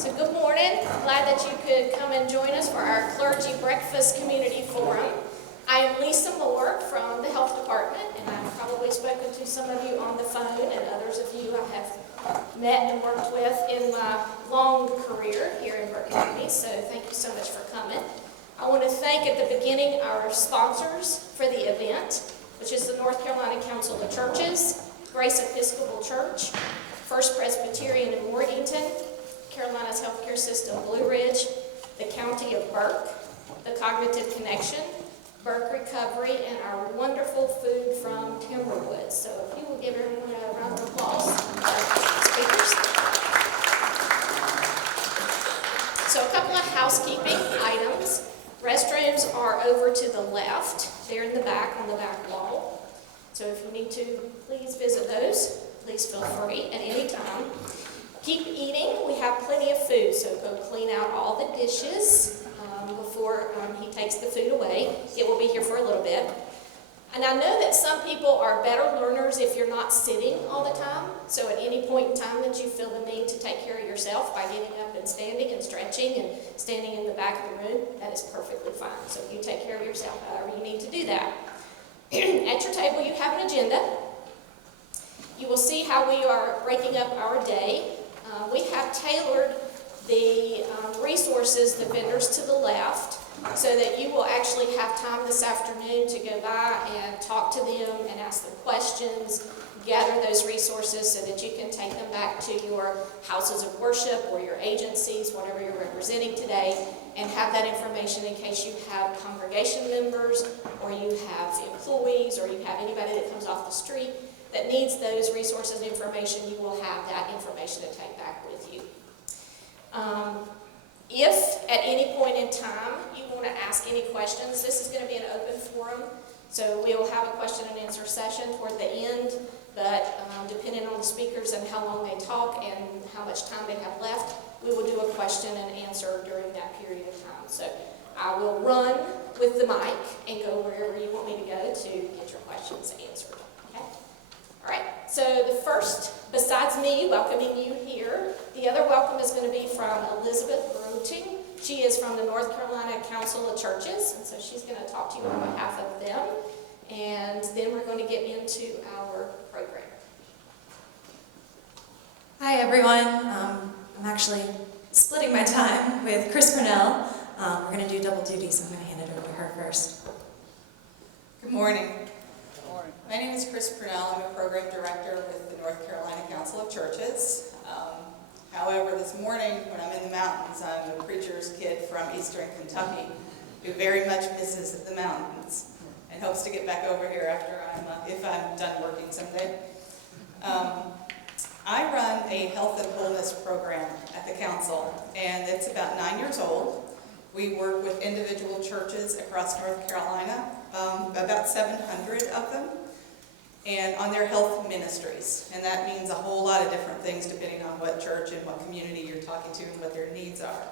So good morning. Glad that you could come and join us for our Clergy Breakfast Community Forum. I am Lisa Moore from the Health Department, and I've probably spoken to some of you on the phone, and others of you I have met and worked with in my long career here in Burke County, so thank you so much for coming. I want to thank at the beginning our sponsors for the event, which is the North Carolina Council of Churches, Grace Episcopal Church, First Presbyterian in Morganton, Carolina's Healthcare System Blue Ridge, the County of Burke, the Cognitive Connection, Burke Recovery, and our wonderful food from Timberwoods. So if you will give everyone a round of applause for our speakers. So a couple of housekeeping items. Restrooms are over to the left. They're in the back on the back wall. So if you need to, please visit those. Please feel free at any time. Keep eating. We have plenty of food, so go clean out all the dishes before he takes the food away. It will be here for a little bit. And I know that some people are better learners if you're not sitting all the time. So at any point in time that you feel the need to take care of yourself by getting up and standing and stretching and standing in the back of the room, that is perfectly fine. So you take care of yourself however you need to do that. At your table you have an agenda. You will see how we are breaking up our day. We have tailored the resources, the vendors to the left, so that you will actually have time this afternoon to go by and talk to them and ask them questions, gather those resources so that you can take them back to your houses of worship or your agencies, whatever you're representing today, and have that information in case you have congregation members or you have employees or you have anybody that comes off the street that needs those resources and information. You will have that information to take back with you. If at any point in time you want to ask any questions, this is going to be an open forum, so we will have a question and answer session toward the end, but depending on the speakers and how long they talk and how much time they have left, we will do a question and answer during that period of time. So I will run with the mic and go wherever you want me to go to get your questions answered. All right, so the first, besides me welcoming you here, the other welcome is going to be from Elizabeth Broting. She is from the North Carolina Council of Churches, and so she's going to talk to you on behalf of them, and then we're going to get into our program. Hi everyone, I'm actually splitting my time with Chris Purnell. We're going to do double duty, so I'm going to hand it over to her first. Good morning. My name is Chris Purnell. I'm a program director with the North Carolina Council of Churches. However, this morning when I'm in the mountains, I'm a preacher's kid from eastern Kentucky who very much misses the mountains and hopes to get back over here after if I'm done working someday. I run a health and wholeness program at the council, and it's about 9 years old. We work with individual churches across North Carolina, about 700 of them, and on their health ministries. And that means a whole lot of different things depending on what church and what community you're talking to and what their needs are.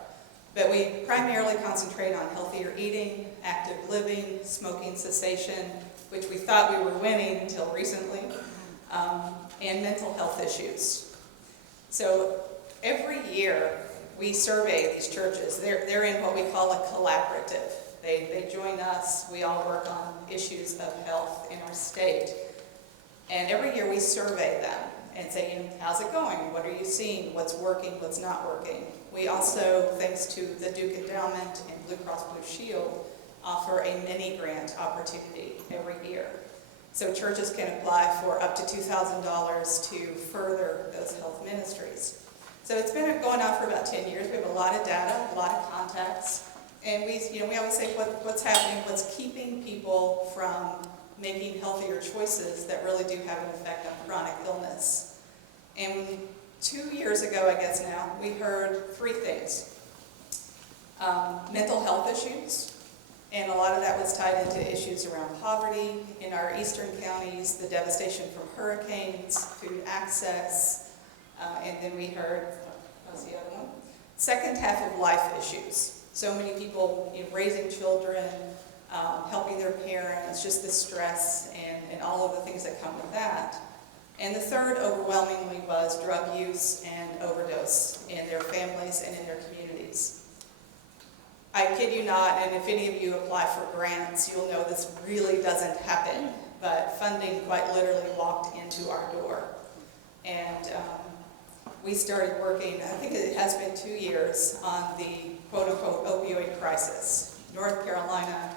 But we primarily concentrate on healthier eating, active living, smoking cessation, which we thought we were winning until recently, and mental health issues. So every year we survey these churches. They're in what we call a collaborative. They join us. We all work on issues of health in our state. And every year we survey them and say, how's it going? What are you seeing? What's working? What's not working? We also, thanks to the Duke Endowment and Blue Cross Blue Shield, offer a mini grant opportunity every year. So churches can apply for up to $2,000 to further those health ministries. So it's been going on for about 10 years. We have a lot of data, a lot of contacts, and we always say what's happening, what's keeping people from making healthier choices that really do have an effect on chronic illness. And 2 years ago, I guess now, we heard three things. Mental health issues, and a lot of that was tied into issues around poverty in our eastern counties, the devastation from hurricanes, food access, and then we heard, what's the other one? Second half of life issues. So many people raising children, helping their parents, just the stress and all of the things that come with that. And the third, overwhelmingly, was drug use and overdose in their family families and in their communities. I kid you not, and if any of you apply for grants, you'll know this really doesn't happen, but funding quite literally walked into our door. And we started working, I think it has been 2 years, on the quote-unquote opioid crisis. North Carolina,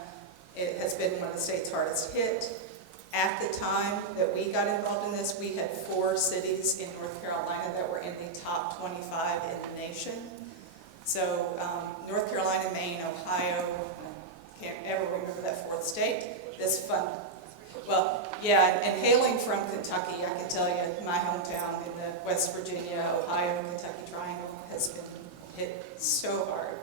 it has been one of the states hardest hit. At the time that we got involved in this, we had 4 cities in North Carolina that were in the top 25 in the nation. So North Carolina, Maine, Ohio, I can't ever remember that 4th state. This fund, well, yeah, and hailing from Kentucky, I can tell you, my hometown in the West Virginia, Ohio, Kentucky triangle has been hit so hard.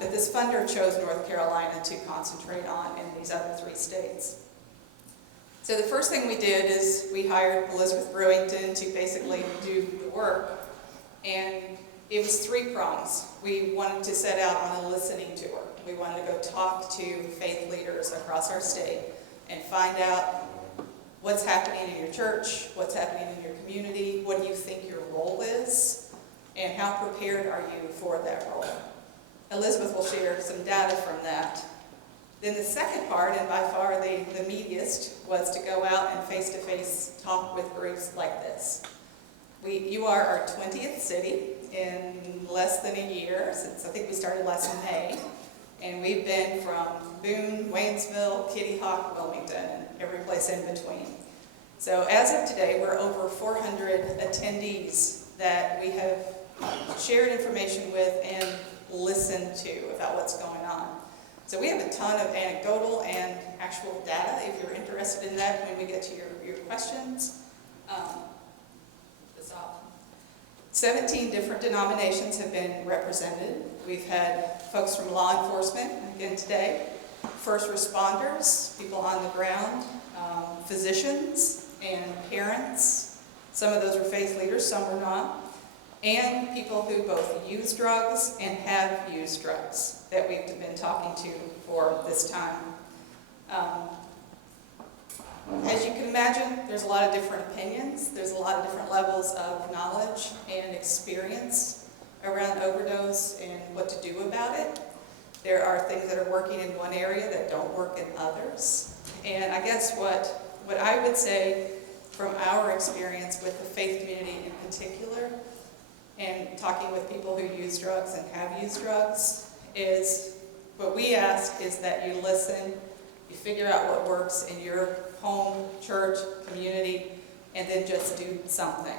But this funder chose North Carolina to concentrate on in these other 3 states. So the first thing we did is we hired Elizabeth Brewington to basically do the work, and it was 3 prongs. We wanted to set out on a listening tour. We wanted to go talk to faith leaders across our state and find out what's happening in your church, what's happening in your community, what do you think your role is, and how prepared are you for that role. Elizabeth will share some data from that. Then the second part, and by far the meatiest, was to go out and face-to-face talk with groups like this. You are our 20th city in less than a year, since I think we started last May. And we've been from Boone, Waynesville, Kitty Hawk, Wilmington, and every place in between. So as of today, we're over 400 attendees that we have shared information with and listened to about what's going on. So we have a ton of anecdotal and actual data, if you're interested in that when we get to your questions. 17 different denominations have been represented. We've had folks from law enforcement, again today, first responders, people on the ground, physicians and parents. Some of those were faith leaders, some were not. And people who both use drugs and have used drugs that we've been talking to for this time. As you can imagine, there's a lot of different opinions. There's a lot of different levels of knowledge and experience around overdose and what to do about it. There are things that are working in one area that don't work in others. And I guess what I would say from our experience with the faith community in particular, and talking with people who use drugs and have used drugs, is what we ask is that you listen, you figure out what works in your home, church, community, and then just do something.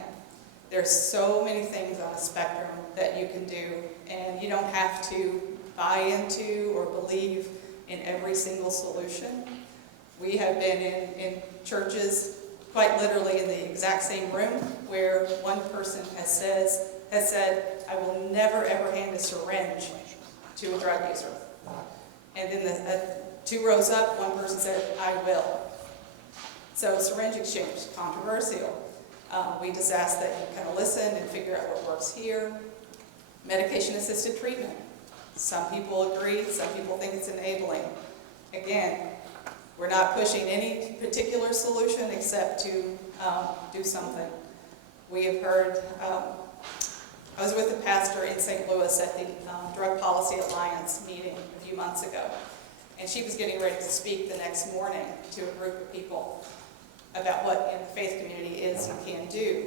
There's so many things on a spectrum that you can do, and you don't have to buy into or believe in every single solution. We have been in churches, quite literally in the exact same room, where one person has said, I will never ever hand a syringe to a drug user. And then 2 rows up, one person said, I will. So syringe exchange, controversial. We just ask that you kind of listen and figure out what works here. Medication-assisted treatment. Some people agree, some people think it's enabling. Again, we're not pushing any particular solution except to do something. We have heard, I was with the pastor in St. Louis at the Drug Policy Alliance meeting a few months ago, and she was getting ready to speak the next morning to a group of people about what in the faith community is and can do.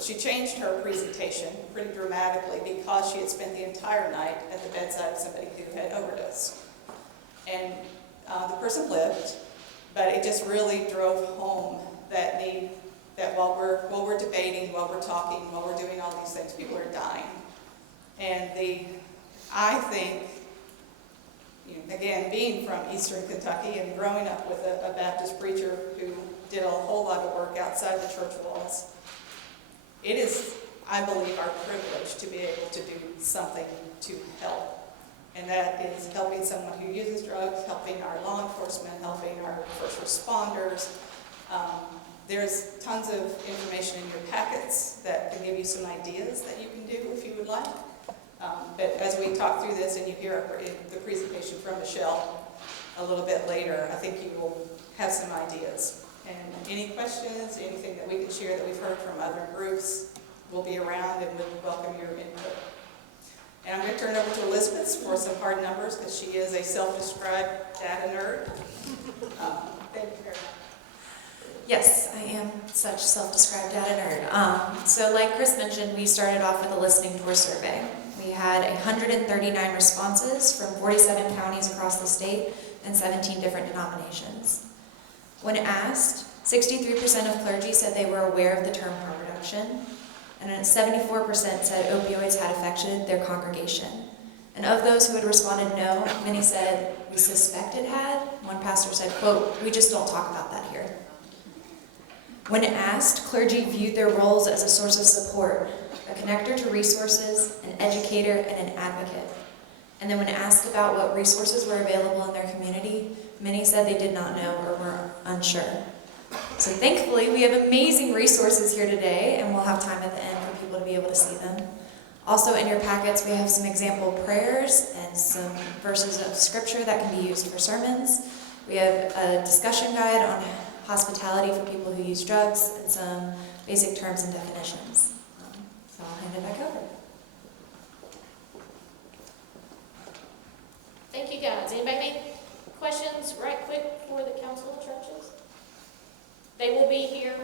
She changed her presentation pretty dramatically because she had spent the entire night at the bedside of somebody who had overdosed. And the person lived, but it just really drove home that need, that while we're debating, while we're talking, while we're doing all these things, people are dying. And I think, again, being from Eastern Kentucky and growing up with a Baptist preacher who did a whole lot of work outside the church walls, it is, I believe, our privilege to be able to do something to help. And that is helping someone who uses drugs, helping our law enforcement, helping our first responders. There's tons of information in your packets that can give you some ideas that you can do if you would like. But as we talk through this and you hear the presentation from Michelle a little bit later, I think you will have some ideas. And any questions, anything that we can share that we've heard from other groups, we'll be around and we'll welcome your input. hard numbers because she is a self-described data nerd. Thank you very much. Yes, I am such self-described data nerd. So like Chris mentioned, we started off with a listening tour survey. We had 139 responses from 47 counties across the state and 17 different denominations. When asked, 63% of clergy said they were aware of the term harm reduction, and 74% said opioids had affected their congregation. And of those who had responded no, many said, we suspect it had. One pastor said, quote, we just don't talk about that here. When asked, clergy viewed their roles as a source of support, a connector to resources, an educator, and an advocate. And then when asked about what resources were available in their community, many said they did not know or were unsure. So thankfully, we have amazing resources here today, and we'll have time at the end for people to be able to see them. Also in your packets, we have some example prayers and some verses of scripture that can be used for sermons. We have a discussion guide on hospitality for people who use drugs and some basic terms and definitions. So I'll hand it back over. Thank you, guys. Anybody have any questions right quick for the council of churches? They will be here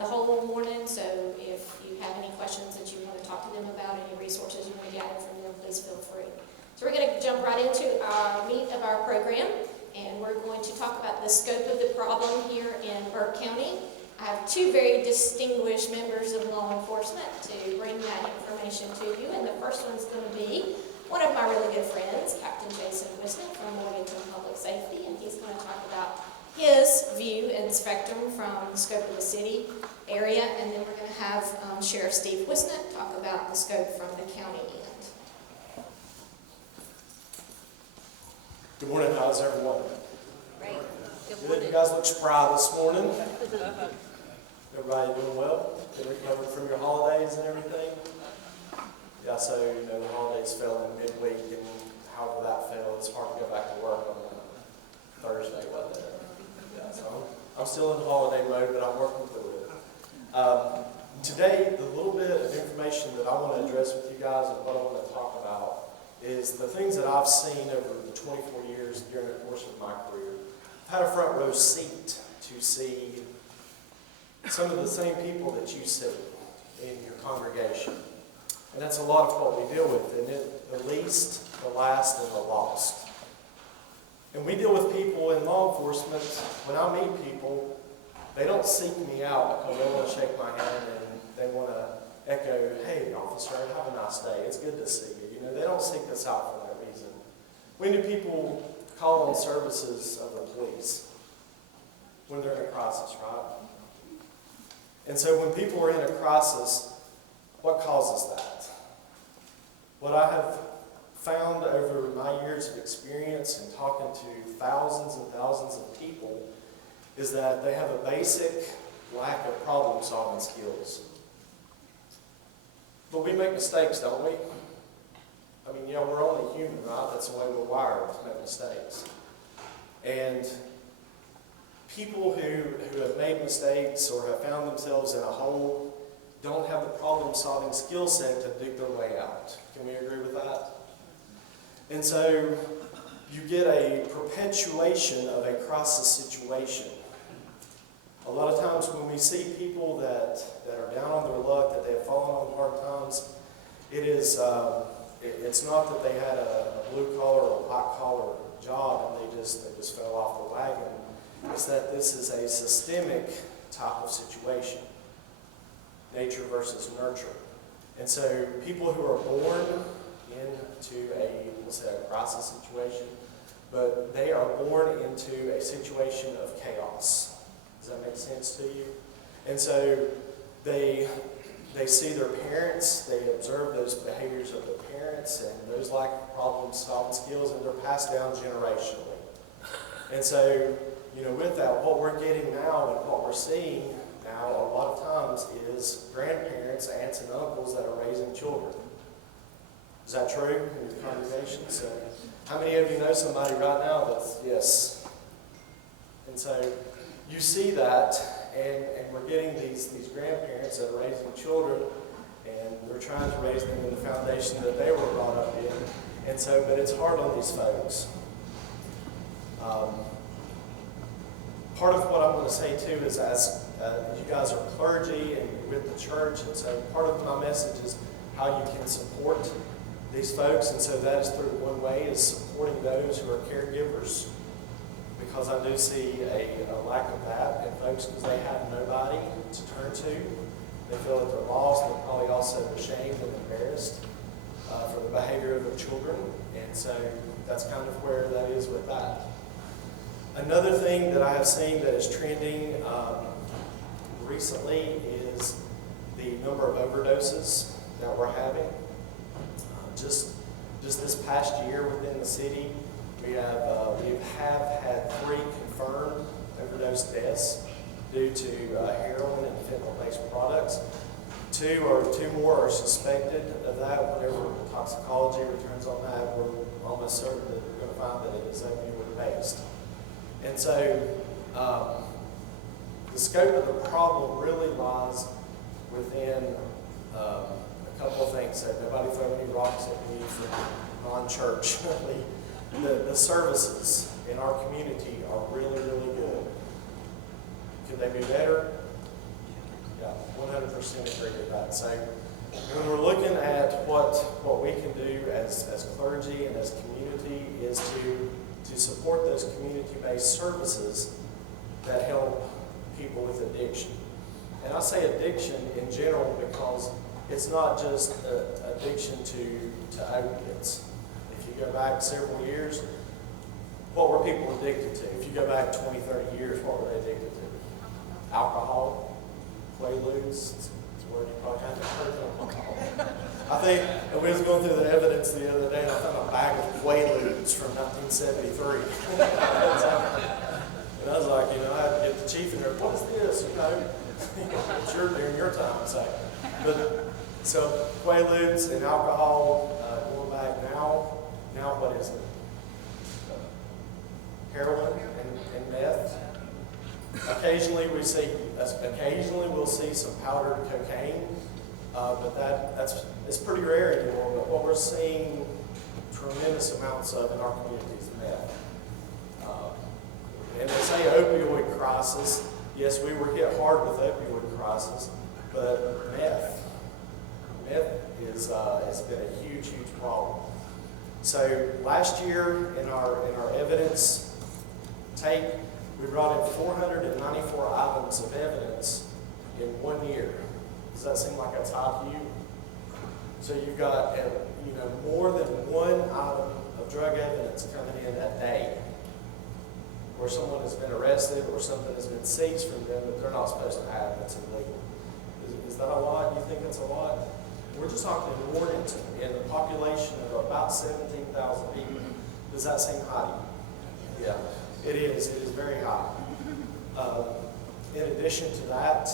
the whole morning, so if you have any questions that you want to talk to them about, any resources you want to gather from them, please feel free. So we're going to jump right into our meat of our program, and we're going to talk about the scope of the problem here in Burke County. I have two very distinguished members of law enforcement to bring that information to you, and the first one's going to be one of my really good friends, Captain Jason Wisnick from Morganton Public Safety, and he's going to talk about his view and spectrum from the scope of the city area, and then we're going to have Sheriff Steve Wisnick talk about the scope from the county end. Good morning, how's everyone? Great. Good, you guys look spry this morning. Everybody doing well? Been recovered from your holidays and everything? Yeah, so the holidays fell in midweek, and however that fell, it's hard to go back to work on Thursday, wasn't it? Yeah, so I'm still in holiday mode, but I'm working through it. Today, the little bit of information that I want to address with you guys and what I want to talk about is the things that I've seen over the 24 years during the course of my career. I've had a front row seat to see some of the same people that you see in your congregation. And that's a lot of what we deal with, and the least, the last, and the lost. And we deal with people in law enforcement. When I meet people, they don't seek me out because they want to shake my hand and they want to echo, hey, officer, have a nice day. It's good to see you. They don't seek us out for that reason. When do people call on services of the police? When they're in a crisis, right? And so when people are in a crisis, what causes that? What I have found over my years of experience and talking to thousands and thousands of people is that they have a basic lack of problem-solving skills. But we make mistakes, don't we? I mean, we're only human, right? That's the way we're wired, to make mistakes. And people who have made mistakes or have found themselves in a hole don't have the problem-solving skill set to dig their way out. Can we agree with that? And so you get a perpetuation of a crisis situation. A lot of times when we see people that are down on their luck, that they have fallen on hard times, it's not that they had a blue-collar or white-collar job and they just fell off the wagon. It's that this is a systemic type of situation. Nature versus nurture. And so people who are born into let's say a crisis situation, but they are born into a situation of chaos. Does that make sense to you? And so they see their parents, they observe those behaviors of their parents and those lack of problem-solving skills, and they're passed down generationally. And so, with that, what we're getting now and what we're seeing now a lot of times is grandparents, aunts and uncles that are raising children. Is that true in your congregation? So, how many of you know somebody right now that's, yes? And so, you see that, and we're getting these grandparents that are raising children, and they're trying to raise them in the foundation that they were brought up in. And so, but it's hard on these folks. Part of what I want to say too is as you guys are clergy and you're with the church, and so part of my message is how you can support these folks, and so that is through one way is supporting those who are caregivers, because I do see a lack of that in folks because they have nobody to turn to. They feel that they're lost. They're probably also ashamed and embarrassed for the behavior of their children, and so that's kind of where that is with that. Another thing that I have seen that is trending recently is the number of overdoses that we're having. Just this past year within the city, we have had 3 confirmed overdose deaths due to heroin and fentanyl-based products. 2 more are suspected of that. Whenever toxicology returns on that, we're almost certain that we're going to find that it is opioid-based. And so the scope of the problem really lies within a couple of things. So nobody throw any rocks at me for non-church. The services in our community are really, really good. Could they be better? Yeah, 100% agree with that. So when we're looking at what we can do as clergy and as community is to support those community-based services that help people with addiction. And I say addiction in general because it's not just addiction to opiates. If you go back several years, what were people addicted to? If you go back 20, 30 years, what were they addicted to? Alcohol, Quaaludes. It's a word you probably haven't heard of. Alcohol. I think, and we was going through the evidence the other day, and I found a bag of Quaaludes from 1973. And I was like, I had to get the chief in there. What is this? Sure, during your time, so. But so Quaaludes and alcohol, going back now what is it? Heroin and meth. Occasionally we'll see some powdered cocaine, but it's pretty rare anymore. But what we're seeing tremendous amounts of in our community is meth. And they say opioid crisis. Yes, we were hit hard with opioid crisis, but meth is has been a huge problem. So last year in our evidence tape, we brought in 494 items of evidence in 1 year. Does that seem like that's high to you? So you've got more than 1 item of drug evidence coming in a day, where someone has been arrested or something has been seized from them that they're not supposed to have. That's illegal. Is that a lot? You think that's a lot? We're just talking in Morganton, in a population of about 17,000 people. Does that seem high to you? Yeah, it is. It is very high. In addition to that,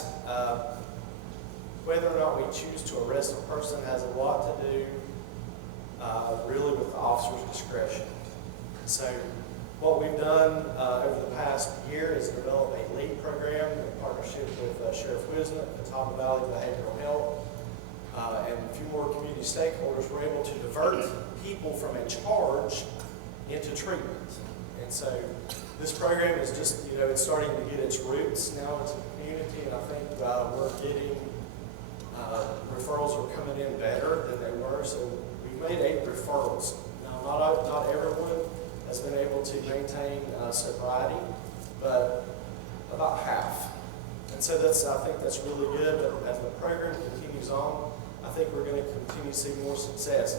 whether or not we choose to arrest a person has a lot to do really with the officer's discretion. So what we've done over the past year is develop a LEAD program in partnership with Sheriff Wisnett, Catawba Valley Behavioral Health, and a few more community stakeholders. We're able to divert people from a charge into treatment. And so this program is just, it's starting to get its roots now into the community, and I think we're getting, referrals are coming in better than they were. So we've made 8 referrals. Now, not everyone has been able to maintain sobriety, but about half. And so I think that's really good. But as the program continues on, I think we're going to continue to see more success,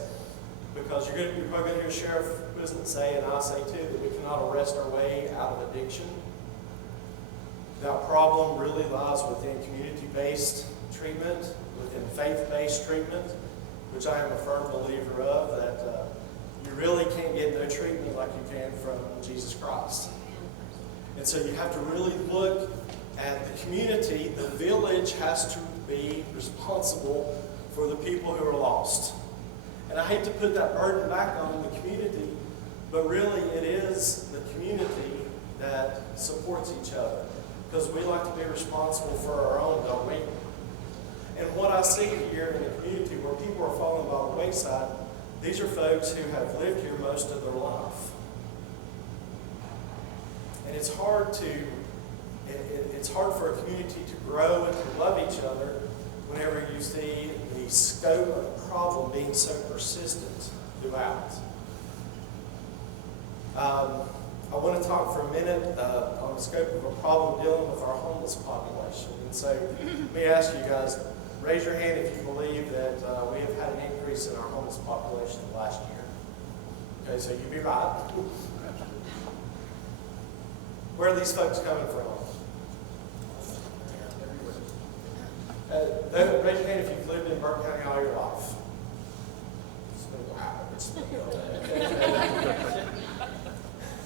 because you're probably going to hear Sheriff Wisnett say, and I say too, that we cannot arrest our way out of addiction. That problem really lies within community-based treatment, within faith-based treatment, which I am a firm believer of, that you really can't get no treatment like you can from Jesus Christ. And so you have to really look at the community. The village has to be responsible for the people who are lost. And I hate to put that burden back on the community, but really it is the community that supports each other, because we like to be responsible for our own, don't we? And what I see here in the community where people are falling by the wayside, These are folks who have lived here most of their life. And it's hard for a community to grow and to love each other whenever you see the scope of the problem being so persistent throughout. I want to talk for a minute on the scope of a problem dealing with our homeless population. And so let me ask you guys, raise your hand if you believe that we have had an increase in our homeless population last year. Okay, so you'd be right. Where are these folks coming from? Raise your hand if you've lived in Burke County all your life.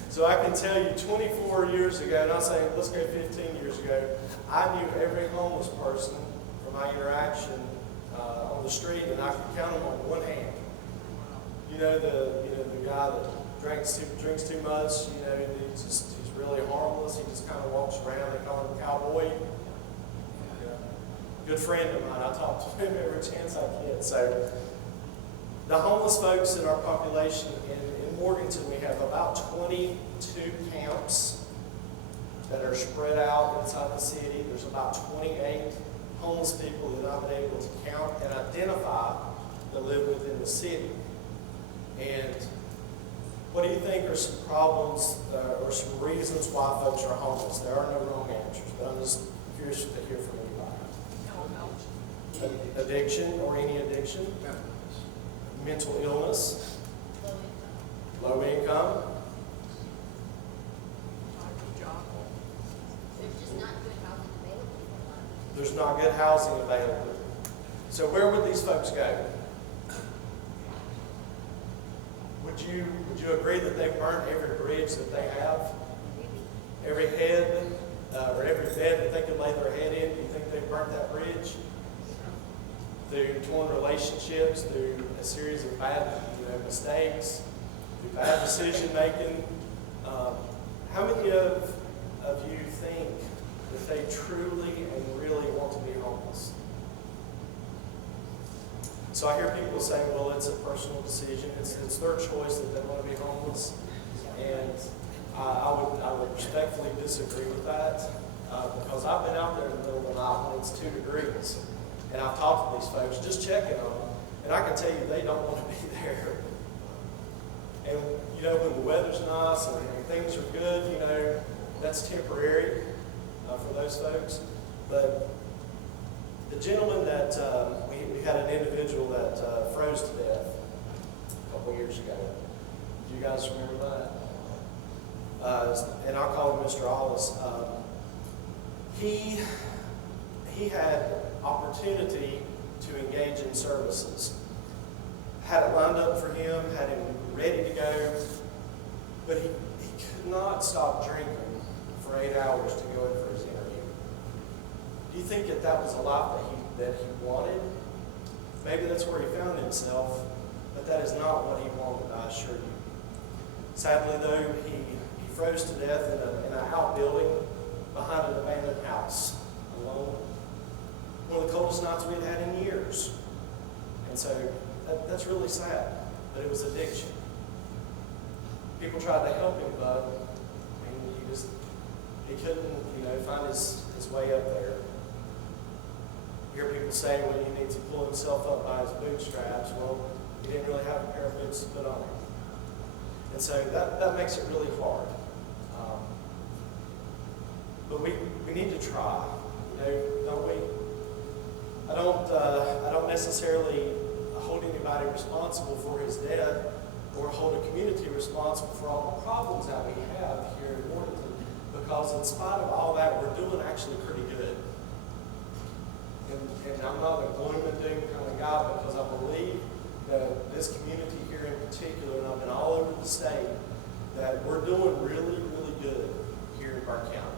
So I can tell you 24 years ago, and I'll say, let's go 15 years ago, I knew every homeless person from my interaction on the street, and I could count them on one hand. You know the guy that drinks too much, he's really harmless, he just kind of walks around, they call him Cowboy. Good friend of mine, I talk to him every chance I get. So the homeless folks in our population in Morganton, we have about 22 camps that are spread out inside the city. There's about 28 homeless people that I've been able to count and identify that live within the city. And what do you think are some problems or some reasons why folks are homeless? There are no wrong answers, but I'm just curious to hear from anybody. Addiction or any addiction? Mental illness? Low income? There's not good housing available. So where would these folks go? Would you agree that they've burned every bridge that they have? Every head or every bed that they could lay their head in? Do you think they've burnt that bridge? Through torn relationships, through a series of bad mistakes, through bad decision making. How many of you think that they truly and really want to be homeless? So I hear people saying, well, it's a personal decision. It's their choice that they want to be homeless. And I would respectfully disagree with that because I've been out there in the middle of the night when it's 2 degrees. And I've talked to these folks, just checking on them, and I can tell you they don't want to be there. And, when the weather's nice and things are good, that's temporary for those folks. But the gentleman that, we had an individual that froze to death a couple years ago. Do you guys remember that? And I'll call him Mr. Hollis. He had opportunity to engage in services. Had it lined up for him, had him ready to go, but he could not stop drinking for 8 hours to go in for his interview. Do you think that was a life that he wanted? Maybe that's where he found himself, but that is not what he wanted, I assure you. Sadly, though, he froze to death in an outbuilding behind an abandoned house, alone. One of the coldest nights we'd had in years. And so that's really sad, but it was addiction. People tried to help him, but he couldn't, find his way up there. You hear people say, well, he needs to pull himself up by his bootstraps. Well, he didn't really have a pair of boots to put on him. And so that makes it really hard. But we need to try, don't we? I don't necessarily hold anybody responsible for his death or hold a community responsible for all the problems that we have here in Morganton, because in spite of all that, we're doing actually pretty good. And I'm not a gloom and doom kind of guy, because I believe that this community here in particular, and I've been all over the state, that we're doing really, really good here in Burke County.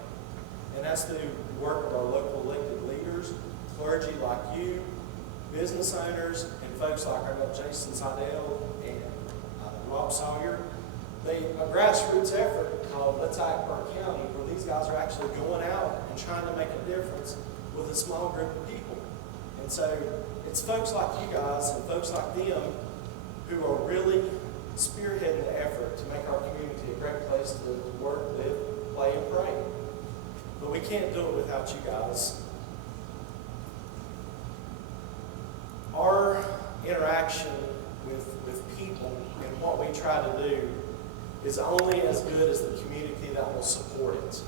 And that's through the work of our local elected leaders, clergy like you, business owners, and folks like our Jason Seidel and Rob Sawyer. A grassroots effort called Let's Act Burke County, where these guys are actually going out and trying to make a difference with a small group of people. And so it's folks like you guys and folks like them who are really spearheading the effort to make our community a great place to work, live, play, and pray. But we can't do it without you guys. Our interaction with people and what we try to do is only as good as the community that will support it.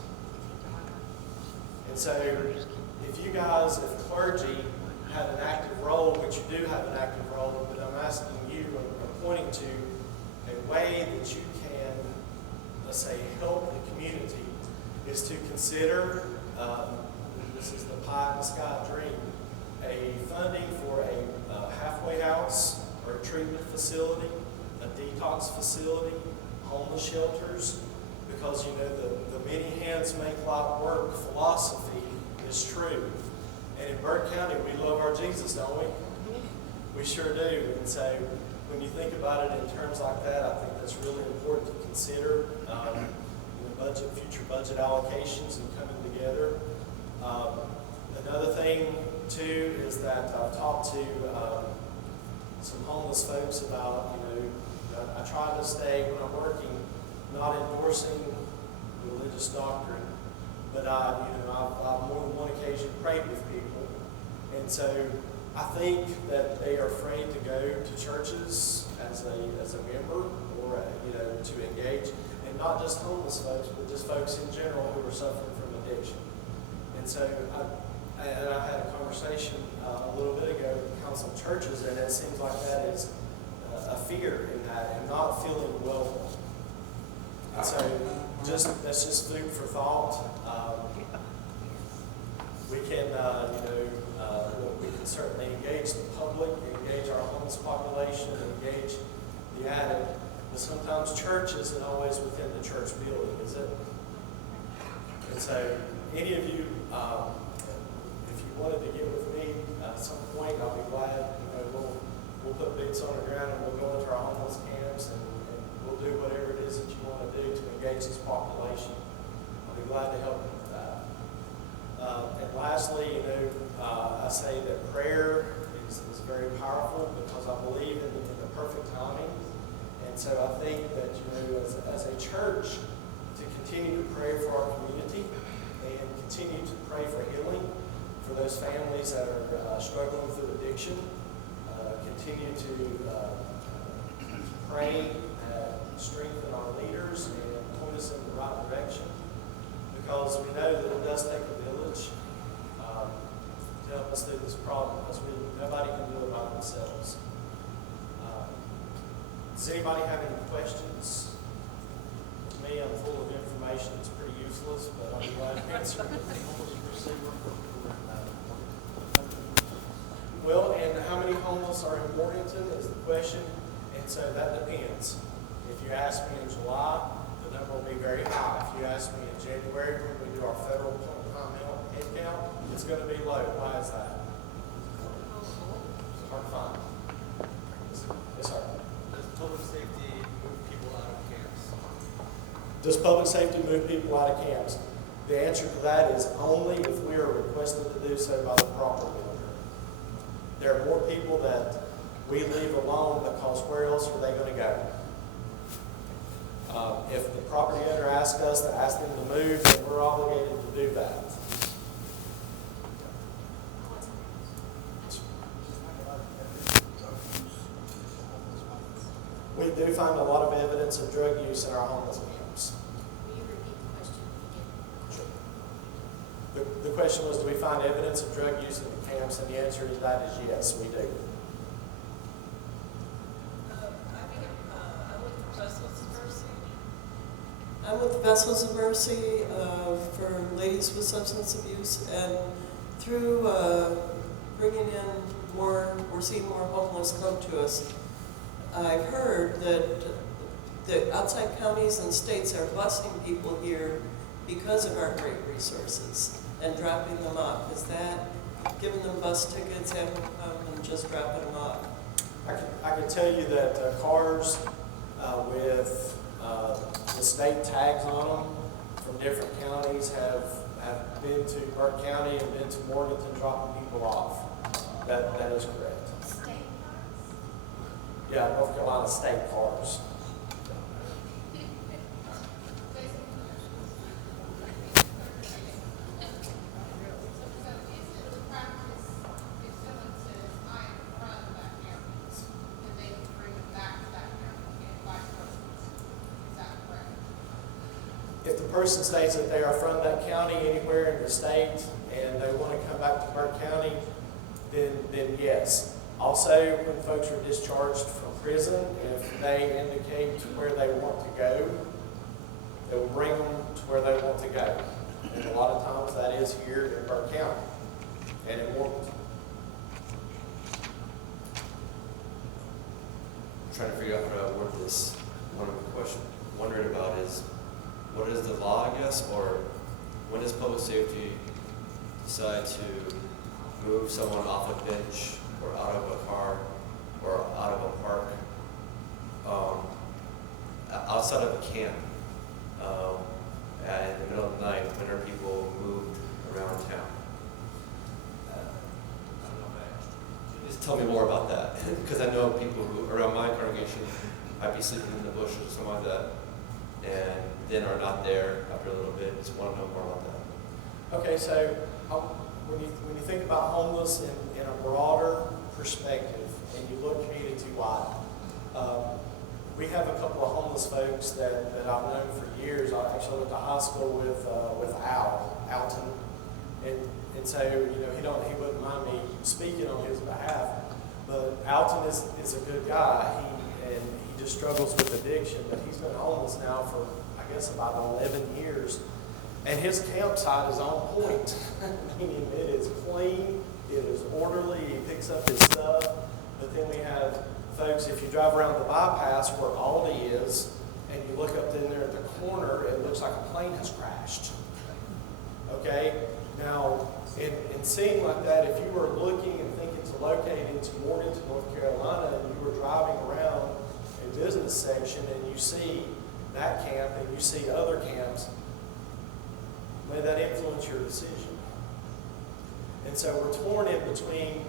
And so if you guys, if clergy have an active role, which you do have an active role, but I'm asking you and pointing to a way that you can, let's say, help the community, is to consider, this is the pie in the sky dream, a funding for a halfway house or a treatment facility, a detox facility, homeless shelters, because you know the many hands make light work philosophy is true. And in Burke County, we love our Jesus, don't we? We sure do. And so when you think about it in terms like that, I think that's really important to consider future budget allocations and coming together. Another thing too is that I've talked to some homeless folks about, I try to stay when I'm working, not endorsing religious doctrine, but I've more than one occasion prayed with people. And so I think that they are afraid to go to churches as a member or to engage, and not just homeless folks, but just folks in general who are suffering from addiction. And so I had a conversation a little bit ago with the Council of Churches, and it seems like that is a fear in that and not feeling welcome. And so that's just food for thought. We can, we can certainly engage the public, engage our homeless population, engage the addict, but sometimes church isn't always within the church building, is it? And so any of you, if you wanted to get with me at some point, I'll be glad. We'll put boots on the ground and we'll go into our homeless camps and we'll do whatever it is that you want to do to engage this population. I'll be glad to help you with that. And lastly, I say that prayer is very powerful because I believe in the perfect timing. And so I think that, as a church, to continue to pray for our community and continue to pray for healing for those families that are struggling with addiction, continue to pray and strengthen our leaders and point us in the right direction, because we know that it does take a village to help us through this problem, because nobody can do it by themselves. Does anybody have any questions? With me, I'm full of information. It's pretty useless, but I'm glad to answer. Well, and how many homeless are in Morganton is the question, and so that depends. If you ask me in July, the number will be very high. If you ask me in January, when we do our federal point-time head count, it's going to be low. Why is that? It's hard to find. Yes, sir. Does public safety move people out of camps? Does public safety move people out of camps? The answer to that is only if we are requested to do so by the property owner. There are more people that we leave alone because where else are they going to go? If the property owner asks us to ask them to move, then we're obligated to do that. We do find a lot of evidence of drug use in our homeless camps. Will you repeat the question again? Sure. The question was, do we find evidence of drug use in the camps? And the answer to that is yes, we do. I'm with Vessels of Mercy for ladies with substance abuse, and through bringing in more, we're seeing more homeless come to us. I've heard that the outside counties and states are busing people here because of our great resources and dropping them off. Is that giving them bus tickets, having them come and just dropping them off? I can tell you that cars with the state tags on them from different counties have been to Burke County and been to Morganton dropping people off. That is correct. State Yeah, North Carolina state cars. If the person states that they are from that county anywhere in the state and they want to come back to Burke County, then yes. Also, when folks are discharged from prison, if they indicate where they want to go, they will bring them to where they want to go. And a lot of times that is here in Burke County and in Warrenton. Trying to figure out how to word this. One of the questions wondering about is, what is the law, I guess, or when does public safety decide to move someone off a bench or out of a car or out of a park outside of a camp in the middle of the night when are people moved around town? I don't know if I asked. Just tell me more about that, because I know people who around my congregation might be sleeping in the bushes or something like that, and then are not there after a little bit. Just want to know more about that. Okay, so when you think about homeless in a broader perspective, and you look community-wide, we have a couple of homeless folks that I've known for years. I actually went to high school with Alton, and so he wouldn't mind me speaking on his behalf. But Alton is a good guy. He just struggles with addiction, but he's been homeless now for I guess about 11 years. And his campsite is on point. Meaning it is clean, it is orderly, he picks up his stuff. But then we have folks, if you drive around the bypass where Aldi is, and you look up in there at the corner, it looks like a plane has crashed. Okay? Now, in seeing like that, if you were looking and thinking to locate into Morganton, North Carolina, and you were driving around a business section and you see that camp and you see other camps, may that influence your decision? And so we're torn in between,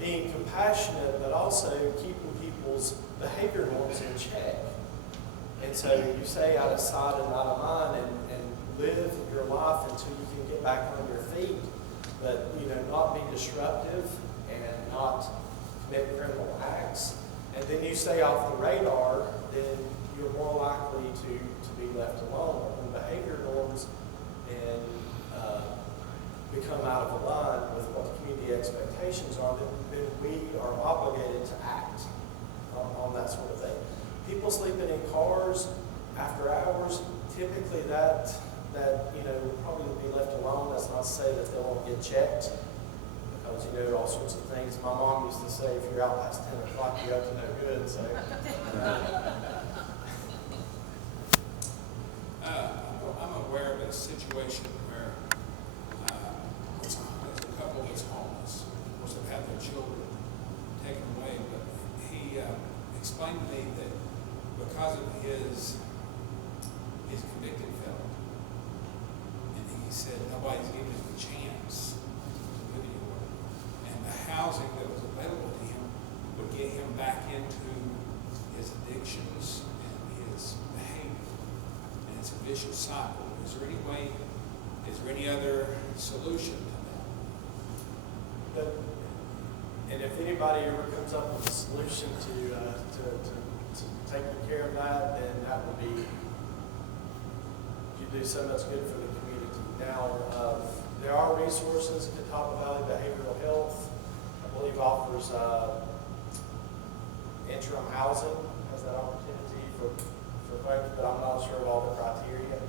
being compassionate, but also keeping people's behavior norms in check. And so you say out of sight and out of mind, and live your life until you can get back on your feet, but not be disruptive and not commit criminal acts. And then you stay off the radar, then you're more likely to be left alone. When behavior norms and become out of line with what the community expectations are, then we are obligated to act on that sort of thing. People sleeping in cars after hours, typically that will probably be left alone. That's not to say that they won't get checked, because all sorts of things. My mom used to say, if you're out past 10 o'clock, you're up to no good. So. I'm aware of a situation where there's a couple that's homeless. Of course, they've had their children taken away, but he explained to me that because of his convicted felon, and he said nobody's giving him a chance to live anymore, and the housing that was available to him would get him back into his addictions and his behavior. It's a vicious cycle. Is there any other solution to that? And if anybody ever comes up with a solution to taking care of that, then that would be, you do so much good for the community. Now, there are resources. Catawba Valley Behavioral Health, I believe, offers interim housing, has that opportunity for folks, but I'm not sure of all the criteria.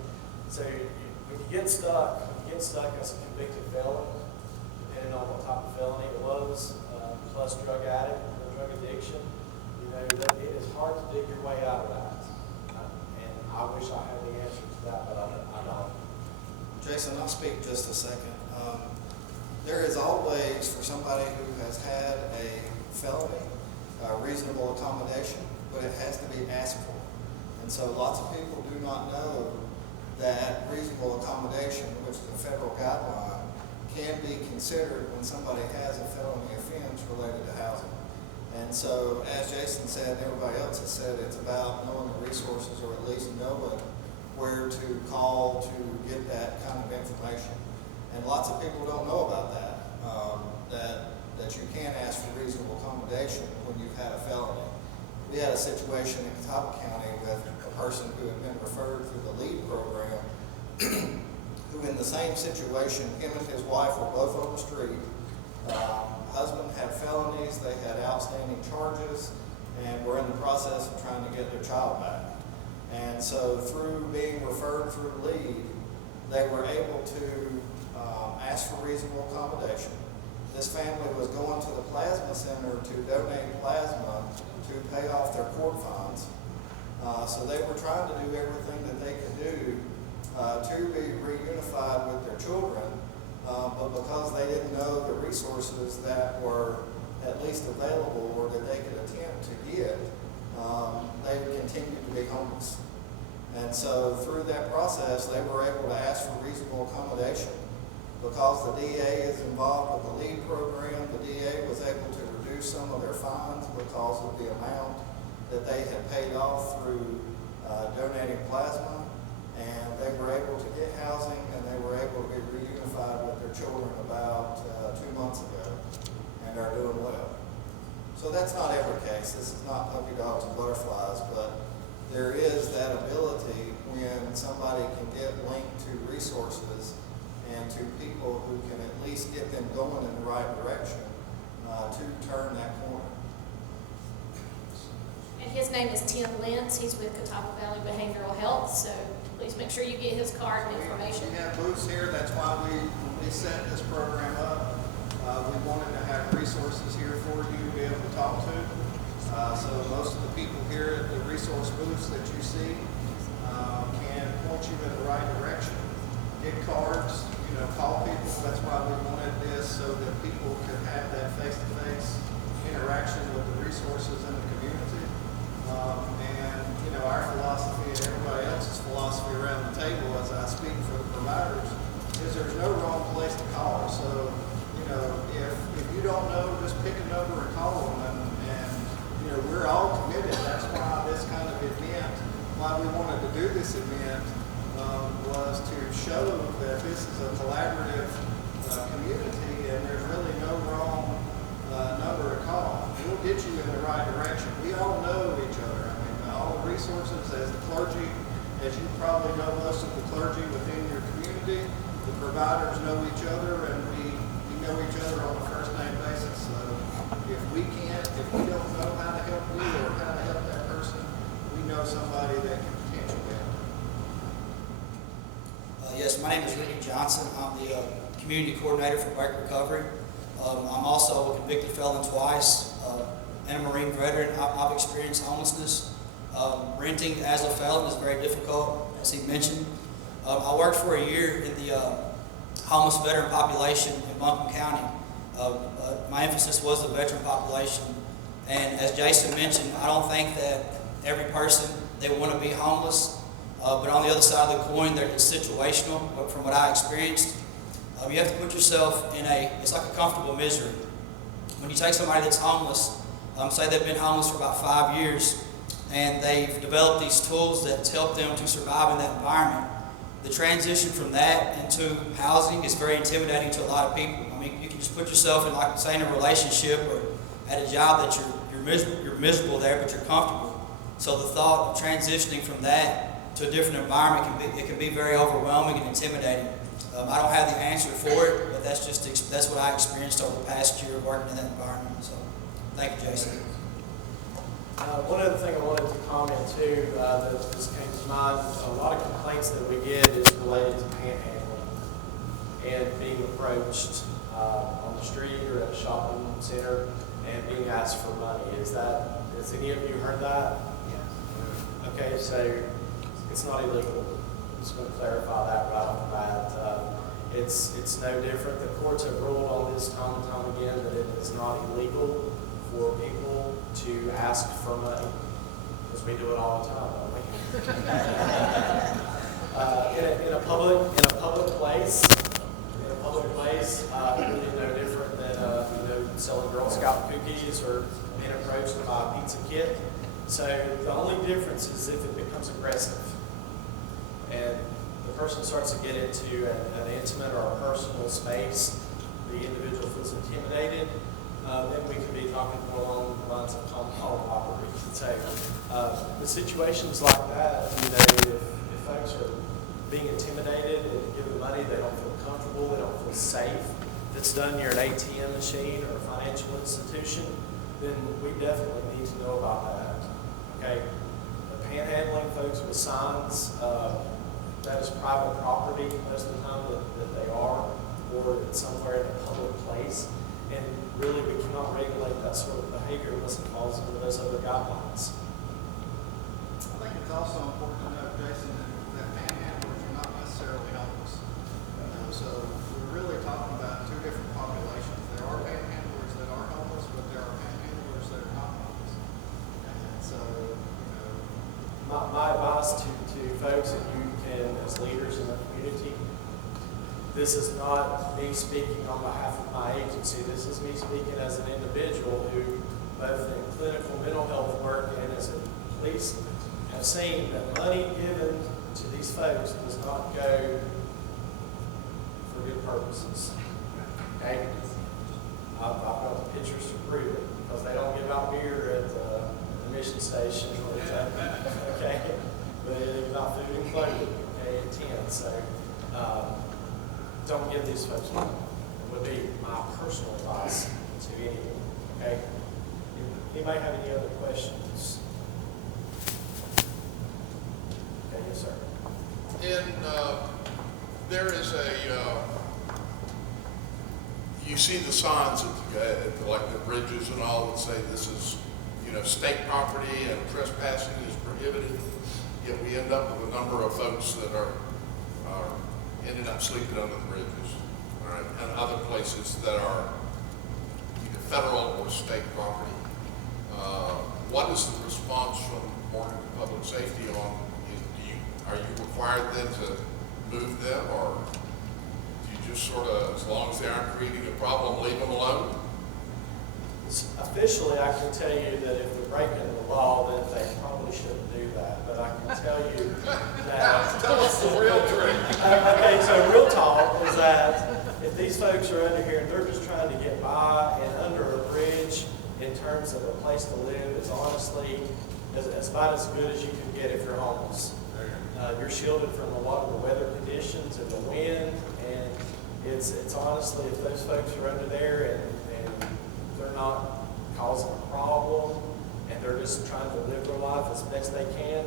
So when you get stuck as a convicted felon, depending on what type of felony it was, plus drug addict or drug addiction, that it is hard to dig your way out of that. And I wish I had the answer to that, but I don't. Jason, I'll speak just a second. There is always, for somebody who has had a felony, a reasonable accommodation, but it has to be asked for. And so lots of people do not know that reasonable accommodation, which is a federal guideline, can be considered when somebody has a felony offense related to housing. And so, as Jason said, and everybody else has said, it's about knowing the resources, or at least knowing where to call to get that kind of information. And lots of people don't know about that, that you can ask for reasonable accommodation when you've had a felony. We had a situation in Catawba County with a person who had been referred through the LEAD program, who in the same situation, him and his wife were both on the street. Husband had felonies, they had outstanding charges, and were in the process of trying to get their child back. And so through being referred through LEAD, they were able to ask for reasonable accommodation. This family was going to the plasma center to donate plasma to pay off their court fines. So they were trying to do everything that they could do to be reunified with their children, but because they didn't know the resources that were at least available or that they could attempt to get, they continued to be homeless. And so through that process, they were able to ask for reasonable accommodation. Because the DA is involved with the LEAD program, the DA was able to reduce some of their fines because of the amount that they had paid off through donating plasma, and they were able to get housing, and they were able to be reunified with their children about 2 months ago, and are doing well. So that's not every case. This is not puppy dogs and butterflies, but there is that ability when somebody can get linked to resources and to people who can at least get them going in the right direction to turn that corner. And his name is Tim Lentz. He's with Catawba Valley Behavioral Health, so please make sure you get his card and information. We have booths here. That's why when we set this program up, we wanted to have resources here for you to be able to talk to. So most of the people here at the resource booths that you see can point you in the right direction. Get cards, call people. That's why we wanted this, so that people could have that face-to-face interaction with the resources in the community. And our philosophy and everybody else's philosophy around the table, as I speak for the providers, is there's no wrong place to call. So, if you don't know, just pick a number and call them. And we're all committed. That's why this kind of event, why we wanted to do this event, was to show that this is a collaborative community, and there's really no wrong number to call. We'll get you in the right direction. We all know each other. I mean, all the resources, as the clergy, as you probably know most of the clergy within your community, the providers know each other, and we know each other on a first-name basis. So if we don't know how to help you or how to help that person, we know somebody that can potentially help. Yes, my name is Ricky Johnson. I'm the community coordinator for Break Recovery. I'm also a convicted felon twice and a Marine veteran. I've experienced homelessness. Renting as a felon is very difficult, as he mentioned. I worked for a year in the homeless veteran population in Buncombe County. My emphasis was the veteran population. And as Jason mentioned, I don't think that every person, they want to be homeless. But on the other side of the coin, it's situational. But from what I experienced, you have to put yourself in it's like a comfortable misery. When you take somebody that's homeless, say they've been homeless for about 5 years, and they've developed these tools that help them to survive in that environment, the transition from that into housing is very intimidating to a lot of people. I mean, you can just put yourself in, like, say, in a relationship or at a job that you're miserable there, but you're comfortable. So the thought of transitioning from that to a different environment can be very overwhelming and intimidating. I don't have the answer for it, but that's what I experienced over the past year working in that environment. So, thank you, Jason. One other thing I wanted to comment too, that just came to mind, a lot of complaints that we get is related to panhandling and being approached on the street or at a shopping center and being asked for money. Has any of you heard that? Yes. Okay, so it's not illegal. I'm just going to clarify that right off the bat. It's no different. The courts have ruled on this time and time again that it is not illegal for people to ask for money, because we do it all the time, don't we? In a public place, really no different than selling Girl Scout cookies or being approached to buy a pizza kit. So the only difference is if it becomes aggressive and the person starts to get into an intimate or a personal space, the individual feels intimidated, then we could be talking more along the lines of common robbery. So with situations like that, if folks are being intimidated and given money, they don't feel comfortable, they don't feel safe. If it's done near an ATM machine or a financial institution, then we definitely need to know about that. Okay, the panhandling folks with signs, that is private property most of the time that they are, or it's somewhere in a public place. And really, we cannot regulate that sort of behavior unless it falls under those other guidelines. I think it's also important to note, Jason, that panhandlers are not necessarily homeless. So we're really talking about two different populations. There are panhandlers that are homeless, but there are panhandlers that are not homeless. And so, My advice to folks, and you can, as leaders in the community, this is not me speaking on behalf of my agency. This is me speaking as an individual who, both in clinical mental health work and as a police, have seen that money given to these folks does not go for good purposes. Okay? I've got the pictures to prove it, because they don't give out beer at the mission station or okay? But they give out food and clothing, okay, at 10. So don't give these folks money. It would be my personal advice to anyone, okay? Anybody have any other questions? Okay, yes, sir. And there is you see the signs at like the bridges and all that say this is, state property and trespassing is prohibited. Yet we end up with a number of folks that are ended up sleeping under the bridges, all right, and other places that are either federal or state property. What is the response from Morgan Public Safety on? Are you required then to move them, or do you just sort of, as long as they aren't creating a problem, leave them alone? Officially, I can tell you that if they're breaking the law, then they probably shouldn't do that. But I can tell you that. Tell us the real trick. Okay, so real talk is that if these folks are under here and they're just trying to get by and under a bridge in terms of a place to live, is honestly about as good as you can get if you're homeless. You're shielded from a lot of the weather conditions and the wind, and it's honestly, if those folks are under there and they're not causing a problem and they're just trying to live their life as best they can,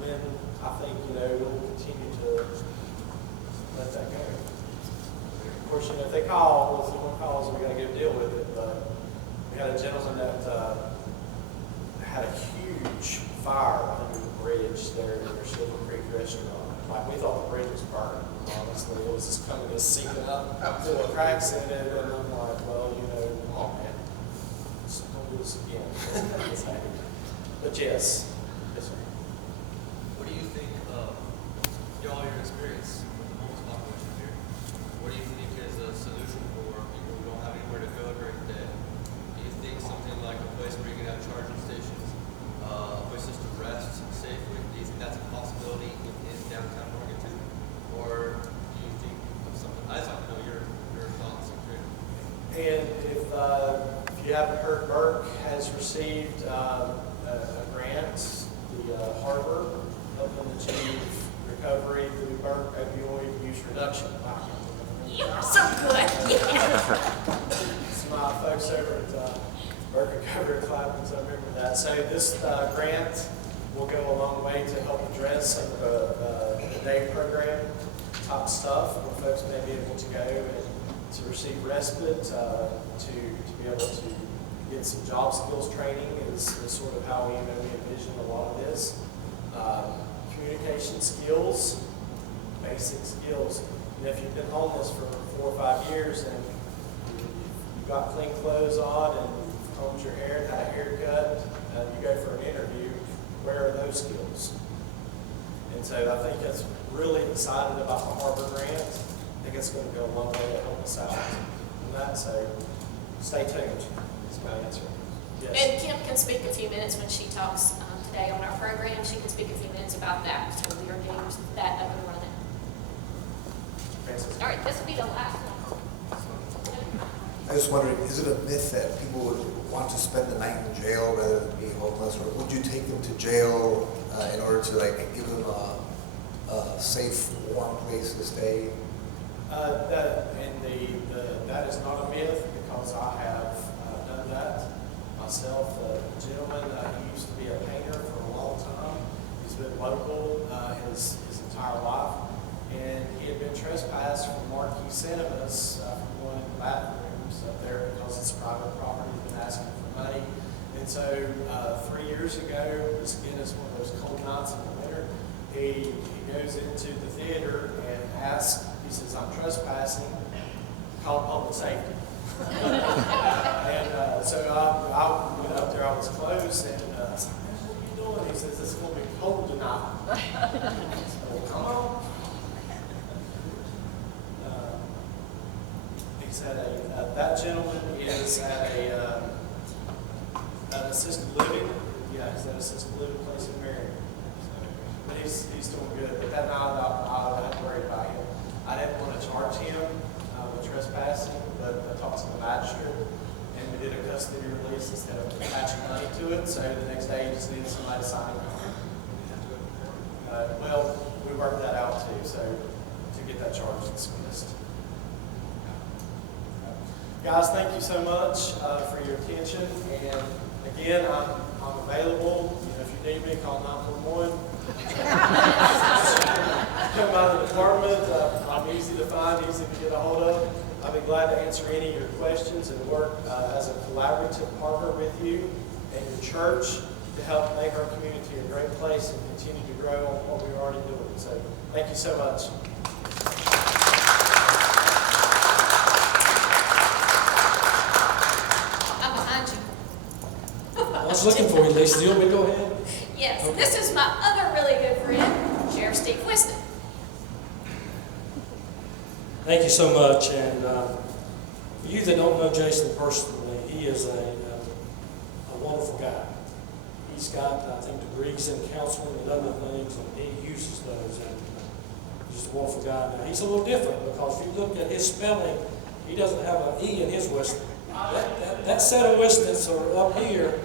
then I think, we'll continue to let that go. Of course, if they call, if someone calls, we got to go deal with it. But we had a gentleman that had a huge fire under the bridge there in their Silver Creek restaurant. Like, we thought the bridge was burned, honestly. It was just coming, just seeping up to the cracks in it, and I'm like, well, come on, man. Just don't do this again. But yes. Yes, sir. What do you think, y'all, your experience with the homeless population here, what do you think is a solution for people who don't have anywhere to go during the day? Do you think something like a place where you can have charging stations, places to rest safely, do you think that's a possibility in downtown Morgan too? Or do you think of something, I just want to know your thoughts and opinion. And if you haven't heard, Burke has received a grant, the Harbor, helping achieve recovery through Burke Opioid Use Reduction. Yeah, so good. Yeah. It's my folks over at Burke Recovery at Clapham, so I remember that. So this grant will go a long way to help address some of the day program type stuff, where folks may be able to go and to receive respite, to be able to get some job skills training is sort of how we envision a lot of this. Communication skills, basic skills. And if you've been homeless for 4 or 5 years and you've got clean clothes on and you've combed your hair and had a haircut, and you go for an interview, where are those skills? And so I think that's really excited about the Harbor Grant. I think it's going to go a long way to help us out in that. So stay tuned, is my answer. Yes. And Kim can speak a few minutes when she talks today on our program. She can speak a few minutes about that, so we are getting that up and running. Francis? All right, this will be the last one. I was wondering, is it a myth that people would want to spend the night in jail rather than being homeless, or would you take them to jail in order to give them a safe, warm place to stay? That is not a myth, because I have done that myself. The gentleman, he used to be a painter for a long time. He's been local his entire life, and he had been trespassed from Marquis Cinemas from going in the bathrooms up there because it's private property. He's been asking for money. And so 3 years ago, this again is one of those cold nights in the winter, he goes into the theater and asks, he says, "I'm trespassing, call public safety." And so I went up there, I was close, and I was like, "What are you doing?" He says, "It's going to be cold tonight." I said, "Well, come on." He said that gentleman is at an assisted living. Yeah, he's at an assisted living place in Marion. But he's doing good. But that night I had worried about him. I didn't want to charge him with trespassing, but I talked to the magistrate, and we did a custody release instead of attaching money to it. So the next day, he just needed somebody to sign it. Well, we worked that out too, so to get that charge dismissed. Guys, thank you so much for your attention. And again, I'm available. If you need me, call 911. Come by the department. I'm easy to find, easy to get a hold of. I'll be glad to answer any of your questions and work as a collaborative partner with you and your church to help make our community a great place and continue to grow on what we're already doing. So thank you so much. I'm behind you. I was looking for you, Lisa. Do you want me to go ahead? Yes, Okay. this is my other really good friend, Sheriff Steve Whiston. Thank you so much. And for you that don't know Jason personally, he is a wonderful guy. He's got, I think, degrees in counseling and other things, and he uses those. And he's a wonderful guy. Now, he's a little different because if you look at his spelling, he doesn't have an E in his Whiston. That set of Whistons are up here.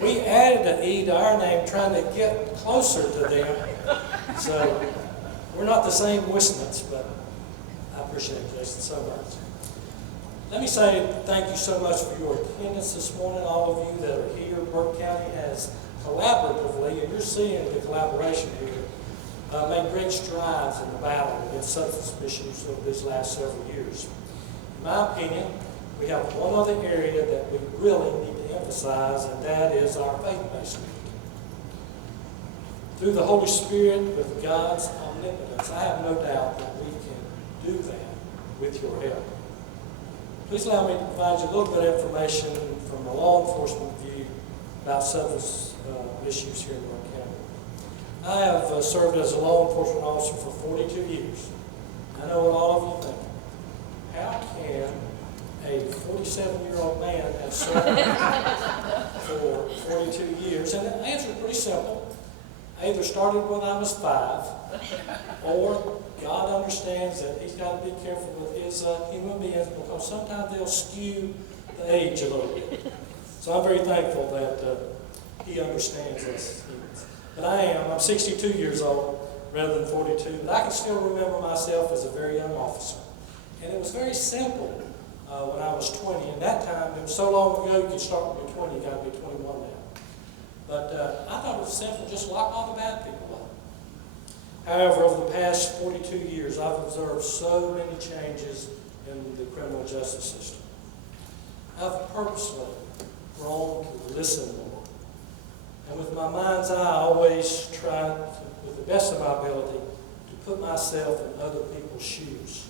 We added an E to our name trying to get closer to them. So we're not the same Whistons, but I appreciate it, Jason, so much. Let me say thank you so much for your attendance this morning, all of you that are here. Burke County has collaboratively, and you're seeing the collaboration here, made great strides in the battle against substance misuse over these last several years. In my opinion, we have one other area that we really need to emphasize, and that is our faith-based community. Through the Holy Spirit, with God's omnipotence, I have no doubt that we can do that with your help. Please allow me to provide you a little bit of information from a law enforcement view about substance issues here in Burke County. I have served as a law enforcement officer for 42 years. I know what all of you think. How can a 47-year-old man have served for 42 years? And the answer is pretty simple. I either started when I was 5, or God understands that He's got to be careful with His human beings because sometimes they'll skew the age a little bit. So I'm very thankful that He understands us. But I'm 62 years old rather than 42, but I can still remember myself as a very young officer. And it was very simple when I was 20. And that time, it was so long ago, you could start when you're 20, you got to be 21 now. But I thought it was simple, just lock all the bad people up. However, over the past 42 years, I've observed so many changes in the criminal justice system. I've purposely grown to listen more. And with my mind's eye, I always try, with the best of my ability, to put myself in other people's shoes.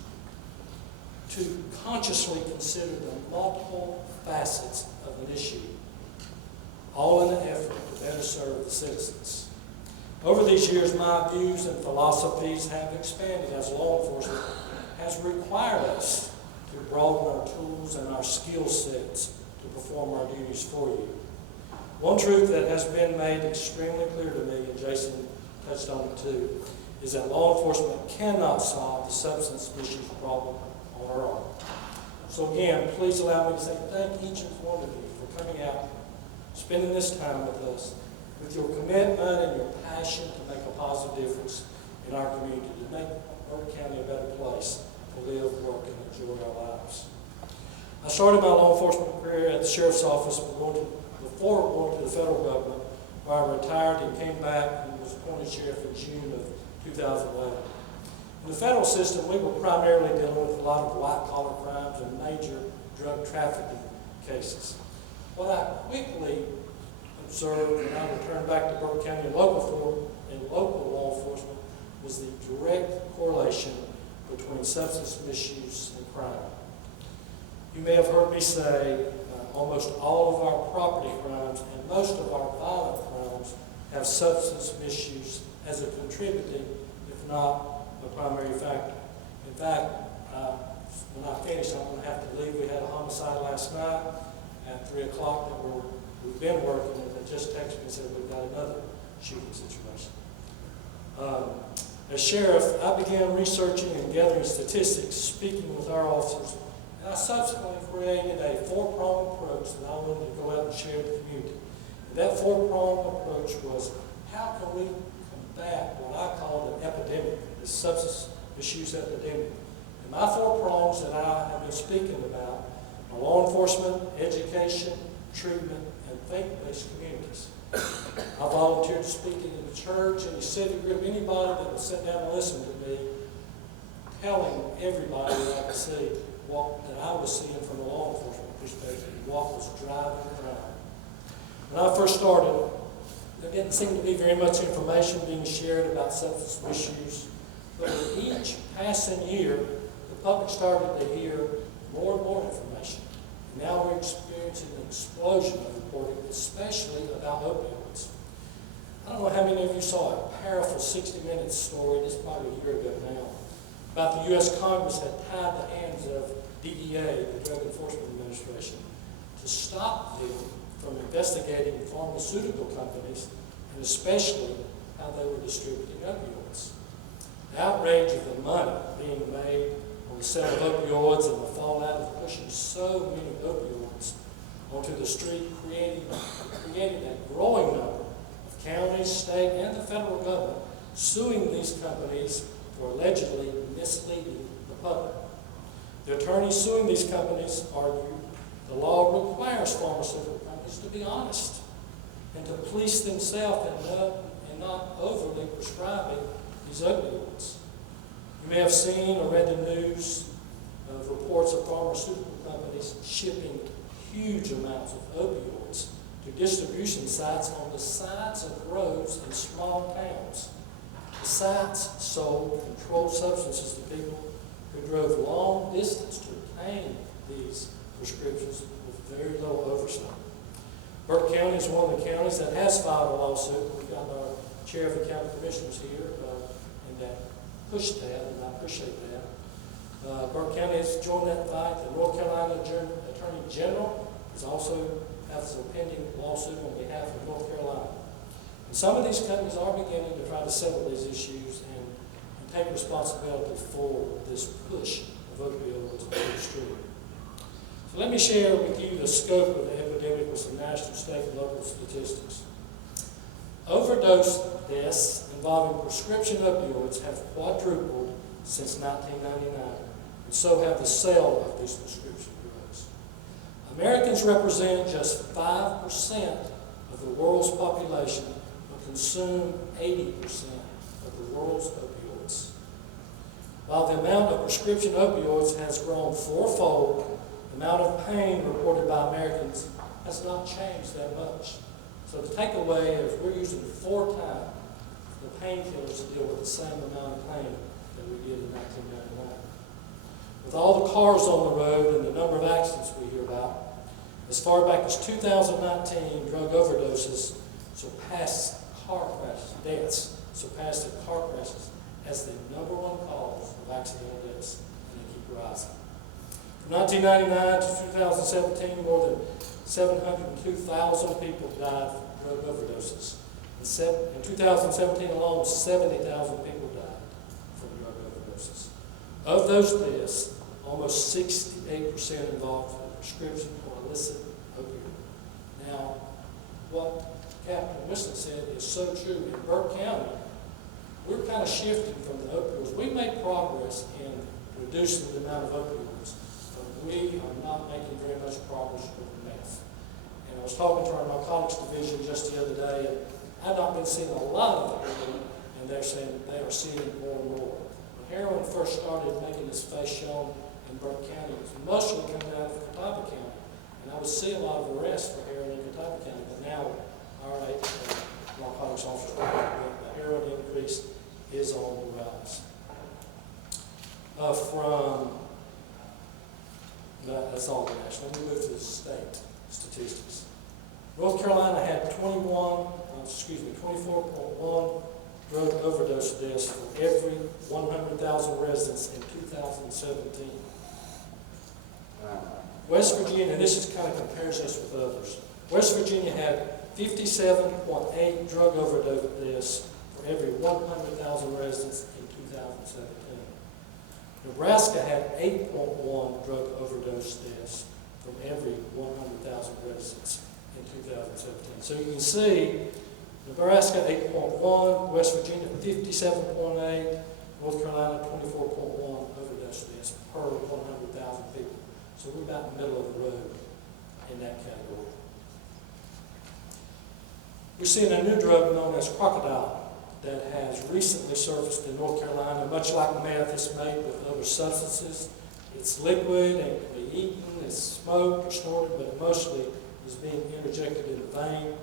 To consciously consider the multiple facets of an issue, all in an effort to better serve the citizens. Over these years, my views and philosophies have expanded as law enforcement has required us to broaden our tools and our skill sets to perform our duties for you. One truth that has been made extremely clear to me, and Jason touched on it too, is that law enforcement cannot solve the substance misuse problem on our own. So again, please allow me to say thank each and one of you for coming out, spending this time with us, with your commitment and your passion to make a positive difference in our community, to make Burke County a better place to live, work, and enjoy our lives. I started my law enforcement career at the sheriff's office before going to the federal government, where I retired and came back and was appointed sheriff in June of 2011. In the federal system, we were primarily dealing with a lot of white-collar crimes and major drug trafficking cases. What I quickly observed when I returned back to Burke County and local law enforcement was the direct correlation between substance misuse and crime. You may have heard me say almost all of our property crimes and most of our violent crimes have substance misuse as a contributing, if not a primary factor. In fact, when I finish, I'm going to have to leave. We had a homicide last night at 3 o'clock that we've been working, and they just texted me and said we've got another shooting situation. As sheriff, I began researching and gathering statistics, speaking with our officers, and I subsequently created a four-pronged approach that I wanted to go out and share with the community. And that four-pronged approach was, how can we combat what I call an epidemic, this substance misuse epidemic? And my four prongs that I have been speaking about are law enforcement, education, treatment, and faith-based communities. I volunteered to speak in the church, any civic group, anybody that would sit down and listen to me, telling everybody that I could see that I was seeing from a law enforcement perspective, what was driving crime. When I first started, there didn't seem to be very much information being shared about substance misuse, but with each passing year, the public started to hear more and more information. And now we're experiencing an explosion of reporting, especially about opioids. I don't know how many of you saw a powerful 60 Minutes story, this is probably a year ago now, about the U.S. Congress had tied the hands of DEA, the Drug Enforcement Administration, to stop them from investigating pharmaceutical companies, and especially how they were distributing opioids. The outrage of the money being made on the sale of opioids and the fallout of pushing so many opioids onto the street created a growing number of counties, state, and the federal government suing these companies for allegedly misleading the public. The attorneys suing these companies argued the law requires pharmaceutical companies to be honest and to police themselves and not overly prescribing these opioids. You may have seen or read the news of reports of pharmaceutical companies shipping huge amounts of opioids to distribution sites on the sides of roads in small towns. The sites sold controlled substances to people who drove long distance to obtain these prescriptions with very little oversight. Burke County is one of the counties that has filed a lawsuit. We've got our chair of the county commissioners here, and that pushed that, and I appreciate that. Burke County has joined that fight. The North Carolina Attorney General has also has a pending lawsuit on behalf of North Carolina. And some of these companies are beginning to try to settle these issues and take responsibility for this push of opioids on the street. So let me share with you the scope of the epidemic with some national, state, and local statistics. Overdose deaths involving prescription opioids have quadrupled since 1999, and so have the sale of these prescription drugs. Americans represent just 5% of the world's population, but consume 80% of the world's opioids. While the amount of prescription opioids has grown fourfold, the amount of pain reported by Americans has not changed that much. So the takeaway is we're using 4 times the painkillers to deal with the same amount of pain that we did in 1999. With all the cars on the road and the number of accidents we hear about, as far back as 2019, drug overdoses surpassed car crashes, deaths surpassed the car crashes as the #1 cause of accidental deaths, and they keep rising. From From 1999 to 2017, more than 702,000 people died from drug overdoses. In 2017 alone, 70,000 people died from drug overdoses. Of those deaths, almost 68% involved a prescription or illicit opioid. Now, what Captain Winston said is so true. In Burke County, we're kind of shifting from the opioids. We made progress in reducing the amount of opioids, but we are not making very much progress with meth. And I was talking to our narcotics division just the other day, and I've not been seeing a lot of it, and they're saying they are seeing it more and more. When heroin first started making its face shown in Burke County, it was mostly coming out of Catawba County, and I would see a lot of arrests for heroin in Catawba County, but now our narcotics officers, the heroin increase is on the rise. That's all the national. Let me move to the state statistics. North Carolina had 24.1 drug overdose deaths for every 100,000 residents in 2017. West Virginia, and this is kind of compares us with others. West Virginia had 57.8 drug overdose deaths for every 100,000 residents in 2017. Nebraska had 8.1 drug overdose deaths from every 100,000 residents in 2017. So you can see Nebraska 8.1, West Virginia 57.8, North Carolina 24.1 overdose deaths per 100,000 people. So we're about middle of the road in that category. We're seeing a new drug known as crocodile that has recently surfaced in North Carolina. Much like meth, it's made with other substances. It's liquid and can be eaten, it's smoked or snorted, but it mostly is being interjected in the vein.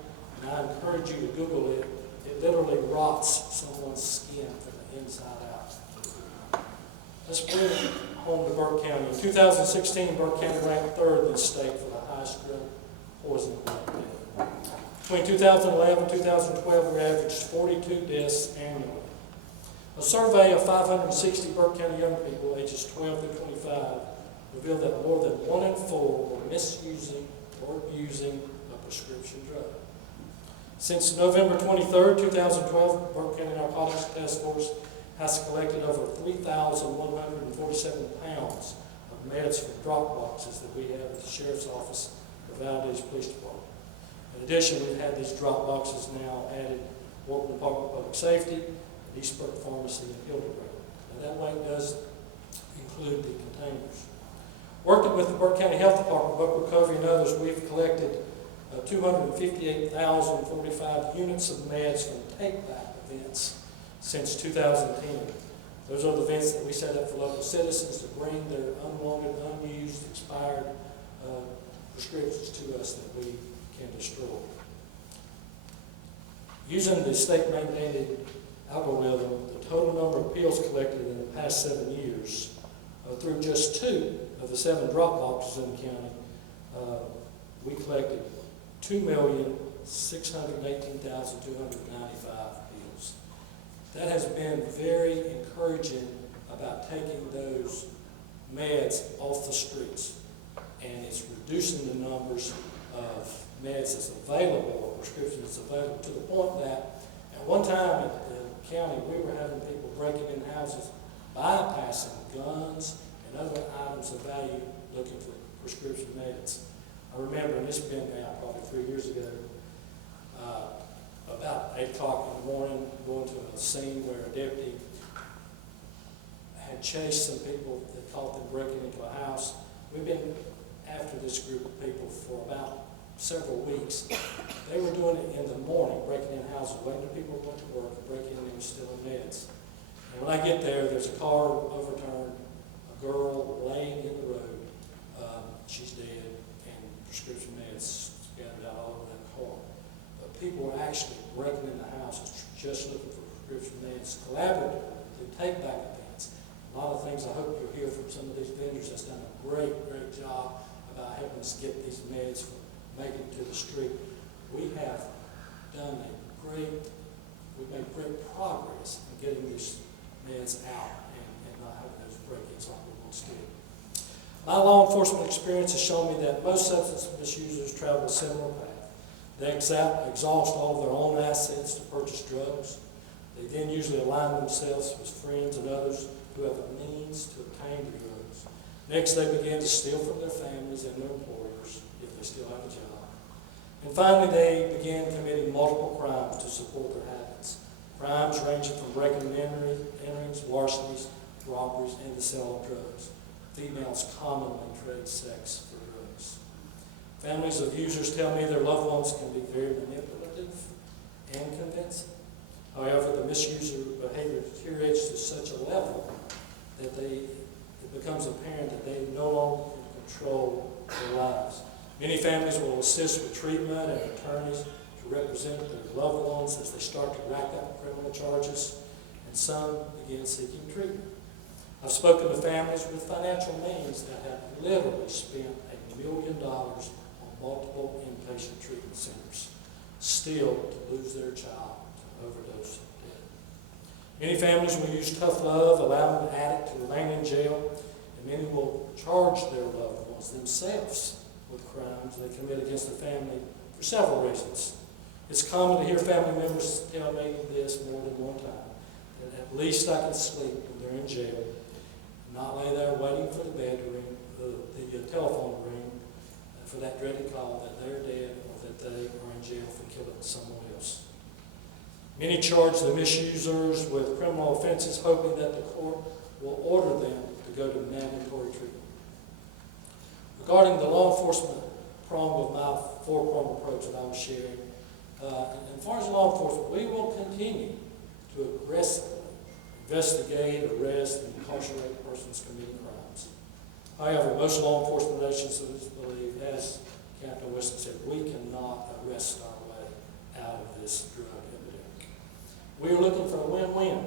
And I encourage you to Google it. It literally rots someone's skin from the inside out. Let's bring it home to Burke County. In 2016, Burke County ranked third in the state for the highest drug poisoning rate. Between 2011 and 2012, we averaged 42 deaths annually. A survey of 560 Burke County young people ages 12 to 25 revealed that more than 1 in 4 were misusing or abusing a prescription drug. Since November 23, 2012, Burke County Narcotics Task Force has collected over 3,147 pounds of meds from drop boxes that we have at the Sheriff's Office of Valdez Police Department. In addition, we've had these drop boxes now added to Walton Department of Public Safety, East Burke Pharmacy, and Hildebrand. Now that weight does include the containers. Working with the Burke County Health Department, Buck Recovery, and others, we've collected 258,045 units of meds from take-back events since 2010. Those are the events that we set up for local citizens to bring their unwanted, unused, expired prescriptions to us that we can destroy. Using the state-maintained algorithm, the total number of pills collected in the past 7 years, through just 2 of the 7 drop boxes in the county, we collected 2,618,295 pills. That has been very encouraging about taking those meds off the streets, and it's reducing the numbers of meds that's available, or prescriptions that's available, to the point that at one time in the county we were having people breaking in houses, bypassing guns and other items of value looking for prescription meds. I remember, and this has been now probably 3 years ago, about 8 o'clock in the morning, going to a scene where a deputy had chased some people that caught them breaking into a house. We've been after this group of people for about several weeks. They were doing it in the morning, breaking in houses, waiting till people went to work and breaking in and stealing meds. And when I get there, there's a car overturned, a girl laying in the road. She's dead, and prescription meds scattered out all over that car. But people were actually breaking in the houses just looking for prescription meds, collaboratively through take-back events. A lot of things I hope you'll hear from some of these vendors that's done a great, great job about helping us get these meds from making it to the street. We have done we've made great progress in getting these meds out and not having those break-ins like we once did. My law enforcement experience has shown me that most substance misusers travel a similar path. They exhaust all of their own assets to purchase drugs. They then usually align themselves with friends and others who have the means to obtain the drugs. Next, they begin to steal from their families and their employers, if they still have a job. And finally, they begin committing multiple crimes to support their habits. Crimes ranging from breaking and enterings, larcenies, robberies, and the sale of drugs. Females commonly trade sex for drugs. Families of users tell me their loved ones can be very manipulative and convincing. However, the misuser behavior deteriorates to such a level that it becomes apparent that they no longer can control their lives. Many families will assist with treatment and attorneys to represent their loved ones as they start to rack up criminal charges, and some begin seeking treatment. I've spoken to families with financial means that have literally spent $1 million on multiple inpatient treatment centers, still to lose their child to overdose death. Many families will use tough love, allowing the addict to remain in jail, and many will charge their loved ones themselves with crimes they commit against the family for several reasons. It's common to hear family members tell me this more than one time, that at least I can sleep when they're in jail, not lay there waiting for the bed to ring, the telephone to ring, for that dreaded call that they're dead or that they are in jail for killing someone else. Many charge the misusers with criminal offenses, hoping that the court will order them to go to mandatory treatment. Regarding the law enforcement prong of my four-prong approach that I was sharing, as far as law enforcement, we will continue to aggressively investigate, arrest, and incarcerate persons committing crimes. However, most law enforcement agencies believe, as Captain Wilson said, we cannot arrest our way out of this drug epidemic. We are looking for a win-win.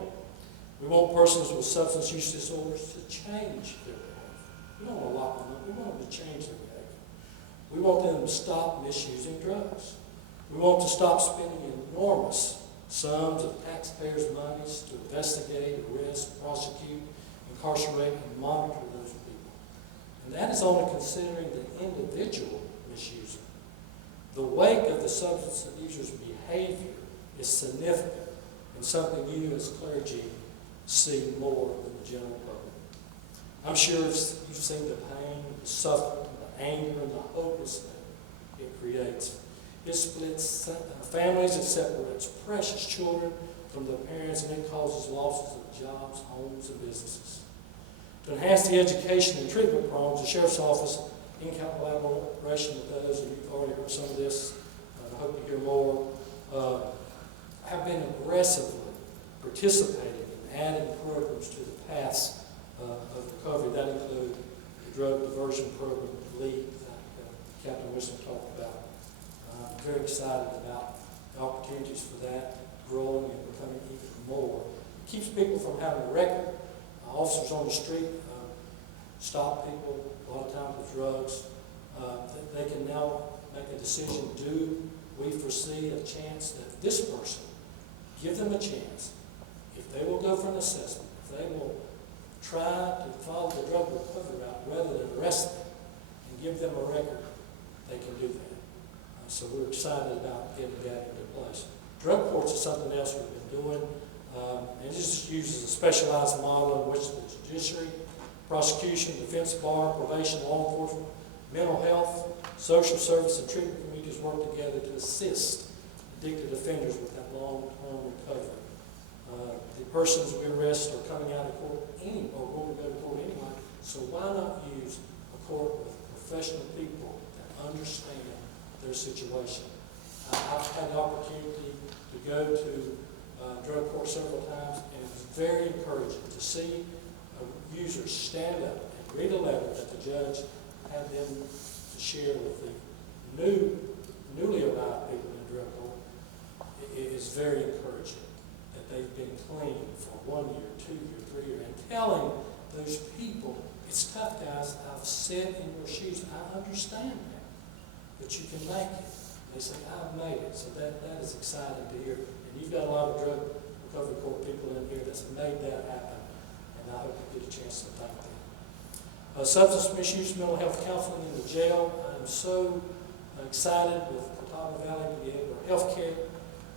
We want persons with substance use disorders to change their behavior. We don't want to lock them up. We want them to change their behavior. We want them to stop misusing drugs. We want to stop spending enormous sums of taxpayers' monies to investigate, arrest, prosecute, incarcerate, and monitor those people. And that is only considering the individual misuser. The wake of the substance abuser's behavior is significant and something you as clergy see more than the general public. I'm sure you've seen the pain, the suffering, the anger, and the hopelessness it creates. It splits families, it separates precious children from their parents, and it causes losses of jobs, homes, and businesses. To enhance the education and treatment prongs, the Sheriff's Office, in collaboration with those, and you've already heard some of this, I hope you hear more, have been aggressively participating in adding programs to the paths of recovery. That include the drug diversion program, LEAD, that Captain Wilson talked about. I'm very excited about the opportunities for that growing and becoming even more. It keeps people from having a record. Officers on the street stop people a lot of times with drugs. They can now make a decision, do we foresee a chance that this person, give them a chance, if they will go for an assessment, if they will try to follow the drug recovery route rather than arrest them and give them a record, they can do that. So we're excited about getting that into place. Drug courts is something else we've been doing. And it just uses a specialized model in which the judiciary, prosecution, defense bar, probation, law enforcement, mental health, social service, and treatment communities work together to assist addicted offenders with that long-term recovery. The persons we arrest are coming out of court or going to go to court anyway, so why not use a court with professional people that understand their situation? I've had the opportunity to go to drug court several times, and it's very encouraging to see users stand up and read a letter that the judge had them to share with the newly arrived people in drug court. It is very encouraging that they've been clean for 1 year, 2 years, 3 years, and telling those people, it's tough, guys, I've sat in your shoes, I understand that, but you can make it. They say, I've made it. So that is exciting to hear. And you've got a lot of drug recovery court people in here that's made that happen. And I hope you get a chance to thank them. Substance misuse, mental health counseling in the jail. I'm so excited with Catawba Valley to be able to health care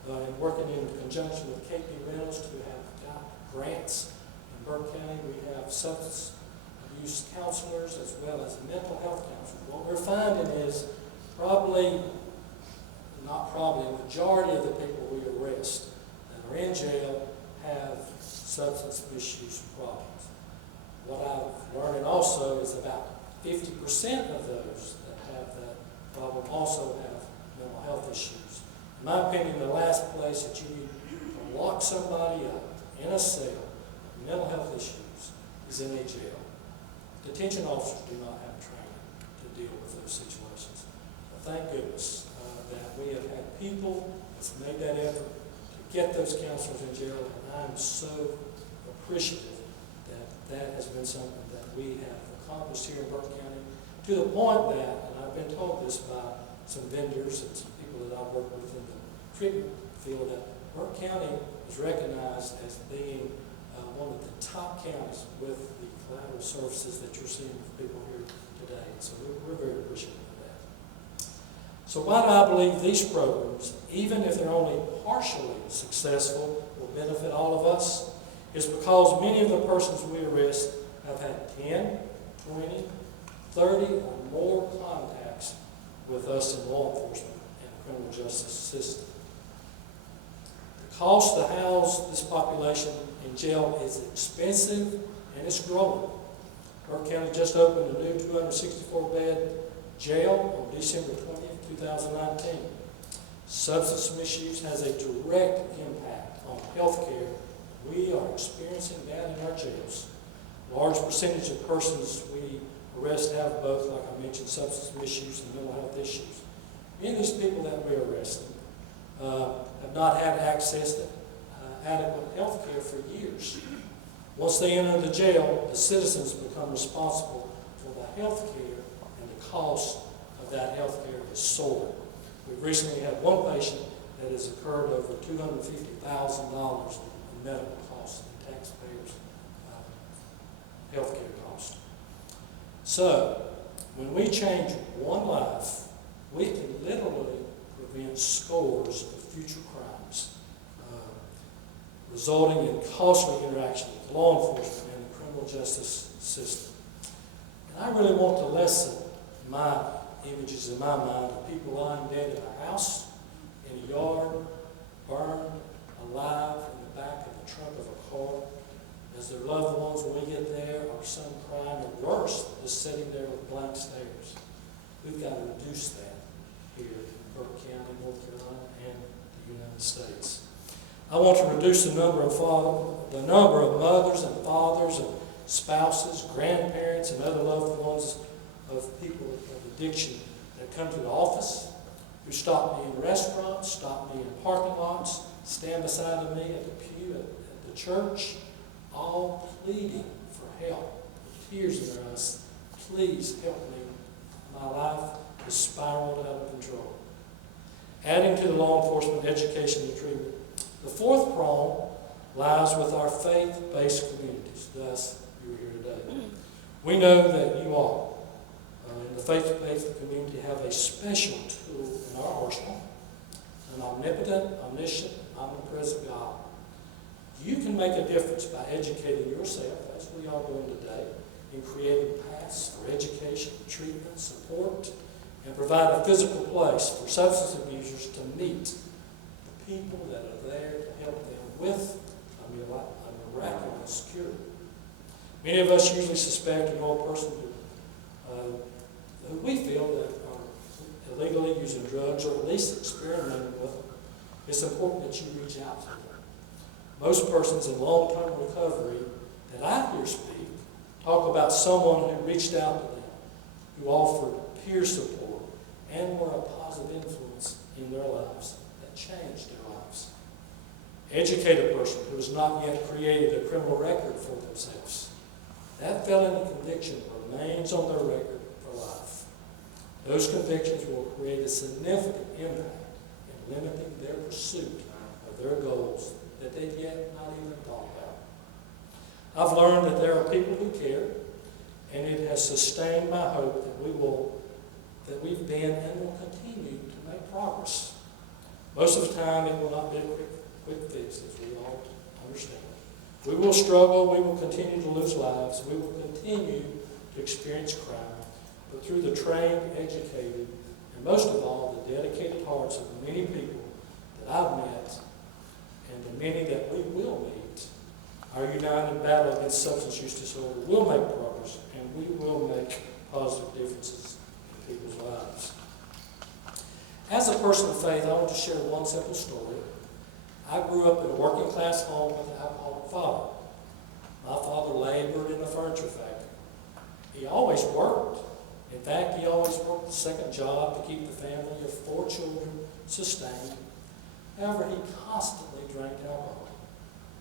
and working in conjunction with KP Reynolds to have got grants. In Burke County, we have substance abuse counselors as well as mental health counselors. What we're finding is the majority of the people we arrest that are in jail have substance misuse problems. What I'm learning also is about 50% of those that have that problem also have mental health issues. In my opinion, the last place that you need to lock somebody up in a cell with mental health issues is in a jail. Detention officers do not have training to deal with those situations. But thank goodness that we have had people that's made that effort to get those counselors in jail, and I'm so appreciative that that has been something that we have accomplished here in Burke County, to the point that, and I've been told this by some vendors and some people that I've worked with in the treatment field, that Burke County is recognized as being one of the top counties with the collateral services that you're seeing for people here today. So we're very appreciative of that. So why do I believe these programs, even if they're only partially successful, will benefit all of us? Is because many of the persons we arrest have had 10, 20, 30 or more contacts with us in law enforcement and the criminal justice system. The cost to house this population in jail is expensive and it's growing. Burke County just opened a new 264-bed jail on December 20th, 2019. Substance misuse has a direct impact on health care. We are experiencing that in our jails. A large percentage of persons we arrest have both, like I mentioned, substance misuse and mental health issues. Many of these people that we're arresting have not had access to adequate health care for years. Once they enter the jail, the citizens become responsible for the health care, and the cost of that health care is soaring. We've recently had one patient that has incurred over $250,000 in medical costs and taxpayers' health care costs. So, when we change one life, we can literally prevent scores of future crimes, resulting in costly interaction with law enforcement and the criminal justice system. And I really want to lessen my images in my mind of people lying dead in a house, in a yard, burned alive in the back of the trunk of a car, as their loved ones, when we get there, are some crying, or worse, just sitting there with blank stares. We've got to reduce that here in Burke County, North Carolina, and the United States. I want to reduce the number of mothers and fathers and spouses, grandparents, and other loved ones of people of addiction that come to the office, who stop me in restaurants, stop me in parking lots, stand beside of me at the pew at the church, all pleading for help, with tears in their eyes. Please help me. My life is spiraled out of control. Adding to the law enforcement education and treatment, the fourth prong lies with our faith-based communities. Thus, you're here today. We know that you all in the faith-based community have a special tool in our arsenal, an omnipotent, omniscient, omnipresent God. You can make a difference by educating yourself, as we are doing today, in creating paths for education, treatment, support, and provide a physical place for substance abusers to meet the people that are there to help them with a miraculous cure. Many of us usually suspect or know a person who we feel that are illegally using drugs, or at least experimenting with them. It's important that you reach out to them. Most persons in long-term recovery that I hear speak talk about someone who reached out to them, who offered peer support, and were a positive influence in their lives that changed their lives. Educate a person who has not yet created a criminal record for themselves. That felony conviction remains on their record for life. Those convictions will create a significant impact in limiting their pursuit of their goals that they've yet not even thought about. I've learned that there are people who care and it has sustained my hope that we've been and will continue to make progress. Most of the time, it will not be a quick fix, as we all understand. We will struggle, we will continue to lose lives, we will continue to experience crime, but through the trained, educated, and most of all, the dedicated hearts of the many people that I've met and the many that we will meet, our united battle against substance use disorder will make progress, and we will make positive differences in people's lives. As a person of faith, I want to share one simple story. I grew up in a working class home with an alcoholic father. My father labored in a furniture factory. He always worked. In fact, he always worked a second job to keep the family of 4 children sustained. However, he constantly drank alcohol.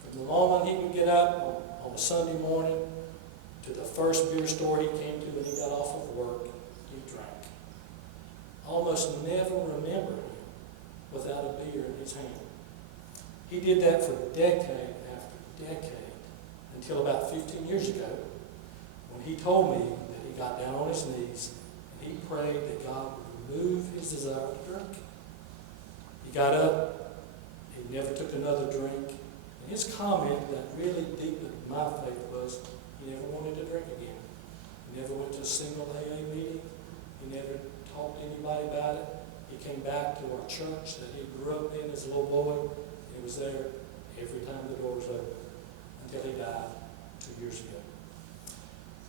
From the moment he would get up on a Sunday morning to the first beer store he came to when he got off of work, he drank. Almost never remember him without a beer in his hand. He did that for decade after decade until about 15 years ago when he told me that he got down on his knees and he prayed that God would remove his desire to drink. He got up, he never took another drink, and his comment that really deepened my faith was he never wanted to drink again. He never went to a single AA meeting. He never talked to anybody about it. He came back to our church that he grew up in as a little boy. He was there every time the door was open until he died 2 years ago.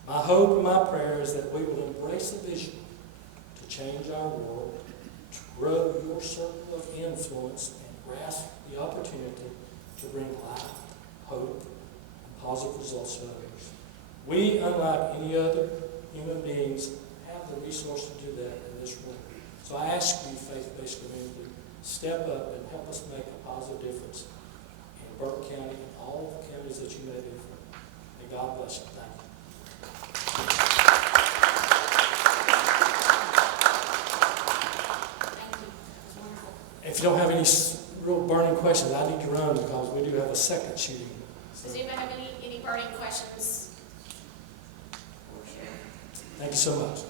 My hope and my prayer is that we will embrace the vision to change our world, to grow your circle of influence, and grasp the opportunity to bring life, hope, and positive results to others. We, unlike any other human beings, have the resource to do that in this room. So I ask you, faith-based community, step up and help us make a positive difference in Burke County and all the counties that you may be from. May God bless you. Thank you. If you don't have any real burning questions, I need to run because we do have a second shooting. Does anybody have any burning questions? Thank you so much.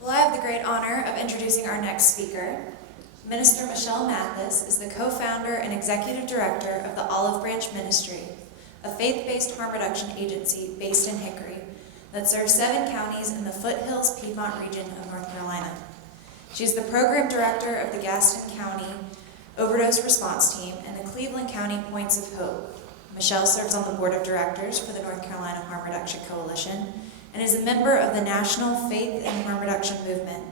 Well, I have the great honor of introducing our next speaker. Minister Michelle Mathis is the co-founder and executive director of the Olive Branch Ministry, a faith-based harm reduction agency based in Hickory that serves 7 counties in the Foothills Piedmont region of North Carolina. She's the program director of the Gaston County Overdose Response Team and the Cleveland County Points of Hope. Michelle serves on the board of directors for the North Carolina Harm Reduction Coalition and is a member of the National Faith and Harm Reduction Movement.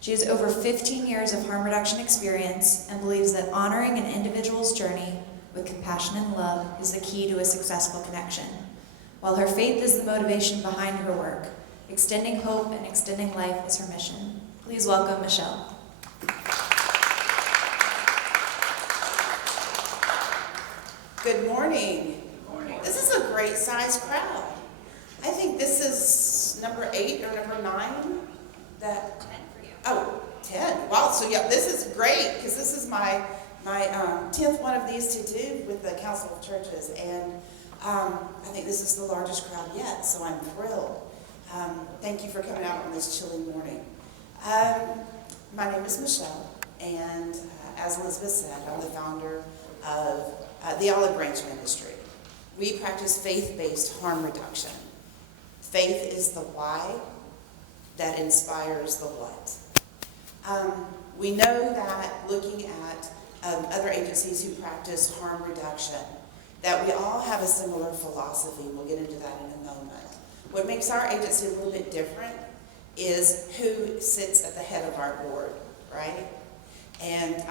She has over 15 years of harm reduction experience and believes that honoring an individual's journey with compassion and love is the key to a successful connection. While her faith is the motivation behind her work, extending hope and extending life is her mission. Please welcome Michelle. Good morning. This is a great sized crowd. I think this is number 8 or number 9. 10 for you. Oh, 10. Wow. So yeah, this is great because this is my 10th one of these to do with the Council of Churches, and I think this is the largest crowd yet. So I'm thrilled. Thank you for coming out on this chilly morning. My name is Michelle, and as Elizabeth said, I'm the founder of the Olive Branch Ministry. We practice faith-based harm reduction. Faith is the why that inspires the what. We know that looking at other agencies who practice harm reduction, that we all have a similar philosophy. We'll get into that in a moment. What makes our agency a little bit different is who sits at the head of our board, right? And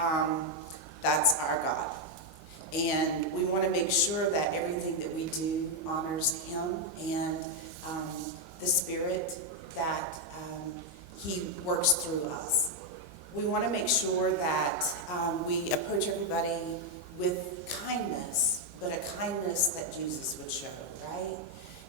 that's our God. And we want to make sure that everything that we do honors Him and the Spirit that He works through us. We want to make sure that we approach everybody with kindness, but a kindness that Jesus would show, right?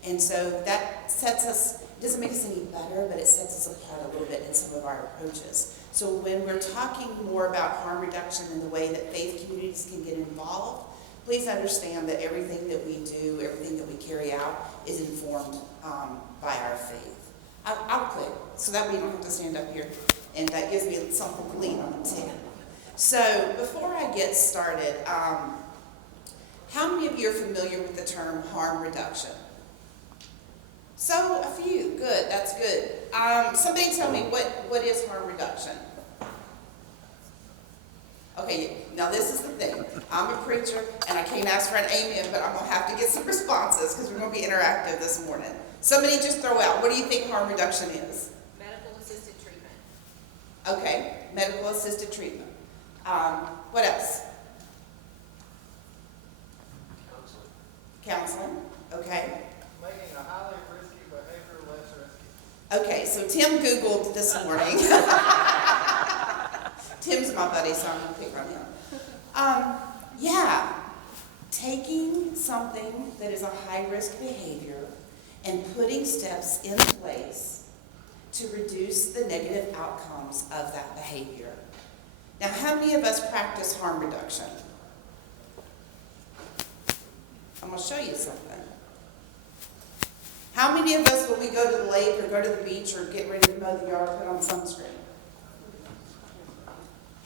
And so that sets us, it doesn't make us any better, but it sets us apart a little bit in some of our approaches. So when we're talking more about harm reduction and the way that faith communities can get involved, please understand that everything that we do, everything that we carry out is informed by our faith. I'll click so that we don't have to stand up here, and that gives me something to lean on too. So before I get started, how many of you are familiar with the term harm reduction? So a few, good, that's good. Somebody tell me what is harm reduction? Okay, now this is the thing. I'm a preacher and I can't ask for an amen, but I'm gonna have to get some responses because we're gonna be interactive this morning. Somebody just throw out, what do you think harm reduction is? Medical assisted treatment. Okay, medical assisted treatment. What else? Counseling, okay. Making a highly risky behavior less risky. Okay, so Tim Googled this morning. Tim's my buddy, so I'm gonna pick on him. Yeah, taking something that is a high-risk behavior and putting steps in place to reduce the negative outcomes of that behavior. Now, how many of us practice harm reduction? I'm gonna show you something. How many of us, when we go to the lake or go to the beach or get ready to mow the yard, put on sunscreen?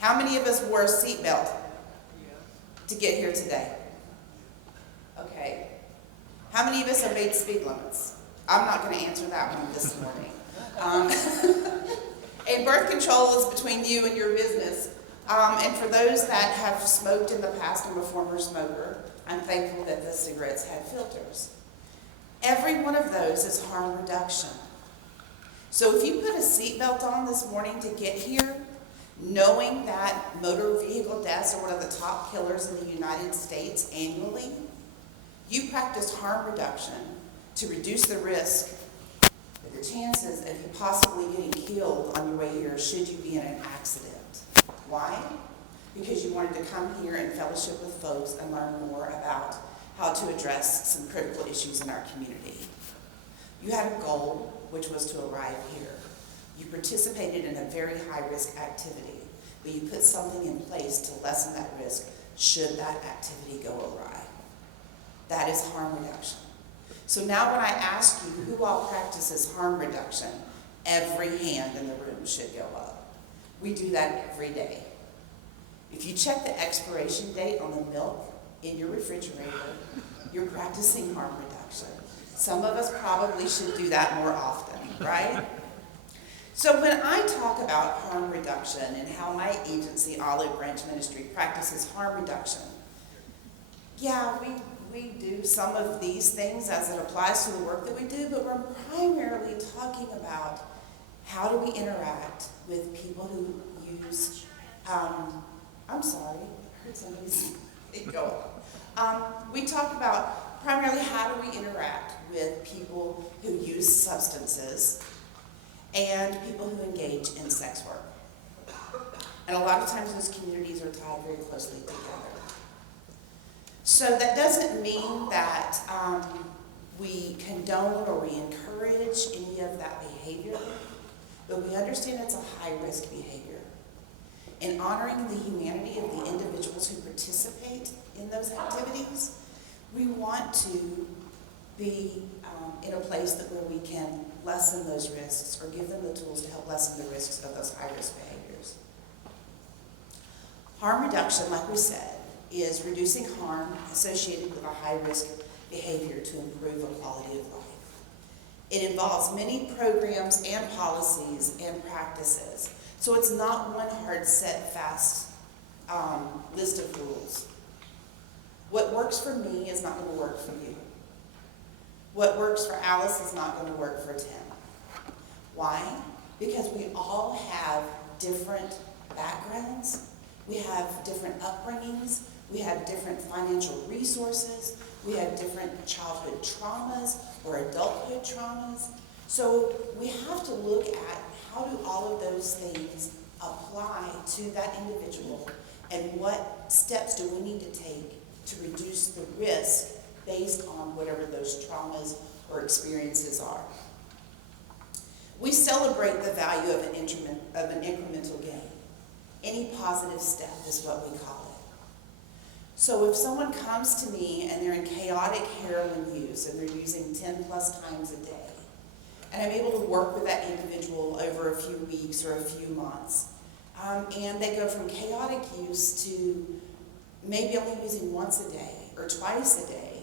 How many of us wore a seatbelt to get here today? Okay. How many of us obeyed speed limits? I'm not going to answer that one this morning. And birth control is between you and your business. And for those that have smoked in the past, I'm a former smoker. I'm thankful that the cigarettes had filters. Every one of those is harm reduction. So if you put a seatbelt on this morning to get here, knowing that motor vehicle deaths are one of the top killers in the United States annually, you practice harm reduction to reduce the risk, the chances of you possibly getting killed on your way here should you be in an accident. Why? Because you wanted to come here and fellowship with folks and learn more about how to address some critical issues in our community. You had a goal, which was to arrive here. You participated in a very high-risk activity, but you put something in place to lessen that risk should that activity go awry. That is harm reduction. So now when I ask you who all practices harm reduction, every hand in the room should go up. We do that every day. If you check the expiration date on the milk in your refrigerator, you're practicing harm reduction. Some of us probably should do that more often, right? So when I talk about harm reduction and how my agency, Olive Branch Ministry, practices harm reduction, yeah, we do some of these things as it applies to the work that we do, but we're primarily talking about how do we interact with people who use, I'm sorry, I heard somebody's go up. We talk about primarily how do we interact with people who use substances and people who engage in sex work. And a lot of times those communities are tied very closely together. So that doesn't mean that we condone or we encourage any of that behavior, but we understand it's a high-risk behavior. In honoring the humanity of the individuals who participate in those activities, we want to be in a place where we can lessen those risks or give them the tools to help lessen the risks of those high-risk behaviors. Harm reduction, like we said, is reducing harm associated with a high-risk behavior to improve the quality of life. It involves many programs and policies and practices So it's not one hard, set, fast list of rules. What works for me is not going to work for you. What works for Alice is not going to work for Tim. Why? Because we all have different backgrounds, we have different upbringings, we have different financial resources, we have different childhood traumas or adulthood traumas. So we have to look at how do all of those things apply to that individual, and what steps do we need to take to reduce the risk based on whatever those traumas or experiences are. We celebrate the value of an incremental gain. Any positive step is what we call it. So if someone comes to me and they're in chaotic heroin use and they're using 10 plus times a day, and I'm able to work with that individual over a few weeks or a few months, and they go from chaotic use to maybe only using once a day or twice a day,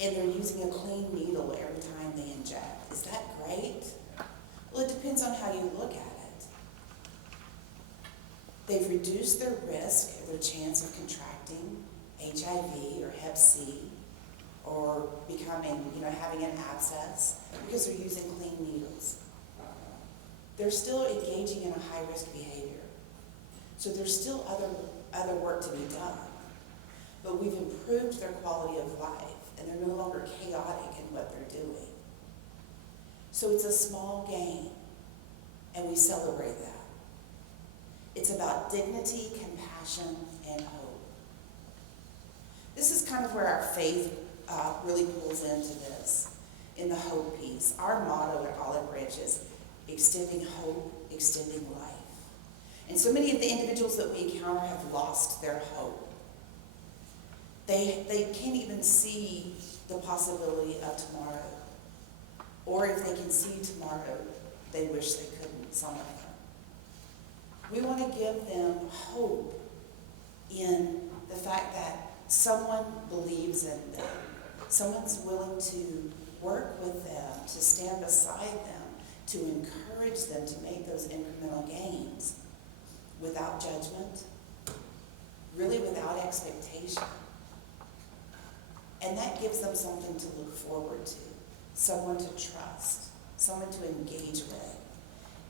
and they're using a clean needle every time they inject. Is that great? Well, it depends on how you look at it. They've reduced their risk, or their chance of contracting HIV or Hep C, or becoming, having an abscess, because they're using clean needles. They're still engaging in a high-risk behavior. So there's still other work to be done. But we've improved their quality of life, and they're no longer chaotic in what they're doing. So it's a small gain, and we celebrate that. It's about dignity, compassion, and hope. This is kind of where our faith really pulls into this, in the hope piece. Our motto at Olive Branch is extending hope, extending life. And so many of the individuals that we encounter have lost their hope. They can't even see the possibility of tomorrow. Or if they can see tomorrow, they wish they couldn't, some of them. We want to give them hope in the fact that someone believes in them. Someone's willing to work with them, to stand beside them, to encourage them to make those incremental gains without judgment, really without expectation. And that gives them something to look forward to, someone to trust, someone to engage with.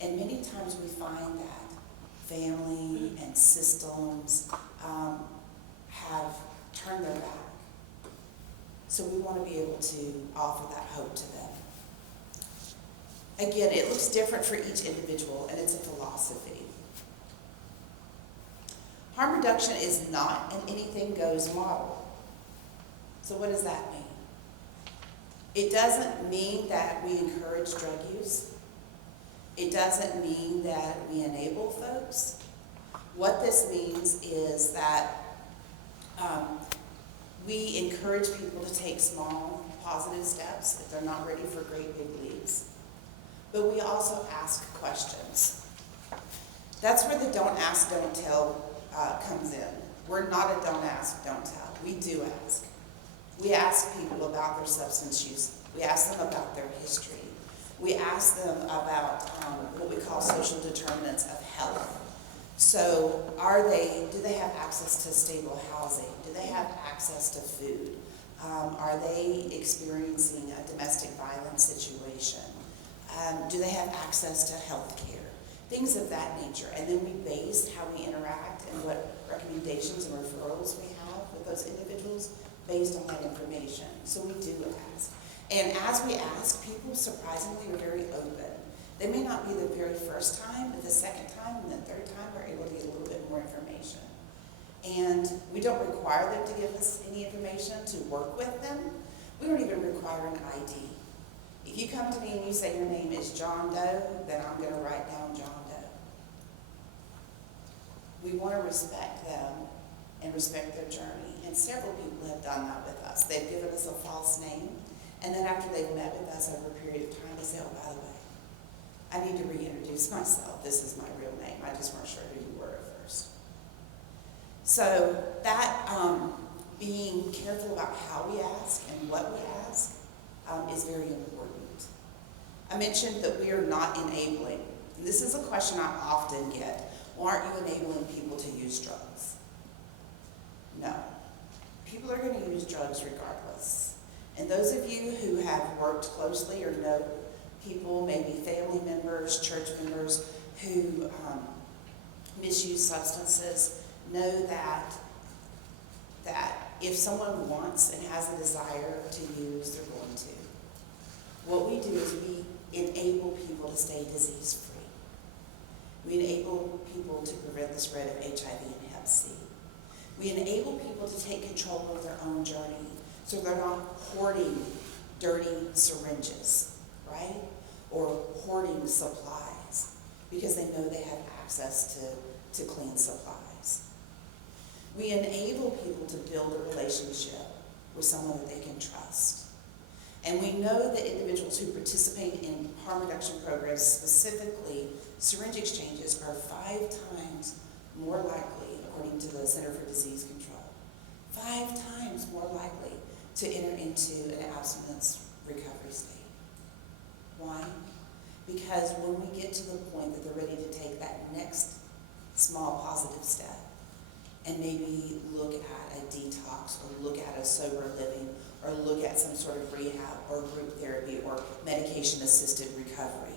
And many times we find that family and systems have turned their back. So we want to be able to offer that hope to them. Again, it looks different for each individual, and it's a philosophy. Harm reduction is not an anything goes model. So what does that mean? It doesn't mean that we encourage drug use. It doesn't mean that we enable folks. What this means is that we encourage people to take small, positive steps if they're not ready for great big leaps. But we also ask questions. That's where the don't ask, don't tell comes in. We're not a don't ask, don't tell. We do ask. We ask people about their substance use. We ask them about their history. We ask them about what we call social determinants of health. So do they have access to stable housing? Do they have access to food? Are they experiencing a domestic violence situation? Do they have access to health care? Things of that nature. And then we base how we interact and what recommendations and referrals we have with those individuals based on that information. So we do ask. And as we ask, people surprisingly are very open. They may not be the very first time, but the second time and the third time we're able to get a little bit more information. And we don't require them to give us any information to work with them. We don't even require an ID. If you come to me and you say your name is John Doe, then I'm going to write down John Doe. We want to respect them and respect their journey. And several people have done that with us. They've given us a false name, and then after they've met with us over a period of time, they say, oh, by the way, I need to reintroduce myself. This is my real name. I just weren't sure who you were at first. So that being careful about how we ask and what we ask is very important. I mentioned that we are not enabling. And this is a question I often get. Well, aren't you enabling people to use drugs? No. People are going to use drugs regardless. And those of you who have worked closely or know people, maybe family members, church members, who misuse substances, know that if someone wants and has a desire to use, they're going to. What we do is we enable people to stay disease-free. We enable people to prevent the spread of HIV and Hep C. We enable people to take control of their own journey so they're not hoarding dirty syringes, right? Or hoarding supplies because they know they have access to clean supplies. We enable people to build a relationship with someone that they can trust. And we know that individuals who participate in harm reduction programs, specifically syringe exchanges, are 5 times more likely, according to the Center for Disease Control, 5 times more likely to enter into an abstinence recovery state. Why? Because when we get to the point that they're ready to take that next small positive step and maybe look at a detox or look at a sober living or look at some sort of rehab or group therapy or medication-assisted recovery,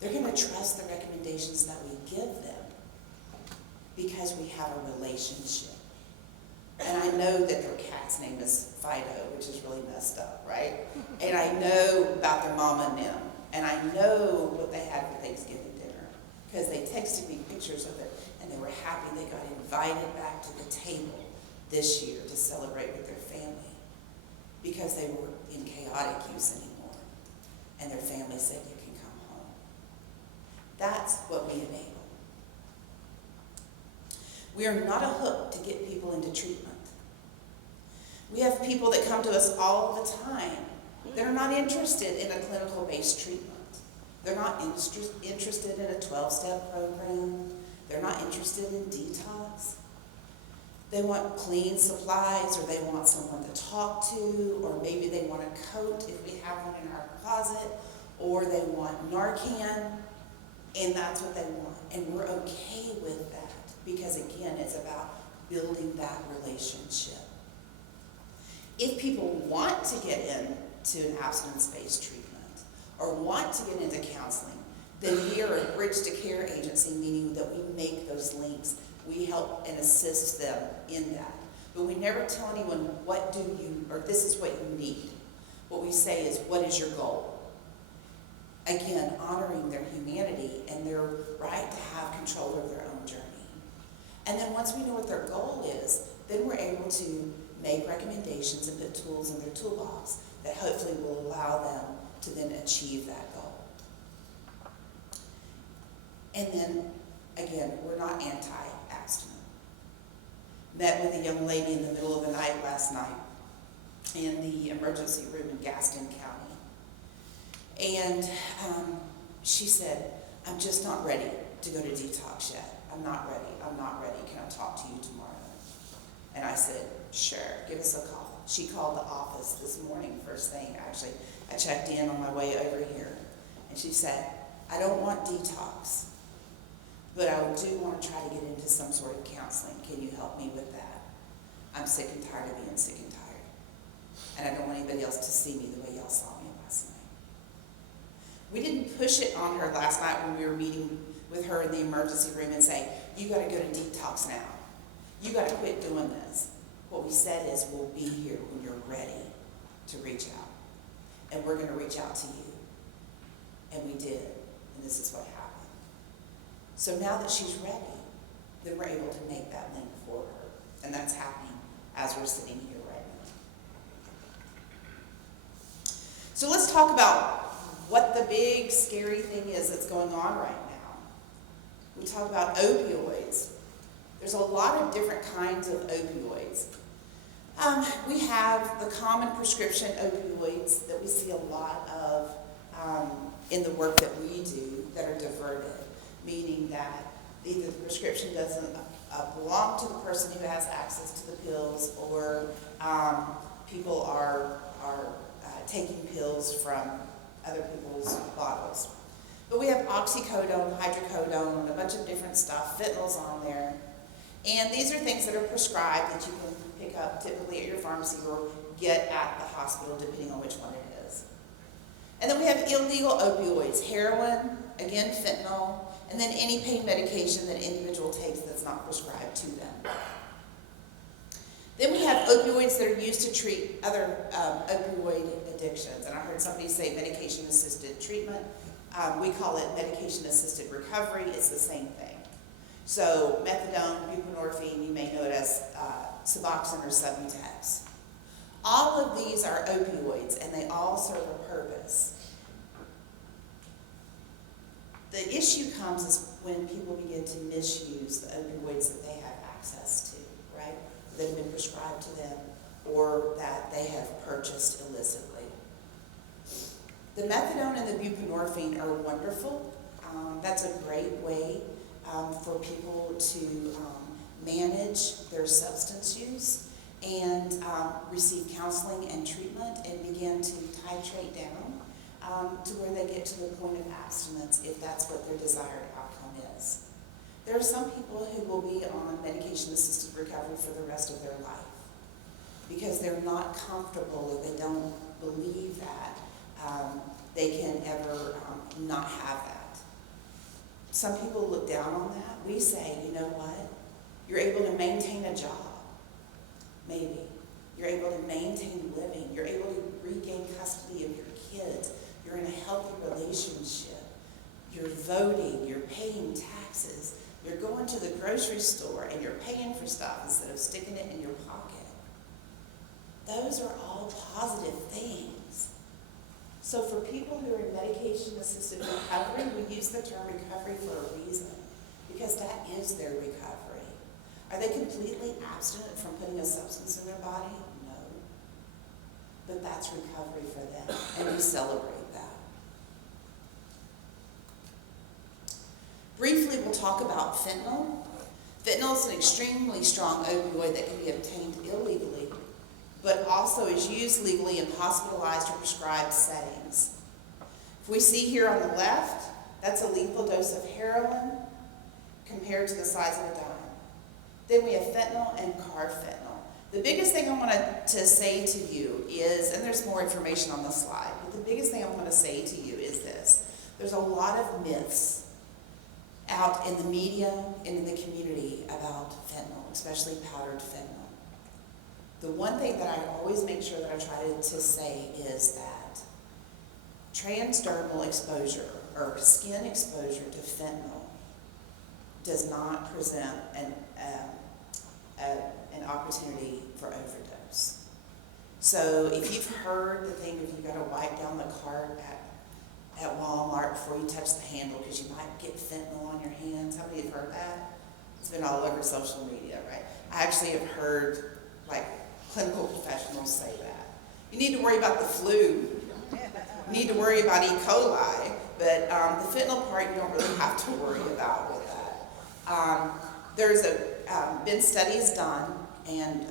they're going to trust the recommendations that we give them because we have a relationship. And I know that their cat's name is Fido, which is really messed up, right? And I know about their mama Nim, and I know what they had for Thanksgiving dinner because they texted me pictures of it, and they were happy they got invited back to the table this year to celebrate with their family because they were in chaotic use anymore, and their family said, you can come home. That's what we enable. We are not a hook to get people into treatment. We have people that come to us all the time that are not interested in a clinical-based treatment. They're not interested in a 12-step program. They're not interested in detox. They want clean supplies, or they want someone to talk to, or maybe they want a coat if we have one in our closet, or they want Narcan, and that's what they want. And we're okay with that because, again, it's about building that relationship. If people want to get into an abstinence-based treatment or want to get into counseling, then we are a bridge to care agency, meaning that we make those links. We help and assist them in that. But we never tell anyone what do you, or this is what you need. What we say is, what is your goal? Again, honoring their humanity and their right to have control of their own journey. And then once we know what their goal is, then we're able to make recommendations and put tools in their toolbox that hopefully will allow them to then achieve that goal. And then, again, we're not anti-abstinent. Met with a young lady in the middle of the night last night in the emergency room in Gaston County. And she said, I'm just not ready to go to detox yet. I'm not ready. Can I talk to you tomorrow? And I said, sure, give us a call. She called the office this morning, first thing, actually. I checked in on my way over here. And she said, I don't want detox, but I do want to try to get into some sort of counseling. Can you help me with that? I'm sick and tired of being sick and tired. And I don't want anybody else to see me the way y'all saw me last night. We didn't push it on her last night when we were meeting with her in the emergency room and say, you got to go to detox now. You got to quit doing this. What we said is, we'll be here when you're ready to reach out. And we're going to reach out to you. And we did. And this is what happened. So now that she's ready, then we're able to make that link for her. And that's happening as we're sitting here right now. So let's talk about what the big scary thing is that's going on right now. We talk about opioids. There's a lot of different kinds of opioids. We have the common prescription opioids that we see a lot of in the work that we do that are diverted, meaning that either the prescription doesn't belong to the person who has access to the pills, or people are taking pills from other people's bottles. But we have oxycodone, hydrocodone, a bunch of different stuff, fentanyl's on there. And these are things that are prescribed that you can pick up typically at your pharmacy or get at the hospital, depending on which one it is. And then we have illegal opioids, heroin, again fentanyl, and then any pain medication that an individual takes that's not prescribed to them. Then we have opioids that are used to treat other opioid addictions. And I heard somebody say medication-assisted treatment. We call it medication-assisted recovery. It's the same thing. So methadone, buprenorphine, you may know it as Suboxone or Subutex. All of these are opioids, and they all serve a purpose. The issue comes is when people begin to misuse the opioids that they have access to, right? That have been prescribed to them or that they have purchased illicitly. The methadone and the buprenorphine are wonderful. That's a great way for people to manage their substance use and receive counseling and treatment and begin to titrate down to where they get to the point of abstinence if that's what their desired outcome is. There are some people who will be on medication-assisted recovery for the rest of their life because they're not comfortable or they don't believe that they can ever not have that. Some people look down on that. We say, you know what? You're able to maintain a job, maybe. You're able to maintain living. You're able to regain custody of your kids. You're in a healthy relationship. You're voting. You're paying taxes. You're going to the grocery store and you're paying for stuff instead of sticking it in your pocket. Those are all positive things. So for people who are in medication-assisted recovery, we use the term recovery for a reason, because that is their recovery. Are they completely abstinent from putting a substance in their body? No. But that's recovery for them, and we celebrate that. Briefly, we'll talk about fentanyl. Fentanyl is an extremely strong opioid that can be obtained illegally, but also is used legally in hospitalized or prescribed settings. If we see here on the left, that's a lethal dose of heroin compared to the size of a dime. Then we have fentanyl and carfentanil. The biggest thing I wanted to say to you is, and there's more information on the slide, but the biggest thing I want to say to you is this. There's a lot of myths out in the media and in the community about fentanyl, especially powdered fentanyl. The one thing that I always make sure that I try to say is that transdermal exposure or skin exposure to fentanyl does not present an opportunity for overdose. So if you've heard the thing of you got to wipe down the cart at Walmart before you touch the handle because you might get fentanyl on your hands, how many have heard that? It's been all over social media, right? I actually have heard clinical professionals say that. You need to worry about the flu. You need to worry about E. coli, but the fentanyl part you don't really have to worry about with that. There's been studies done, and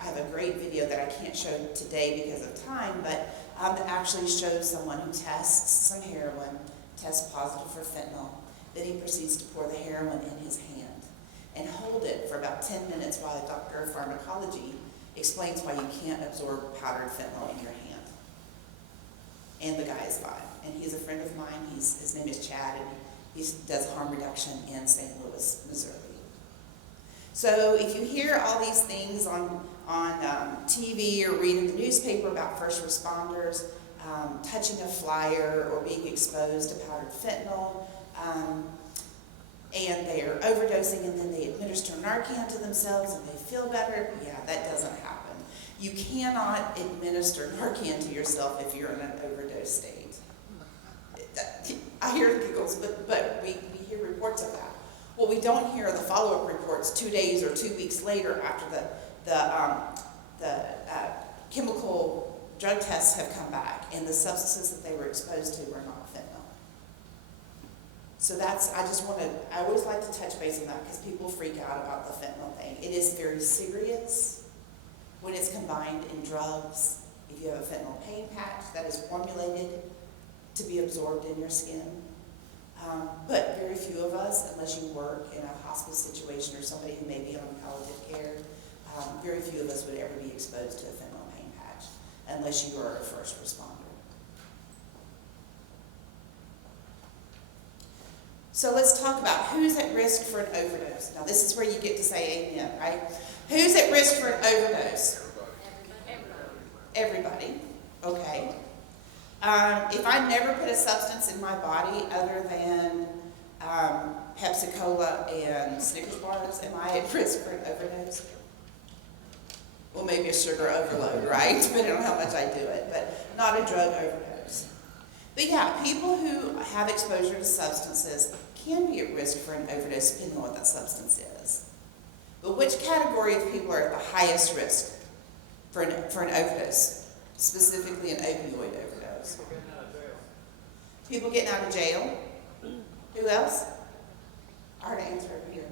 I have a great video that I can't show today because of time, but that actually shows someone who tests some heroin, tests positive for fentanyl, then he proceeds to pour the heroin in his hand and hold it for about 10 minutes while a doctor of pharmacology explains why you can't absorb powdered fentanyl in your hand. And the guy is fine. And he's a friend of mine. His name is Chad, and he does harm reduction in St. Louis, Missouri. So if you hear all these things on TV or read in the newspaper about first responders touching a flyer or being exposed to powdered fentanyl, and they are overdosing and then they administer Narcan to themselves and they feel better, yeah, that doesn't happen. You cannot administer Narcan to yourself if you're in an overdose state. I hear the giggles, but we hear reports of that. What we don't hear are the follow-up reports 2 days or 2 weeks later after the chemical drug tests have come back and the substances that they were exposed to were not fentanyl. So I always like to touch base on that because people freak out about the fentanyl thing. It is very serious when it's combined in drugs. If you have a fentanyl pain patch that is formulated to be absorbed in your skin, But very few of us, unless you work in a hospice situation or somebody who may be on palliative care, very few of us would ever be exposed to a fentanyl pain patch unless you are a first responder. So let's talk about who's at risk for an overdose. Now this is where you get to say amen, right? Who's at risk for an overdose? Everybody. Okay. If I never put a substance in my body other than Pepsi Cola and Snickers bars, am I at risk for an overdose? Well, maybe a sugar overload, right? Depending on how much I do it, but not a drug overdose. But yeah, people who have exposure to substances can be at risk for an overdose depending on what that substance is. But which category of people are at the highest risk for an overdose, specifically an opioid overdose? People getting out of jail. Who else? Hard to answer over here.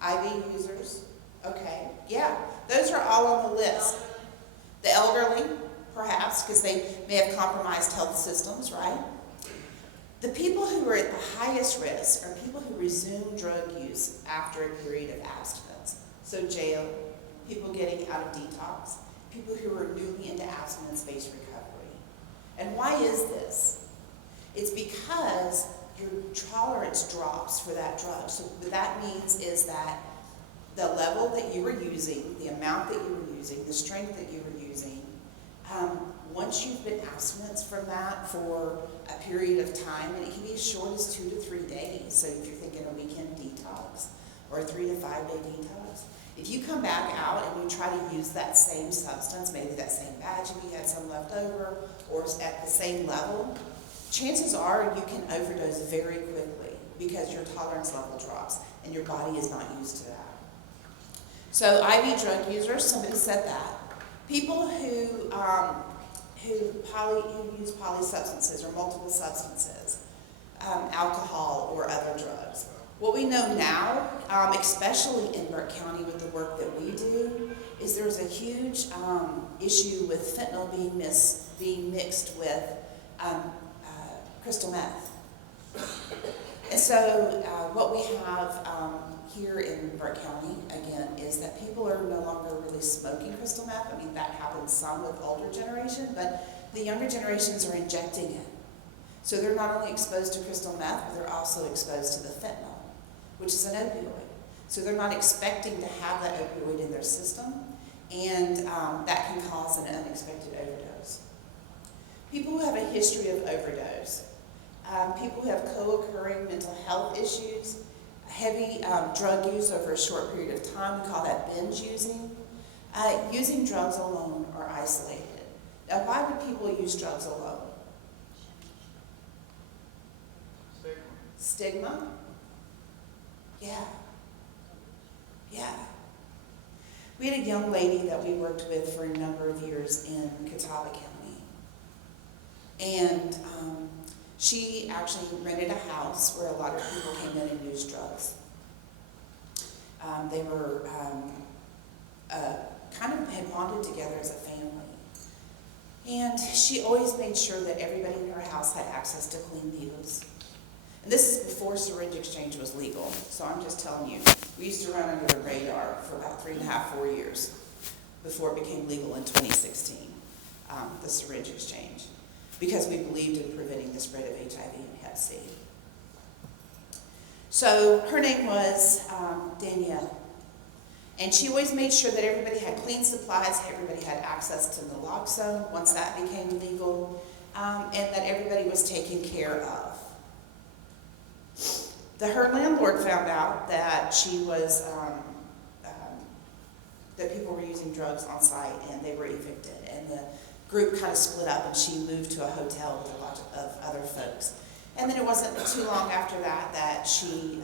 IV users. Okay, yeah, those are all on the list. The elderly, perhaps, because they may have compromised health systems, right? The people who are at the highest risk are people who resume drug use after a period of abstinence. So jail, people getting out of detox, people who are newly into abstinence-based recovery. And why is this? It's because your tolerance drops for that drug. So what that means is that the level that you were using, the amount that you were using, the strength that you were using, once you've been abstinent from that for a period of time, and it can be as short as 2 to 3 days, so if you're thinking a weekend detox or a 3 to 5 day detox, if you come back out and you try to use that same substance, maybe that same batch if you had some left over, or at the same level, chances are you can overdose very quickly because your tolerance level drops and your body is not used to that. So IV drug users, somebody said that. People who use polysubstances or multiple substances, alcohol or other drugs. What we know now, especially in Burke County with the work that we do, is there's a huge issue with fentanyl being mixed with crystal meth. And so what we have here in Burke County, again, is that people are no longer really smoking crystal meth. I mean, that happens some with older generation, but the younger generations are injecting it. So they're not only exposed to crystal meth, but they're also exposed to the fentanyl, which is an opioid. So they're not expecting to have that opioid in their system, and that can cause an unexpected overdose. People who have a history of overdose, people who have co-occurring mental health issues, heavy drug use over a short period of time, we call that binge using. Using drugs alone or isolated. Now, why would people use drugs alone? Stigma? Yeah. Yeah. We had a young lady that we worked with for a number of years in Catawba County. And she actually rented a house where a lot of people came in and used drugs. They were kind of had bonded together as a family. And she always made sure that everybody in her house had access to clean needles. And this is before syringe exchange was legal. So I'm just telling you, we used to run under the radar for about 3.5, 4 years before it became legal in 2016, the syringe exchange, because we believed in preventing the spread of HIV and Hep C. So her name was Danielle. And she always made sure that everybody had clean supplies, everybody had access to naloxone once that became legal, and that everybody was taken care of. Her landlord found out that she was, that people were using drugs on site and they were evicted. And the group kind of split up and she moved to a hotel with a lot of other folks. And then it wasn't too long after that that she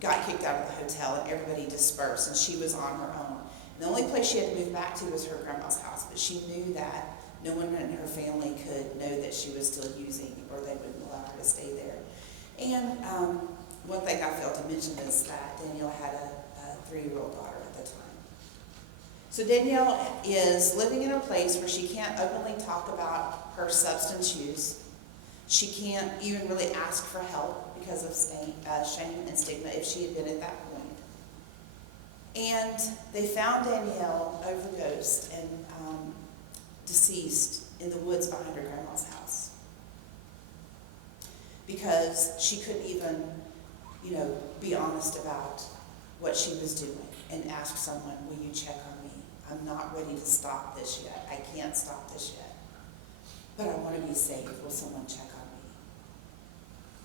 got kicked out of the hotel and everybody dispersed and she was on her own. And the only place she had to move back to was her grandma's house, but she knew that no one in her family could know that she was still using or they wouldn't allow her to stay there. And one thing I failed to mention is that Danielle had a 3-year-old daughter at the time. So Danielle is living in a place where she can't openly talk about her substance use. She can't even really ask for help because of shame and stigma if she had been at that point. And they found Danielle overdosed and deceased in the woods behind her grandma's house. Because she couldn't even, be honest about what she was doing and ask someone, will you check on me? I'm not ready to stop this yet. I can't stop this yet. But I want to be safe. Will someone check on me?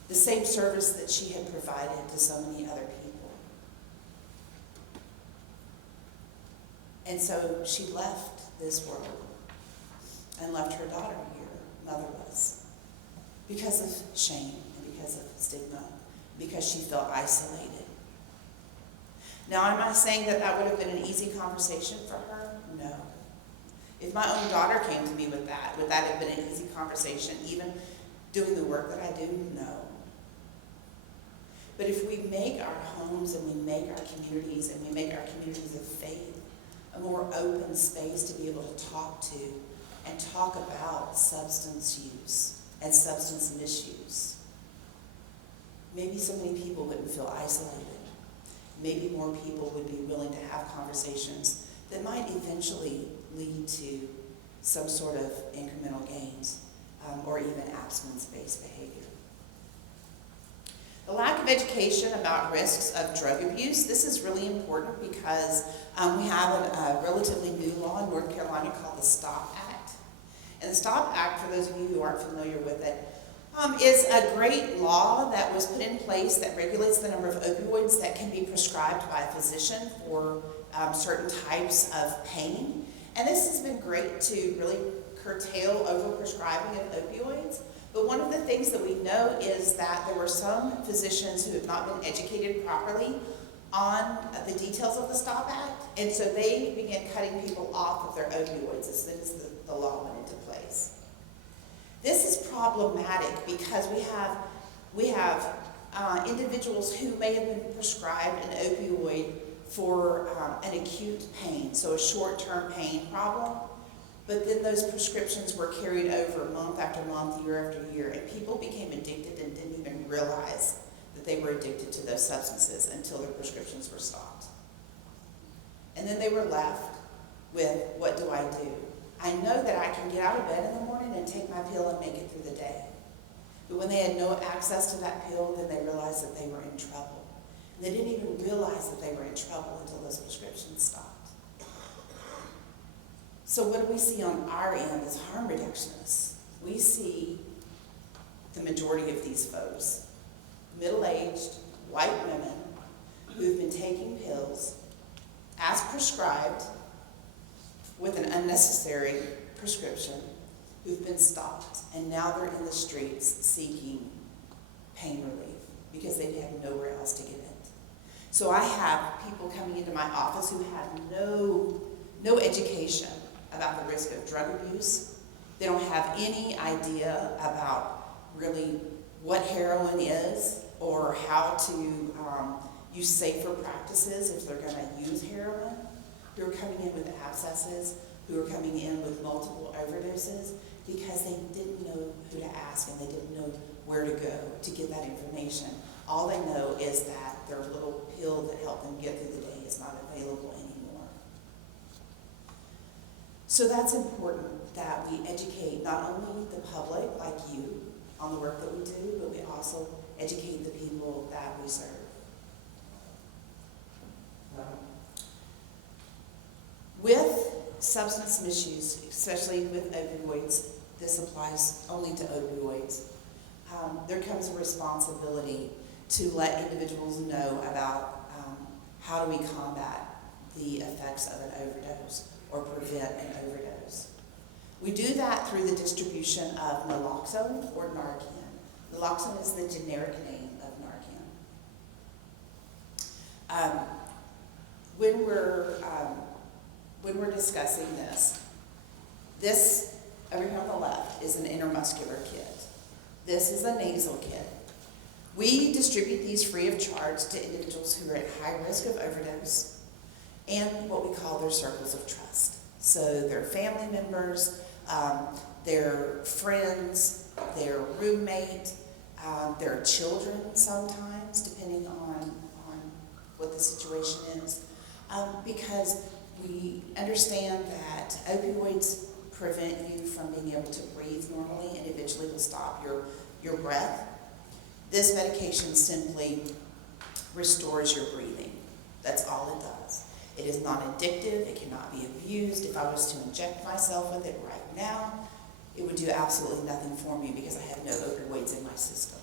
The same service that she had provided to so many other people. And so she left this world and left her daughter here, motherless, because of shame and because of stigma, because she felt isolated. Now, am I saying that that would have been an easy conversation for her? No. If my own daughter came to me with that, would that have been an easy conversation, even doing the work that I do? No. But if we make our homes and we make our communities and we make our communities of faith a more open space to be able to talk to and talk about substance use and substance misuse, maybe so many people wouldn't feel isolated. Maybe more people would be willing to have conversations that might eventually lead to some sort of incremental gains or even abstinence-based behavior. The lack of education about risks of drug abuse, this is really important because we have a relatively new law in North Carolina called the STOP Act. And the STOP Act, for those of you who aren't familiar with it, is a great law that was put in place that regulates the number of opioids that can be prescribed by a physician for certain types of pain. And this has been great to really curtail overprescribing of opioids. But one of the things that we know is that there were some physicians who have not been educated properly on the details of the STOP Act, and so they began cutting people off of their opioids as soon as the law went into place. This is problematic because we have individuals who may have been prescribed an opioid for an acute pain, so a short-term pain problem, but then those prescriptions were carried over month after month, year after year, and people became addicted and didn't even realize that they were addicted to those substances until their prescriptions were stopped. And then they were left with, what do I do? I know that I can get out of bed in the morning and take my pill and make it through the day. But when they had no access to that pill, then they realized that they were in trouble. And they didn't even realize that they were in trouble until those prescriptions stopped. So what do we see on our end as harm reductionists? We see the majority of these folks, middle-aged, white women who've been taking pills as prescribed with an unnecessary prescription, who've been stopped, and now they're in the streets seeking pain relief because they have nowhere else to get it. So I have people coming into my office who have no education about the risk of drug abuse. They don't have any idea about really what heroin is or how to use safer practices if they're going to use heroin, who are coming in with abscesses, who are coming in with multiple overdoses because they didn't know who to ask and they didn't know where to go to get that information. All they know is that their little pill that helped them get through the day is not available anymore. So that's important that we educate not only the public, like you, on the work that we do, but we also educate the people that we serve. With substance misuse, especially with opioids, this applies only to opioids, there comes a responsibility to let individuals know about how do we combat the effects of an overdose or prevent an overdose. We do that through the distribution of naloxone or Narcan. Naloxone is the generic name of Narcan. When we're discussing this over here on the left is an intermuscular kit. This is a nasal kit. We distribute these free of charge to individuals who are at high risk of overdose and what we call their circles of trust. So their family members, their friends, their roommate, their children sometimes, depending on what the situation is. Because we understand that opioids prevent you from being able to breathe normally and eventually will stop your breath. This medication simply restores your breathing. That's all it does. It is not addictive. It cannot be abused. If I was to inject myself with it right now, it would do absolutely nothing for me because I have no opioids in my system.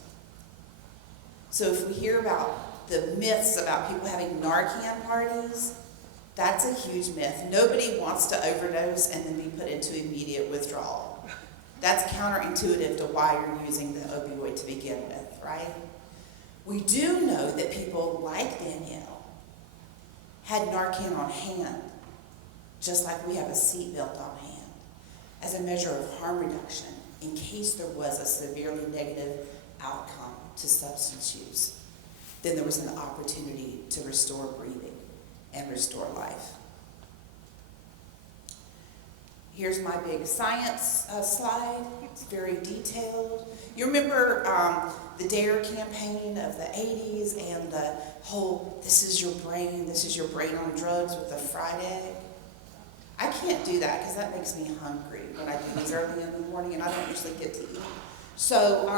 So if we hear about the myths about people having Narcan parties, that's a huge myth. Nobody wants to overdose and then be put into immediate withdrawal. That's counterintuitive to why you're using the opioid to begin with, right? We do know that people like Danielle had Narcan on hand, just like we have a seatbelt on hand, as a measure of harm reduction in case there was a severely negative outcome to substance use. Then there was an opportunity to restore breathing and restore life. Here's my big science slide. It's very detailed. You remember the DARE campaign of the 80s and the whole, this is your brain on drugs with the fried egg? I can't do that because that makes me hungry when I do these early in the morning and I don't usually get to eat. So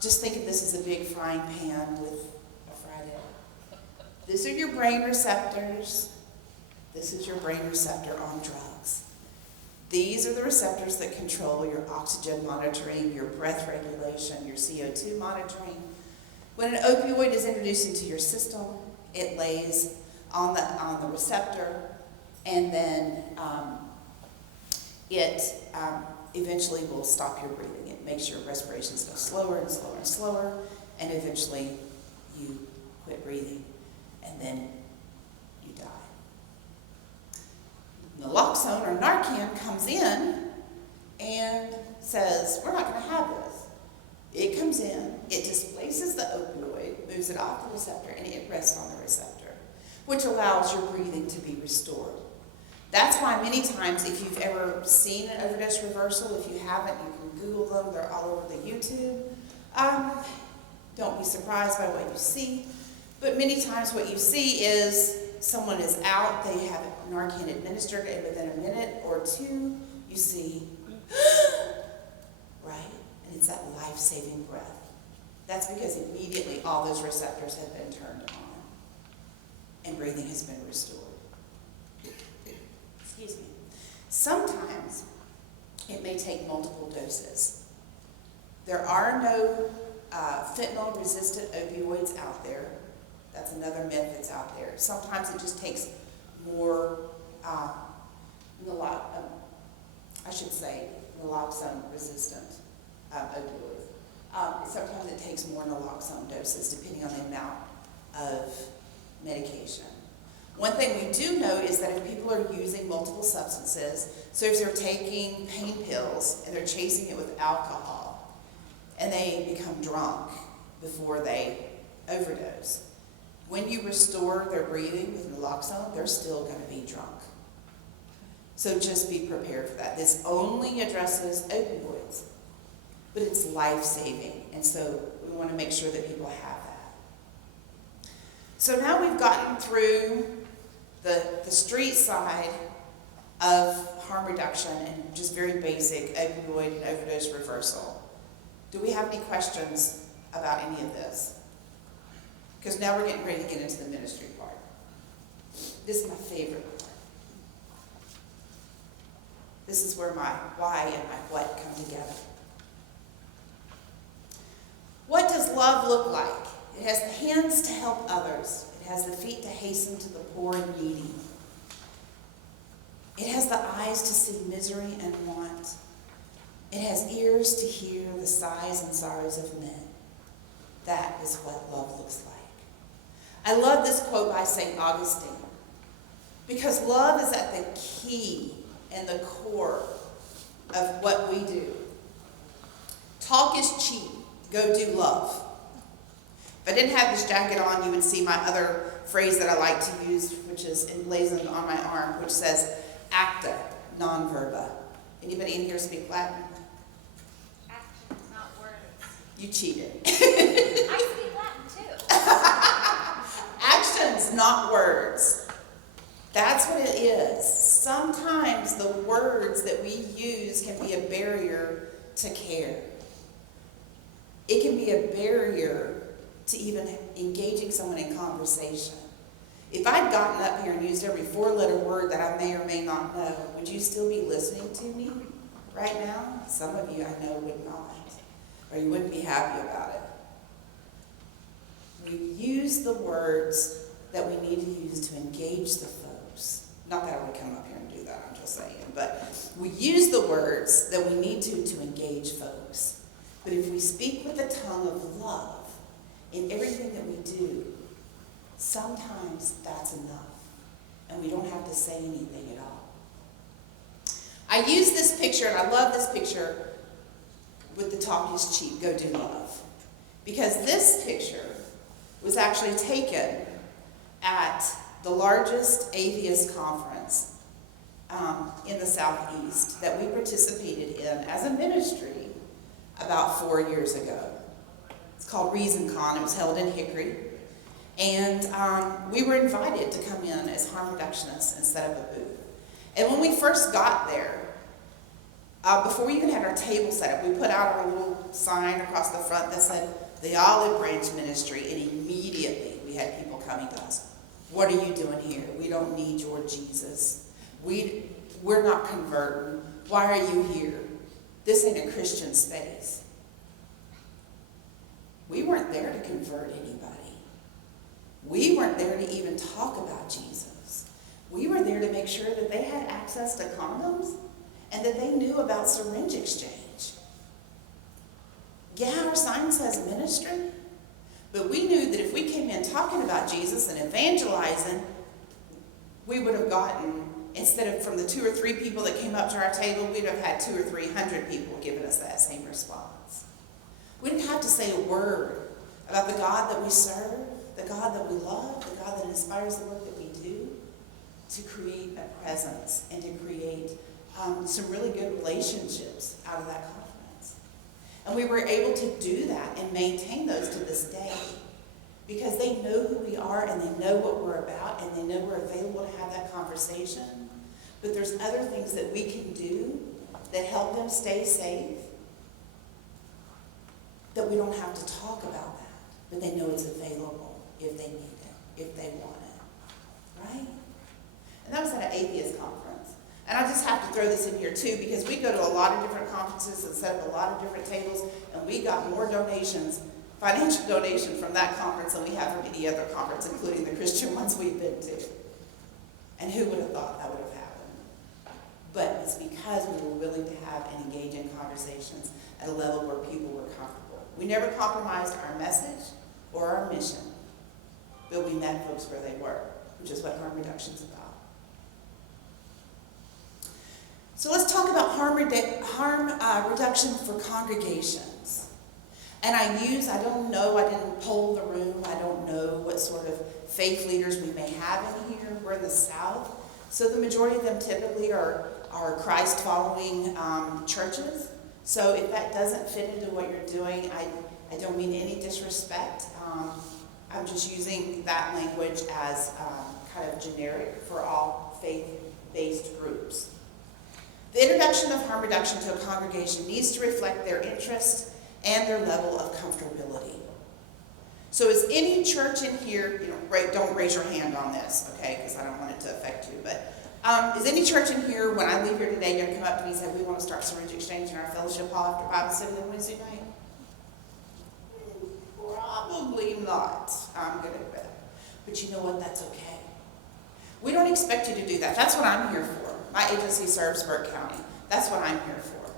just think of this as a big frying pan with a fried egg. These are your brain receptors. This is your brain receptor on drugs. These are the receptors that control your oxygen monitoring, your breath regulation, your CO2 monitoring. When an opioid is introduced into your system, it lays on the receptor, and then it eventually will stop your breathing. It makes your respirations go slower and slower and slower, and eventually you quit breathing, and then you die. Naloxone or Narcan comes in and says, we're not going to have this. It comes in, it displaces the opioid, moves it off the receptor, and it rests on the receptor, which allows your breathing to be restored. That's why many times, if you've ever seen an overdose reversal, if you haven't, you can Google them, they're all over the YouTube. Don't be surprised by what you see, but many times what you see is someone is out, they have Narcan administered, and within a minute or two, you see, right? And it's that life-saving breath. That's because immediately all those receptors have been turned on, and breathing has been restored. Excuse me. Sometimes it may take multiple doses. There are no fentanyl-resistant opioids out there. That's another myth that's out there. Sometimes it just takes more, naloxone-resistant opioids. Sometimes it takes more naloxone doses depending on the amount of medication. One thing we do know is that if people are using multiple substances, so if they're taking pain pills and they're chasing it with alcohol, and they become drunk before they overdose, when you restore their breathing with naloxone, they're still going to be drunk. So just be prepared for that. This only addresses opioids, but it's life-saving, and so we want to make sure that people have that. So now we've gotten through the street side of harm reduction and just very basic opioid and overdose reversal. Do we have any questions about any of this? Because now we're getting ready to get into the ministry part. This is my favorite part. This is where my why and my what come together. What does love look like? It has the hands to help others. It has the feet to hasten to the poor and needy. It has the eyes to see misery and want. It has ears to hear the sighs and sorrows of men. That is what love looks like. I love this quote by St. Augustine, because love is at the key and the core of what we do. Talk is cheap. Go do love. If I didn't have this jacket on, you would see my other phrase that I like to use, which is emblazoned on my arm, which says acta non verba. Anybody in here speak Latin? You cheated. I speak Latin too. Actions, not words. That's what it is. Sometimes the words that we use can be a barrier to care. It can be a barrier to even engaging someone in conversation. If I'd gotten up here and used every four-letter word that I may or may not know, would you still be listening to me right now? Some of you I know would not, or you wouldn't be happy about it. We use the words that we need to use to engage the folks. Not that I would come up here and do that, I'm just saying. But we use the words that we need to engage folks. But if we speak with the tongue of love in everything that we do, sometimes that's enough. And we don't have to say anything at all. I use this picture, and I love this picture with the talk is cheap, go do love. Because this picture was actually taken at the largest atheist conference in the Southeast that we participated in as a ministry about 4 years ago. It's called ReasonCon. It was held in Hickory. And we were invited to come in as harm reductionists and set up a booth. And when we first got there, before we even had our table set up, we put out our little sign across the front that said, the Olive Branch Ministry, and immediately we had people coming to us. What are you doing here? We don't need your Jesus. We're not converting. Why are you here? This ain't a Christian space. We weren't there to convert anybody. We weren't there to even talk about Jesus. We were there to make sure that they had access to condoms and that they knew about syringe exchange. Yeah, our sign says ministry, but we knew that if we came in talking about Jesus and evangelizing, we would have gotten, instead of from the 2 or 3 people that came up to our table, we'd have had 200 or 300 people giving us that same response. We didn't have to say a word about the God that we serve, the God that we love, the God that inspires the work that we do, to create a presence and to create some really good relationships out of that conference. And we were able to do that and maintain those to this day because they know who we are and they know what we're about and they know we're available to have that conversation. But there's other things that we can do that help them stay safe, that we don't have to talk about that, but they know it's available if they need it, if they want it, right? And that was at an atheist conference. And I just have to throw this in here too, because we go to a lot of different conferences and set up a lot of different tables, and we got more donations, financial donation from that conference than we have from any other conference, including the Christian ones we've been to. And who would have thought that would have happened? But it's because we were willing to have and engage in conversations at a level where people were comfortable. We never compromised our message or our mission, but we met folks where they were, which is what harm reduction is about. So let's talk about harm reduction for congregations. And I don't know, I didn't poll the room, I don't know what sort of faith leaders we may have in here. We're in the South, so the majority of them typically are Christ-following churches. So if that doesn't fit into what you're doing, I don't mean any disrespect. I'm just using that language as kind of generic for all faith-based groups. The introduction of harm reduction to a congregation needs to reflect their interest and their level of comfortability. So is any church in here, don't raise your hand on this, okay, because I don't want it to affect you, but is any church in here, when I leave here today, going to come up to me and say, we want to start syringe exchange in our fellowship hall after Bible study on Wednesday night? Probably not, I'm going to bet. But you know what, that's okay. We don't expect you to do that. That's what I'm here for. My agency serves Burke County. That's what I'm here for.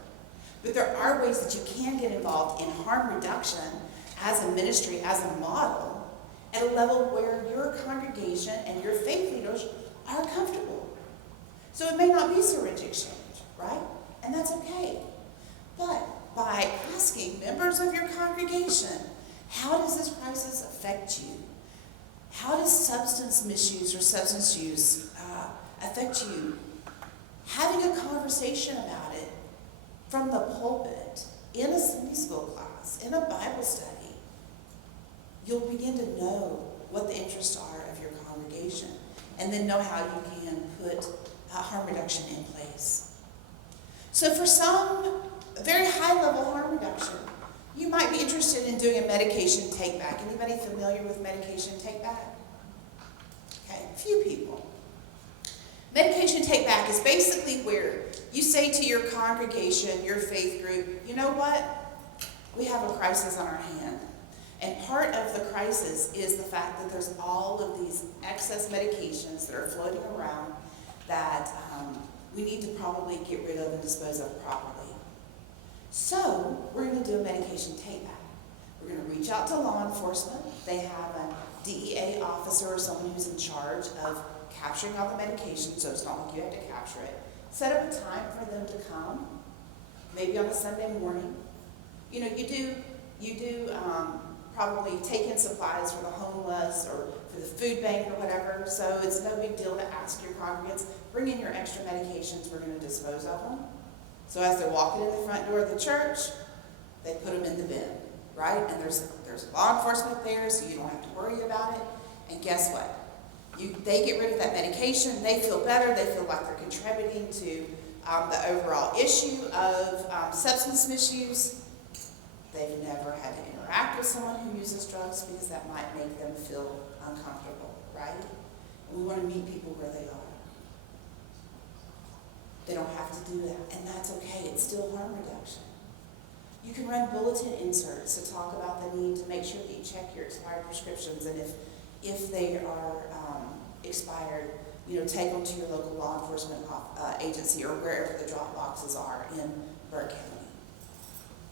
But there are ways that you can get involved in harm reduction as a ministry, as a model, at a level where your congregation and your faith leaders are comfortable. So it may not be syringe exchange, right? And that's okay. But by asking members of your congregation, how does this crisis affect you? How does substance misuse or substance use affect you? Having a conversation about it from the pulpit, in a Sunday school class, in a Bible you'll begin to know what the interests are of your congregation, and then know how you can put harm reduction in place. So for some very high-level harm reduction, you might be interested in doing a medication take-back. Anybody familiar with medication take-back? Okay, a few people. Medication take-back is basically where you say to your congregation, your faith group, you know what? We have a crisis on our hand. And part of the crisis is the fact that there's all of these excess medications that are floating around that we need to probably get rid of and dispose of properly. So we're going to do a medication take-back. We're going to reach out to law enforcement. They have a DEA officer or someone who's in charge of capturing all the medication, so it's not like you have to capture it. Set up a time for them to come, maybe on a Sunday morning. You know, you do probably take in supplies for the homeless or for the food bank or whatever, so it's no big deal to ask your congregants, bring in your extra medications, we're going to dispose of them. So as they're walking in the front door of the church, they put them in the bin, right? And there's law enforcement there, so you don't have to worry about it. And guess what? They get rid of that medication, they feel better, they feel like they're contributing to the overall issue of substance misuse. They've never had to interact with someone who uses drugs because that might make them feel uncomfortable, right? And we want to meet people where they are. They don't have to do that, and that's okay. It's still harm reduction. You can run bulletin inserts to talk about the need to make sure that you check your expired prescriptions, and if they are expired, you know, take them to your local law enforcement agency or wherever the drop boxes are in Burke County.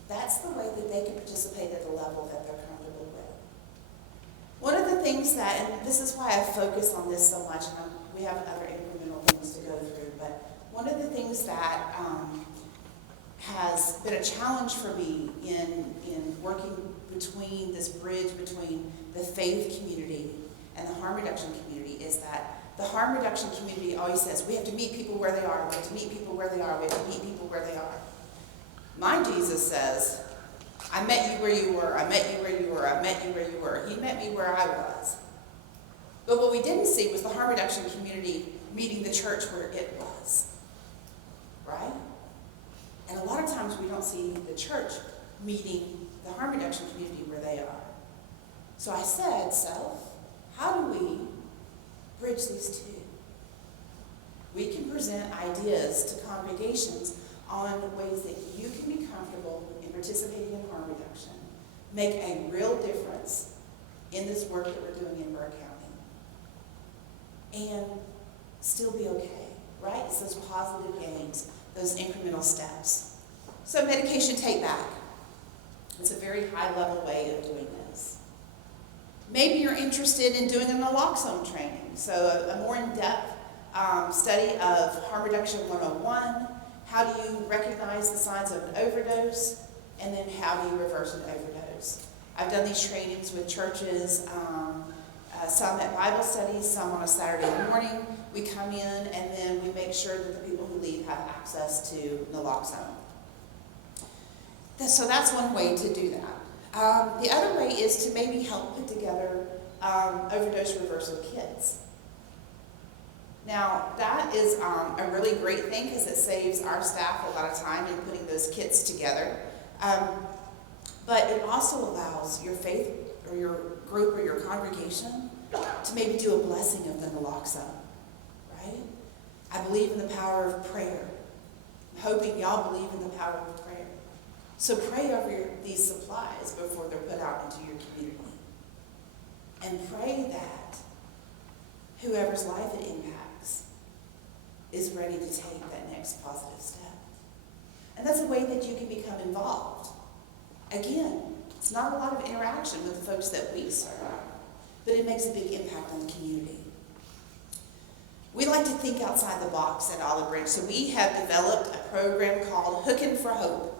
That's the way that they can participate at the level that they're comfortable with. One of the things that, and this is why I focus on this so much, and we have other incremental things to go through, but one of the things that has been a challenge for me in working between this bridge between the faith community and the harm reduction community is that the harm reduction community always says, we have to meet people where they are, we have to meet people where they are, we have to meet people where they are. My Jesus says, I met you where you were, I met you where you were, I met you where you were. He met me where I was. But what we didn't see was the harm reduction community meeting the church where it was. Right? And a lot of times we don't see the church meeting the harm reduction community where they are. So I said, how do we bridge these two? We can present ideas to congregations on ways that you can be comfortable in participating in harm reduction, make a real difference in this work that we're doing in Burke County, and still be okay, right? It's those positive gains, those incremental steps. So medication take back. It's a very high-level way of doing this. Maybe you're interested in doing an naloxone training, so a more in-depth study of Harm Reduction 101. How do you recognize the signs of an overdose? And then how do you reverse an overdose? I've done these trainings with churches, some at Bible studies, some on a Saturday morning. We come in and then we make sure that the people who leave have access to naloxone. So that's one way to do that. The other way is to maybe help put together overdose reversal kits. Now, that is a really great thing because it saves our staff a lot of time in putting those kits together. But it also allows your faith or your group or your congregation to maybe do a blessing of the naloxone, right? I believe in the power of prayer. I'm hoping y'all believe in the power of prayer. So pray over these supplies before they're put out into your community. And pray that whoever's life it impacts is ready to take that next positive step. And that's a way that you can become involved. Again, it's not a lot of interaction with the folks that we serve, but it makes a big impact on the community. We like to think outside the box at Olive Branch, so we have developed a program called Hookin' for Hope.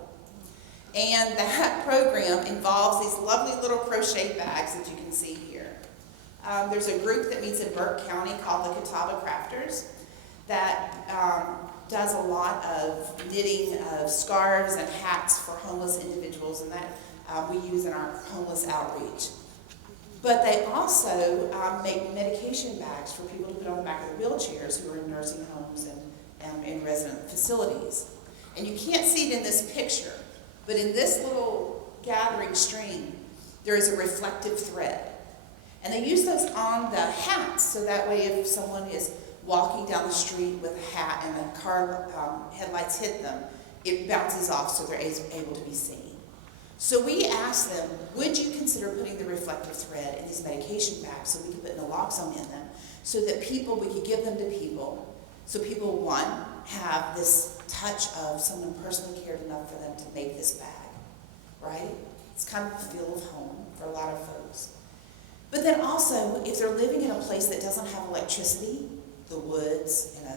And that program involves these lovely little crochet bags that you can see here. There's a group that meets in Burke County called the Catawba Crafters that does a lot of knitting of scarves and hats for homeless individuals, and that we use in our homeless outreach. But they also make medication bags for people to put on the back of their wheelchairs who are in nursing homes and in resident facilities. And you can't see it in this picture, but in this little gathering stream, there is a reflective thread. And they use those on the hats, so that way if someone is walking down the street with a hat and a car headlights hit them, it bounces off so they're able to be seen. So we asked them, would you consider putting the reflective thread in these medication bags so we could put naloxone in them, so that we could give them to people, so people, one, have this touch of someone personally cared enough for them to make this bag, right? It's kind of a feel of home for a lot of folks. But then also, if they're living in a place that doesn't have electricity, the woods, in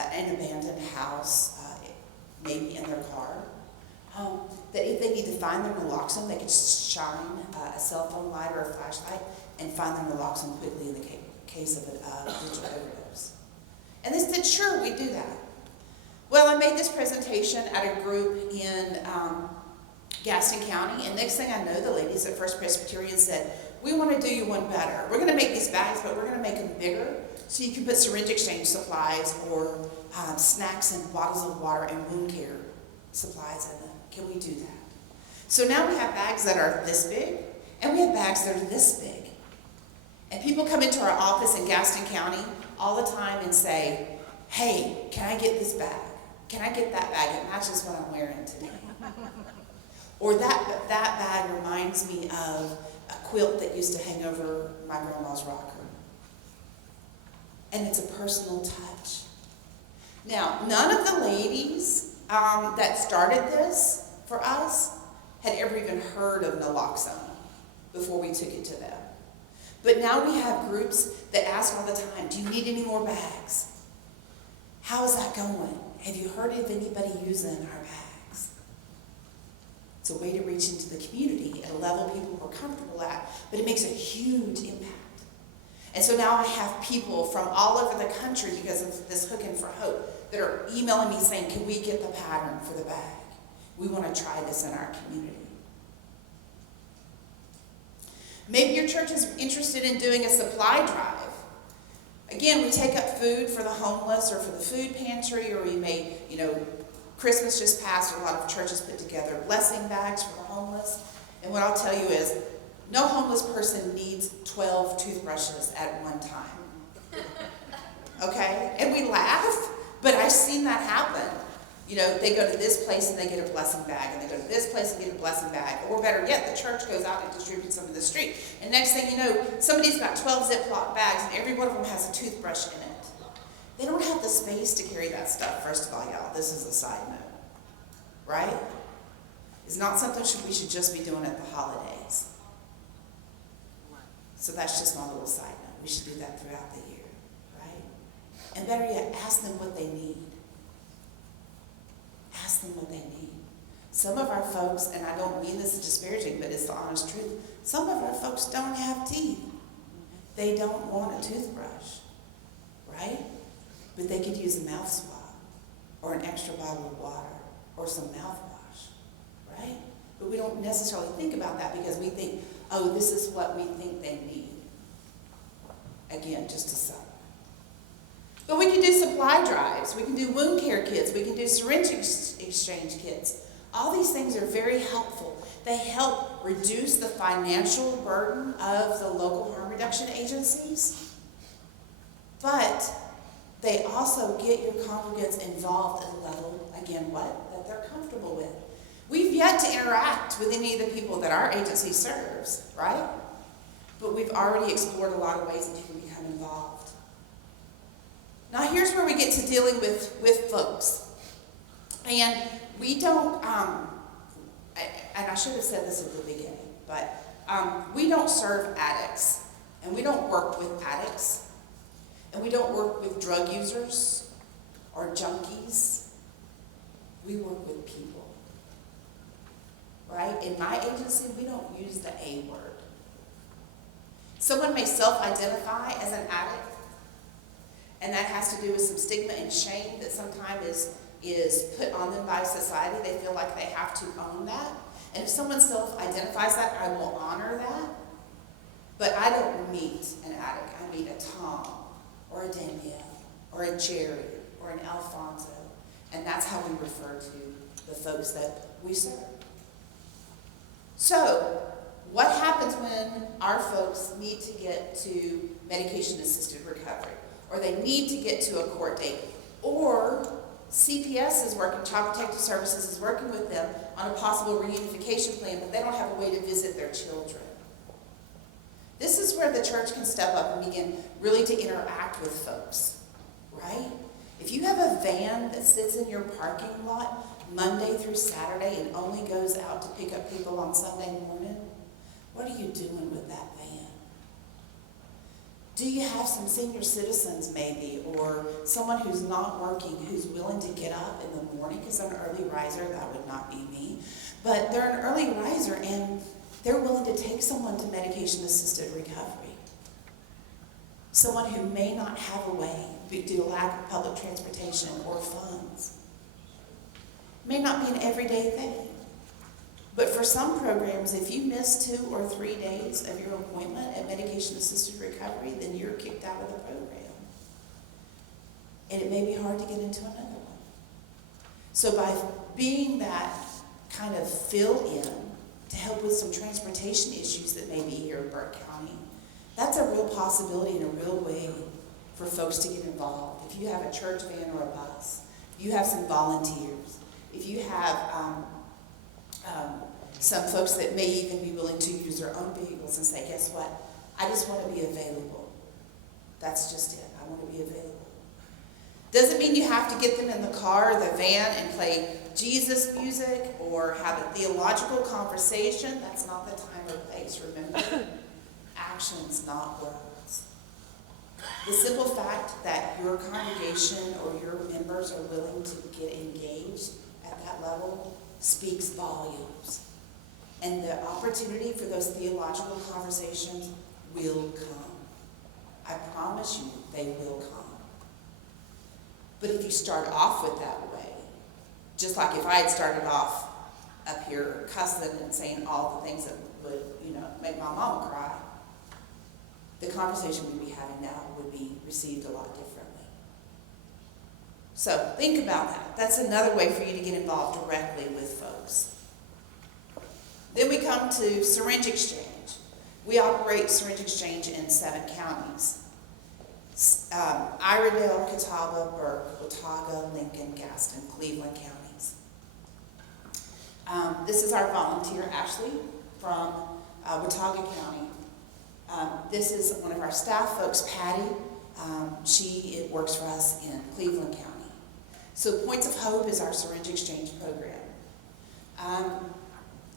an abandoned house, maybe in their car, that if they need to find their naloxone, they could shine a cell phone light or a flashlight and find their naloxone quickly in the case of a digital overdose. And they said, sure, we do that. Well, I made this presentation at a group in Gaston County, and next thing I know, the ladies at First Presbyterian said, we want to do you one better. We're going to make these bags, but we're going to make them bigger so you can put syringe exchange supplies or snacks and bottles of water and wound care supplies in them. Can we do that? So now we have bags that are this big, and we have bags that are this big. And people come into our office in Gaston County all the time and say, hey, can I get this bag? Can I get that bag? It matches what I'm wearing today. Or that bag reminds me of a quilt that used to hang over my grandma's rocker. And it's a personal touch. Now, none of the ladies that started this for us had ever even heard of naloxone before we took it to them. But now we have groups that ask all the time, do you need any more bags? How is that going? Have you heard of anybody using our bags? It's a way to reach into the community at a level people were comfortable at, but it makes a huge impact. And so now I have people from all over the country, because of this Hooking for Hope, that are emailing me saying, can we get the pattern for the bag? We want to try this in our community. Maybe your church is interested in doing a supply drive. Again, we take up food for the homeless or for the food pantry, or we may, Christmas just passed, a lot of churches put together blessing bags for the homeless. And what I'll tell you is, no homeless person needs 12 toothbrushes at one time. Okay? And we laugh, but I've seen that happen. They go to this place and they get a blessing bag, and they go to this place and get a blessing bag. Or better yet, the church goes out and distributes them in the street. And next thing you know, somebody's got 12 Ziploc bags, and every one of them has a toothbrush in it. They don't have the space to carry that stuff, first of all, y'all. This is a side note. Right? It's not something we should just be doing at the holidays. So that's just my little side note. We should do that throughout the year, right? And better yet, ask them what they need. Ask them what they need. Some of our folks, and I don't mean this as disparaging, but it's the honest truth, some of our folks don't have teeth. They don't want a toothbrush, right? But they could use a mouth swab, or an extra bottle of water, or some mouthwash, right? But we don't necessarily think about that because we think, oh, this is what we think they need. Again, just to sum. But we can do supply drives, we can do wound care kits, we can do syringe exchange kits. All these things are very helpful. They help reduce the financial burden of the local harm reduction agencies, but they also get your congregants involved at a level, again, that they're comfortable with. We've yet to interact with any of the people that our agency serves, right? But we've already explored a lot of ways that you can become involved. Now here's where we get to dealing with folks. And we don't, and I should have said this at the beginning, but we don't serve addicts, and we don't work with addicts, and we don't work with drug users or junkies. We work with people, right? In my agency, we don't use the A word. Someone may self-identify as an addict, and that has to do with some stigma and shame that sometimes is put on them by society. They feel like they have to own that. And if someone self-identifies that, I will honor that. But I don't meet an addict. I meet a Tom, or a Danielle, or a Jerry, or an Alfonso. And that's how we refer to the folks that we serve. So, what happens when our folks need to get to medication-assisted recovery, or they need to get to a court date, or CPS is working, Child Protective Services is working with them on a possible reunification plan, but they don't have a way to visit their children? This is where the church can step up and begin really to interact with folks, right? If you have a van that sits in your parking lot Monday through Saturday and only goes out to pick up people on Sunday morning, what are you doing with that van? Do you have some senior citizens maybe, or someone who's not working, who's willing to get up in the morning, because they're an early riser? That would not be me. But they're an early riser and they're willing to take someone to medication-assisted recovery. Someone who may not have a way due to lack of public transportation or funds. May not be an everyday thing. But for some programs, if you miss 2 or 3 days of your appointment at medication-assisted recovery, then you're kicked out of the program. And it may be hard to get into another one. So by being that kind of fill-in to help with some transportation issues that may be here in Burke County, that's a real possibility and a real way for folks to get involved. If you have a church van or a bus, if you have some volunteers, if you have some folks that may even be willing to use their own vehicles and say, guess what? I just want to be available. That's just it. I want to be available. Doesn't mean you have to get them in the car or the van and play Jesus music or have a theological conversation. That's not the time or place, remember? Actions, not words. The simple fact that your congregation or your members are willing to get engaged at that level speaks volumes. And the opportunity for those theological conversations will come. I promise you, they will come. But if you start off with that way, just like if I had started off up here cussing and saying all the things that would, make my mama cry, the conversation we'd be having now would be received a lot differently. So think about that. That's another way for you to get involved directly with folks. Then we come to syringe exchange. We operate syringe exchange in 7 counties. Iredell, Catawba, Burke, Watauga, Lincoln, Gaston, Cleveland counties. This is our volunteer, Ashley, from Watauga County. This is one of our staff folks, Patty. She works for us in Cleveland County. So Points of Hope is our syringe exchange program.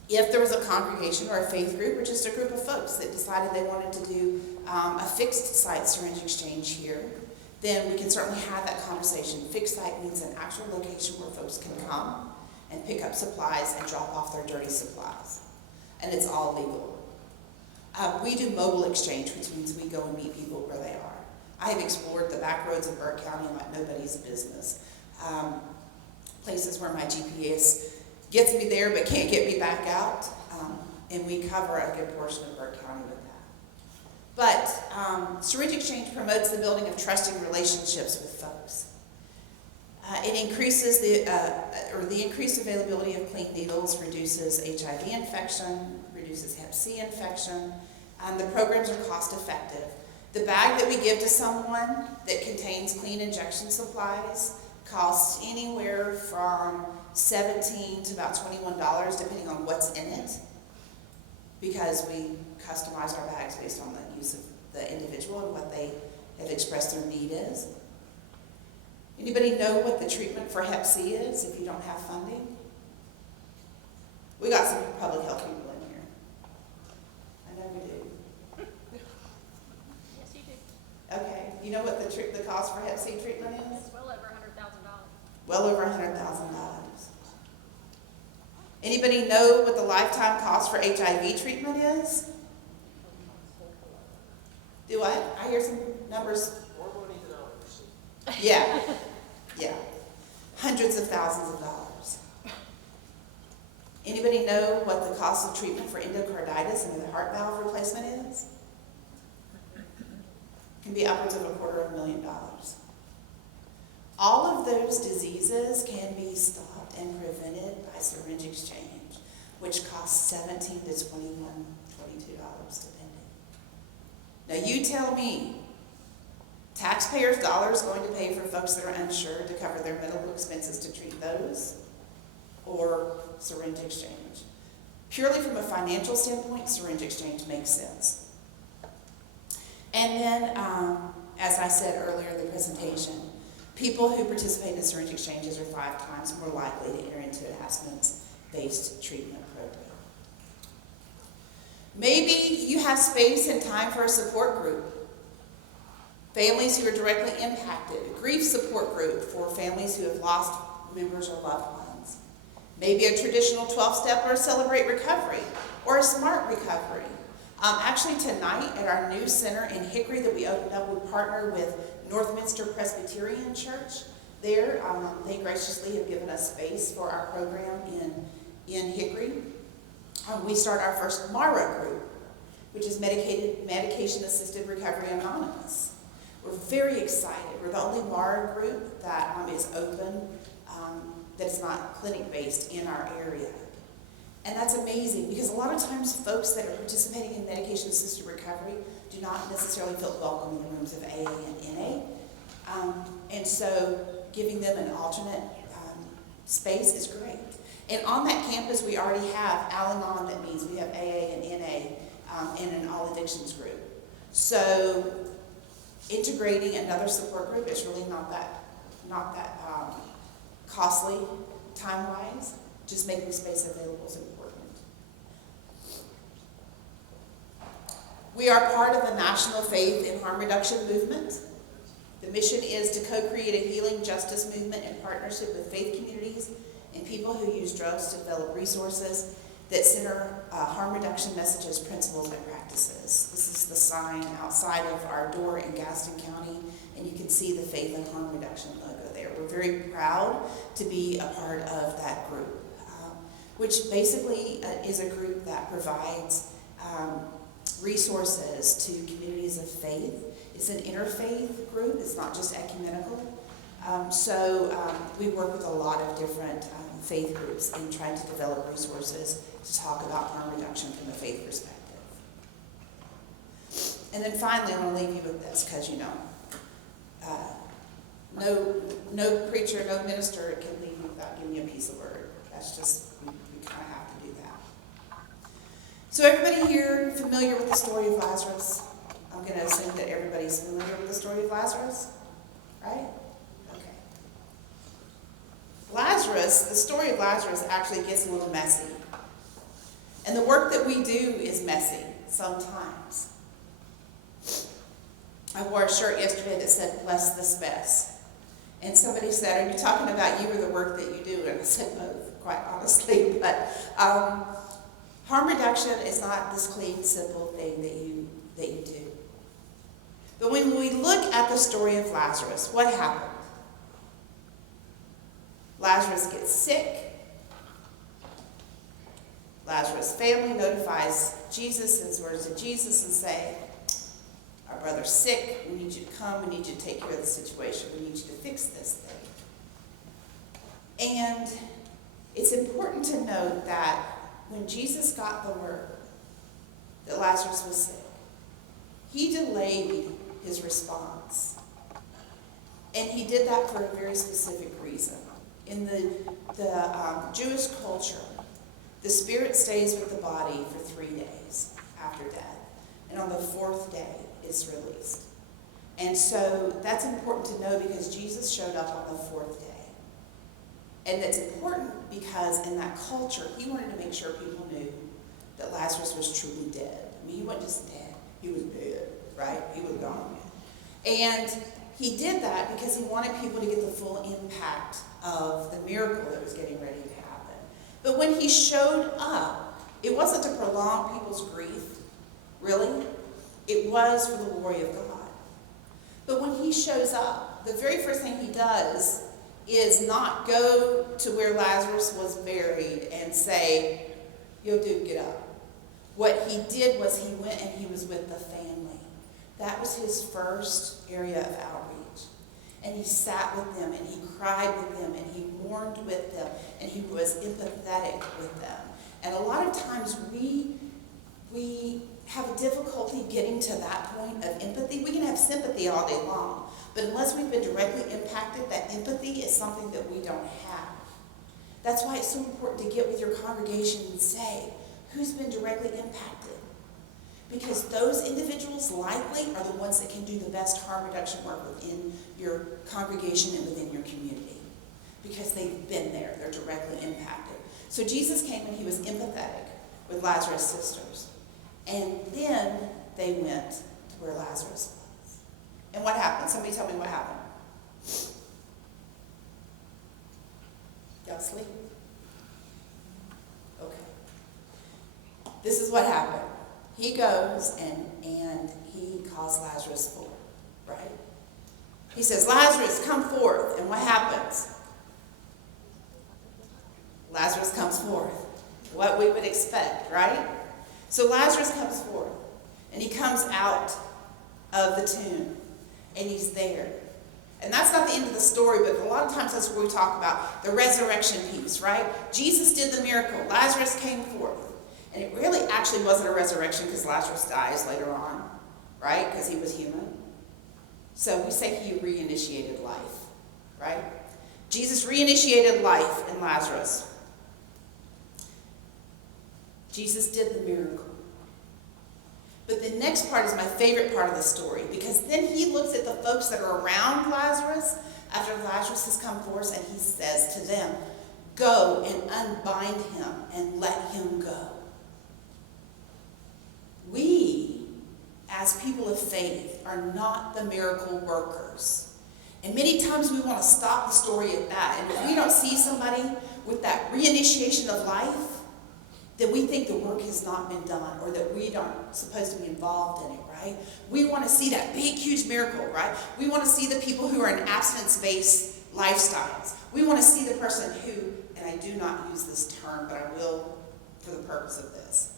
If there was a congregation or a faith group or just a group of folks that decided they wanted to do a fixed site syringe exchange here, then we can certainly have that conversation. Fixed site means an actual location where folks can come and pick up supplies and drop off their dirty supplies. And it's all legal. We do mobile exchange, which means we go and meet people where they are. I have explored the back roads of Burke County like nobody's business. Places where my GPS gets me there but can't get me back out. And we cover a good portion of Burke County with that. But syringe exchange promotes the building of trusting relationships with folks. It increases the increased availability of clean needles, reduces HIV infection, reduces Hep C infection. The programs are cost effective. The bag that we give to someone that contains clean injection supplies costs anywhere from $17 to about $21, depending on what's in it, because we customize our bags based on the use of the individual and what they have expressed their need is. Anybody know what the treatment for Hep C is if you don't have funding? We got some public health people in here. I know we do. Yes, you do. Okay, you know what the cost for Hep C treatment is? It's well over $100,000. Well over $100,000. Anybody know what the lifetime cost for HIV treatment is? Do what? I hear some numbers. More money than ours. Yeah, yeah. Hundreds of thousands of dollars. Anybody know what the cost of treatment for endocarditis and the heart valve replacement is? be upwards of $250,000. All of those diseases can be stopped and prevented by syringe exchange, which costs $17 to $22 depending. Now you tell me, taxpayers' dollars going to pay for folks that are uninsured to cover their medical expenses to treat those, or syringe exchange? Purely from a financial standpoint, syringe exchange makes sense. And then, as I said earlier in the presentation, people who participate in syringe exchanges are 5 times more likely to enter into an abstinence-based treatment program. Maybe you have space and time for a support group. Families who are directly impacted, a grief support group for families who have lost members or loved ones. Maybe a traditional 12-step or a Celebrate Recovery, or a Smart Recovery. Actually tonight at our new center in Hickory that we opened up, we partner with Northminster Presbyterian Church. There, they graciously have given us space for our program in Hickory. We start our first MARA group, which is Medication-Assisted Recovery Anonymous. We're very excited. We're the only MARA group that is open, that is not clinic-based in our area. And that's amazing because a lot of times folks that are participating in medication-assisted recovery do not necessarily feel welcome in the rooms of AA and NA. And so giving them an alternate space is great. And on that campus, we already have Al-Anon, that means we have AA and NA, and an all addictions group. So integrating another support group is really not that costly time-wise. Just making space available is important. We are part of the National Faith and Harm Reduction movement. The mission is to co-create a healing justice movement in partnership with faith communities and people who use drugs to develop resources that center harm reduction messages, principles, and practices. This is the sign outside of our door in Gaston County, and you can see the Faith and Harm Reduction logo there. We're very proud to be a part of that group, which basically is a group that provides resources to communities of faith. It's an interfaith group, it's not just ecumenical. We work with a lot of different faith groups in trying to develop resources to talk about harm reduction from a faith perspective. And then finally, I want to leave you with this, because no preacher, no minister can leave you without giving you a piece of word. That's just, we kind of have to do that. So everybody here familiar with the story of Lazarus? I'm going to assume that everybody's familiar with the story of Lazarus, right? Okay. Lazarus, the story of Lazarus actually gets a little messy. And the work that we do is messy sometimes. I wore a shirt yesterday that said, "Bless this mess." And somebody said, "Are you talking about you or the work that you do?" And I said, both, quite honestly. But harm reduction is not this clean, simple thing that you do. But when we look at the story of Lazarus, what happened? Lazarus gets sick. Lazarus' family notifies Jesus, sends words to Jesus and say, "Our brother's sick, we need you to come, we need you to take care of the situation, we need you to fix this thing." And it's important to note that when Jesus got the word that Lazarus was sick, he delayed his response. And he did that for a very specific reason. In the Jewish culture, the spirit stays with the body for 3 days after death. And on the 4th day, it's released. And so that's important to know because Jesus showed up on the 4th day. And it's important because in that culture, he wanted to make sure people knew that Lazarus was truly dead. I mean, he wasn't just dead, he was dead, right? He was gone. And he did that because he wanted people to get the full impact of the miracle that was getting ready to happen. But when he showed up, it wasn't to prolong people's grief, really. It was for the glory of God. But when he shows up, the very first thing he does is not go to where Lazarus was buried and say, "Yo, dude, get up." What he did was he went and he was with the family. That was his first area of outreach. And he sat with them, and he cried with them, and he mourned with them, and he was empathetic with them. And a lot of times we have a difficulty getting to that point of empathy. We can have sympathy all day long, but unless we've been directly impacted, that empathy is something that we don't have. That's why it's so important to get with your congregation and say, who's been directly impacted? Because those individuals likely are the ones that can do the best harm reduction work within your congregation and within your community. Because they've been there, they're directly impacted. So Jesus came and he was empathetic with Lazarus' sisters. And then they went to where Lazarus was. And what happened? Somebody tell me what happened. Y'all asleep? Okay. This is what happened. He goes and he calls Lazarus forth, right? He says, Lazarus, come forth. And what happens? Lazarus comes forth. What we would expect, right? So Lazarus comes forth, and he comes out of the tomb, and he's there. And that's not the end of the story, but a lot of times that's where we talk about the resurrection piece, right? Jesus did the miracle. Lazarus came forth. And it really actually wasn't a resurrection because Lazarus dies later on, right? Because he was human. So we say he reinitiated life, right? Jesus reinitiated life in Lazarus. Jesus did the miracle. But the next part is my favorite part of the story, because then he looks at the folks that are around Lazarus after Lazarus has come forth, and he says to them, go and unbind him and let him go. We, as people of faith, are not the miracle workers. And many times we want to stop the story at that. And if we don't see somebody with that reinitiation of life, then we think the work has not been done, or that we aren't supposed to be involved in it, right? We want to see that big, huge miracle, right? We want to see the people who are in abstinence-based lifestyles. We want to see the person who, and I do not use this term, but I will for the purpose of this,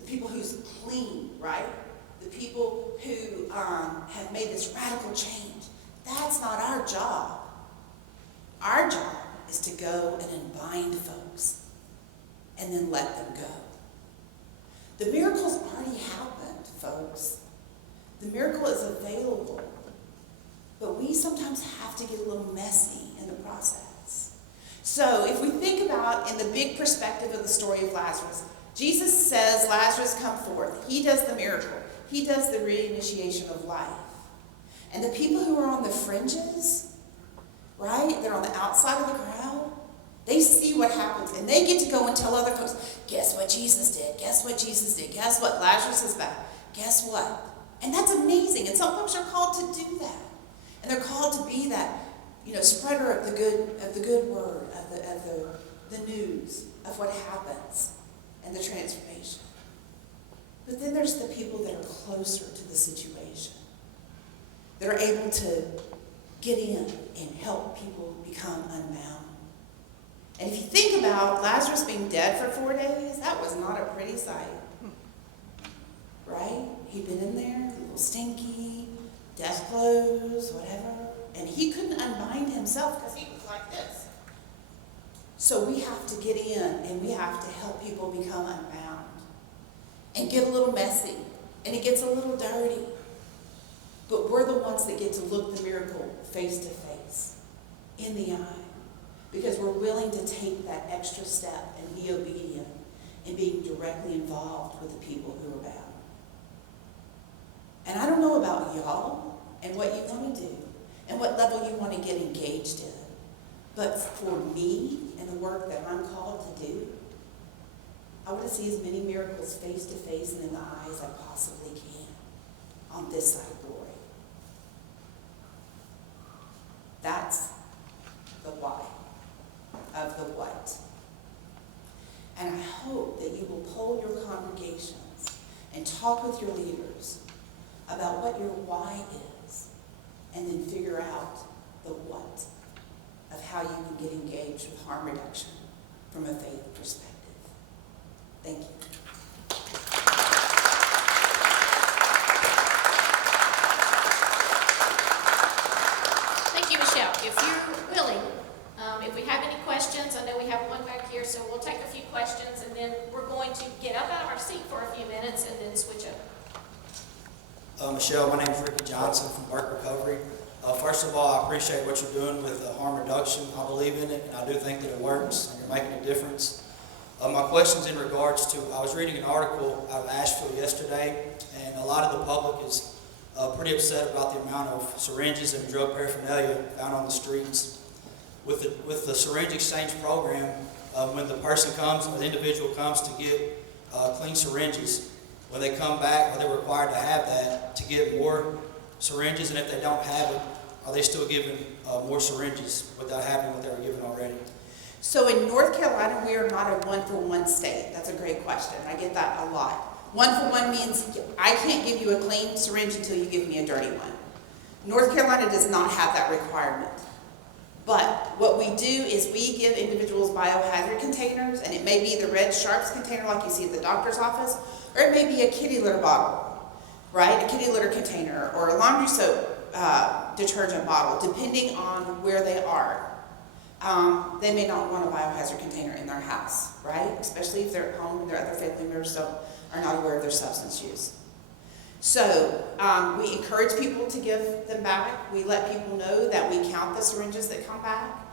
the people who's clean, right? The people who have made this radical change. That's not our job. Our job is to go and unbind folks and then let them go. The miracle's already happened, folks. The miracle is available. But we sometimes have to get a little messy in the process. So if we think about in the big perspective of the story of Lazarus, Jesus says, Lazarus, come forth. He does the miracle. He does the reinitiation of life. And the people who are on the fringes, right, they're on the outside of the crowd, they see what happens, and they get to go and tell other folks, guess what Jesus did? Guess what Jesus did? Guess what? Lazarus is back. Guess what? And that's amazing. And some folks are called to do that. And they're called to be that, spreader of the good word, of the news, of what happens, and the transformation. But then there's the people that are closer to the situation, that are able to get in and help people become unbound. And if you think about Lazarus being dead for 4 days, that was not a pretty sight. Right? He'd been in there, a little stinky, death clothes, whatever. And he couldn't unbind himself because he was like this. So we have to get in and we have to help people become unbound. And get a little messy. And it gets a little dirty. But we're the ones that get to look the miracle face to face, in the eye. Because we're willing to take that extra step and be obedient in being directly involved with the people who are bound. And I don't know about y'all and what you want to do and what level you want to get engaged in. But for me and the work that I'm called to do, I want to see as many miracles face to face and in the eye as I possibly can on this side of glory. That's the why of the what. And I hope that you will poll your congregations and talk with your leaders about what your why is, and then figure out the what of how you can get engaged with harm reduction from a faith perspective. Thank you. Michelle, my name is Ricky Johnson from Burke Recovery. First of all, I appreciate what you're doing with harm reduction. I believe in it, and I do think that it works, and you're making a difference. My question's in regards to, I was reading an article out of Asheville yesterday, and a lot of the public is pretty upset about the amount of syringes and drug paraphernalia found on the streets. With the syringe exchange program, when the person comes, or the individual comes to get clean syringes, when they come back, are they required to have that to get more syringes? And if they don't have it, are they still given more syringes without having what they were given already? So in North Carolina, we are not a one-for-one state. That's a great question. I get that a lot. One-for-one means I can't give you a clean syringe until you give me a dirty one. North Carolina does not have that requirement. But what we do is we give individuals biohazard containers, and it may be the red Sharps container like you see at the doctor's office, or it may be a kitty litter bottle, right? A kitty litter container, or a laundry soap detergent bottle, depending on where they are. They may not want a biohazard container in their house, right? Especially if they're at home and their other family members are not aware of their substance use. So we encourage people to give them back. We let people know that we count the syringes that come back.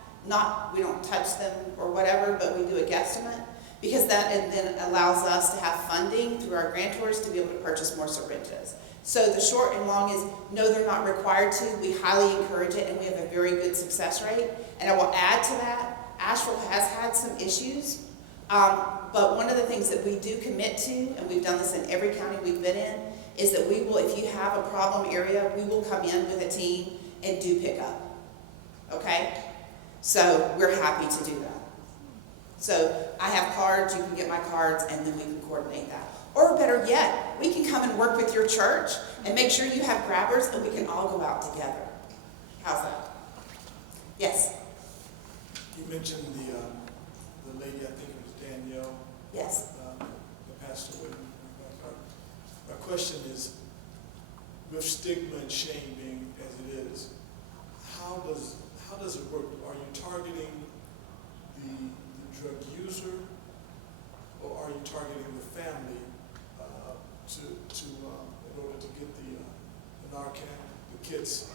We don't touch them or whatever, but we do a guesstimate, because that then allows us to have funding through our grantors to be able to purchase more syringes. So the short and long is, no, they're not required to. We highly encourage it, and we have a very good success rate. And I will add to that, Asheville has had some issues, but one of the things that we do commit to, and we've done this in every county we've been in, is that we will, if you have a problem area, we will come in with a team and do pick up. Okay? So we're happy to do that. So I have cards, you can get my cards, and then we can coordinate that. Or better yet, we can come and work with your church and make sure you have grabbers, and we can all go out together. How's that? Yes? You mentioned the lady, I think it was Danielle. Yes. The pastor. My question is, with stigma and shame being as it is, how does it work? Are you targeting the drug user, or are you targeting the family in order to get the Narcan, the kits?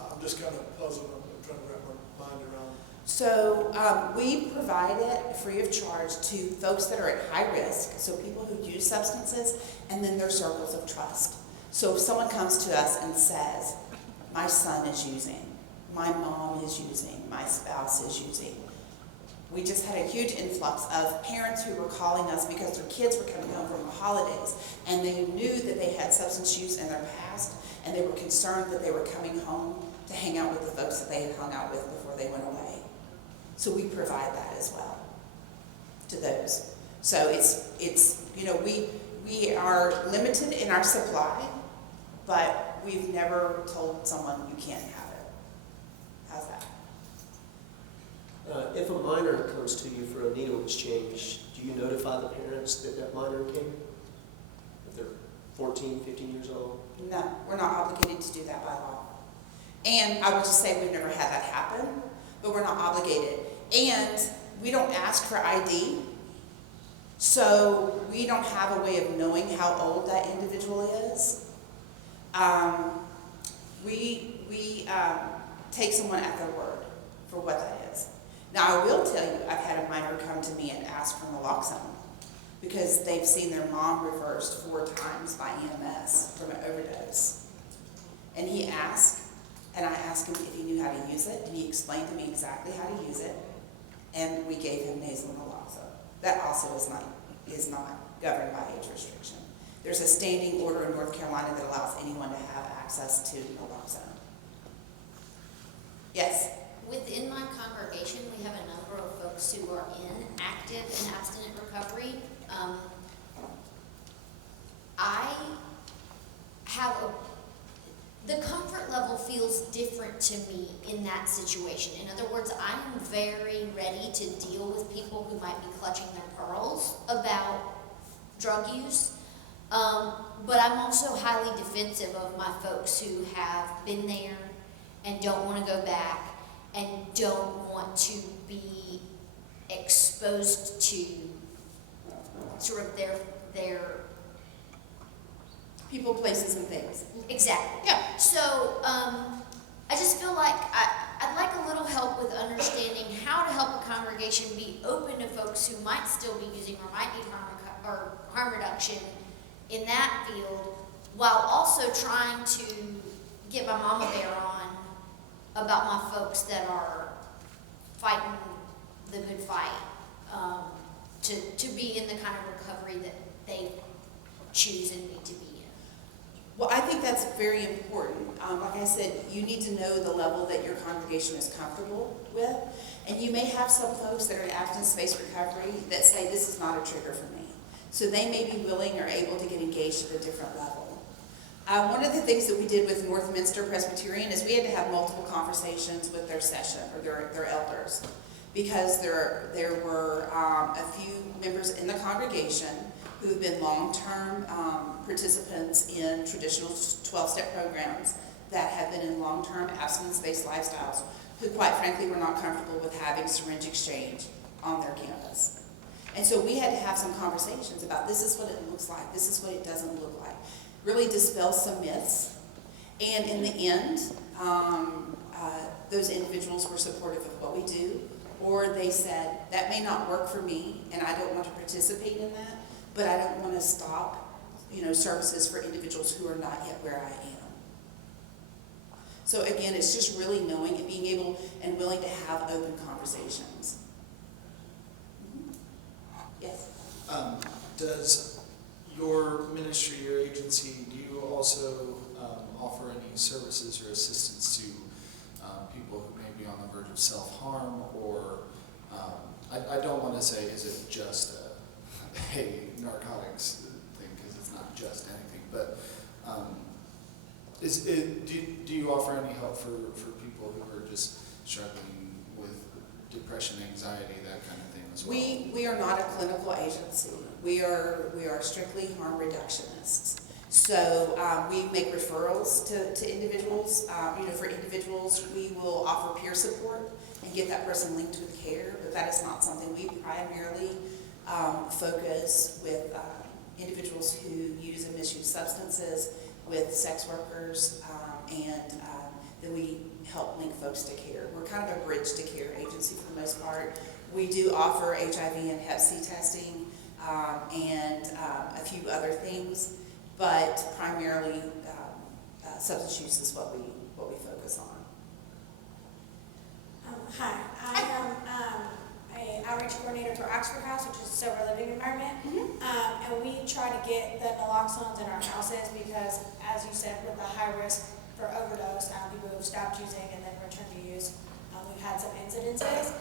I'm just kind of puzzled. I'm trying to wrap my mind around. So we provide it free of charge to folks that are at high risk, so people who use substances, and then their circles of trust. So if someone comes to us and says, my son is using, my mom is using, my spouse is using, we just had a huge influx of parents who were calling us because their kids were coming home from the holidays, and they knew that they had substance use in their past, and they were concerned that they were coming home to hang out with the folks that they had hung out with before they went away. So we provide that as well to those. So it's we are limited in our supply, but we've never told someone you can't have it. How's that? If a minor comes to you for a needle exchange, do you notify the parents that minor came? If they're 14, 15 years old? No, we're not obligated to do that by law. And I would just say we've never had that happen, but we're not obligated. And we don't ask for ID, so we don't have a way of knowing how old that individual is. We take someone at their word for what that is. Now, I will tell you, I've had a minor come to me and ask for naloxone because they've seen their mom reversed 4 times by EMS from an overdose. And he asked, and I asked him if he knew how to use it, and he explained to me exactly how to use it, and we gave him nasal naloxone. That also is not governed by age restriction. There's a standing order in North Carolina that allows anyone to have access to naloxone. Yes? Within my congregation, we have a number of folks who are in active and abstinent recovery. The comfort level feels different to me in that situation. In other words, I'm very ready to deal with people who might be clutching their pearls about drug use. But I'm also highly defensive of my folks who have been there and don't want to go back and don't want to be exposed to sort of their People, places, and things. Exactly. Yeah. So, I just feel like I'd like a little help with understanding how to help a congregation be open to folks who might still be using or might need harm reduction in that field, while also trying to get my mama bear on about my folks that are fighting the good fight, to be in the kind of recovery that they choose and need to be in. Well, I think that's very important. Like I said, you need to know the level that your congregation is comfortable with. And you may have some folks that are in abstinence-based recovery that say, this is not a trigger for me. So they may be willing or able to get engaged at a different level. One of the things that we did with Northminster Presbyterian is we had to have multiple conversations with their session, or their elders, because there were a few members in the congregation who've been long-term participants in traditional 12-step programs that have been in long-term abstinence-based lifestyles, who quite frankly were not comfortable with having syringe exchange on their campus. And so we had to have some conversations about, this is what it looks like, this is what it doesn't look like. Really dispel some myths. And in the end, those individuals were supportive of what we do, or they said, that may not work for me, and I don't want to participate in that, but I don't want to stop, services for individuals who are not yet where I am. So again, it's just really knowing and being able and willing to have open conversations. Yes? Does your ministry, your agency, do you also offer any services or assistance to people who may be on the verge of self-harm, or I don't want to say, is it just a narcotics thing, because it's not just anything, but do you offer any help for people who are just struggling with depression, anxiety, that kind of thing as well? We are not a clinical agency. We are strictly harm reductionists. So we make referrals to individuals. For individuals, we will offer peer support and get that person linked with care, but that is not something we primarily focus with individuals who use and misuse substances, with sex workers, and then we help link folks to care. We're kind of a bridge to care agency for the most part. We do offer HIV and Hep C testing and a few other things, but primarily substance use is what we focus on. Hi, I am an outreach coordinator for Oxford House, which is a sober living environment. And we try to get the naloxones in our houses because, as you said, with the high risk for overdose, people who have stopped using and then return to use, we've had some incidences.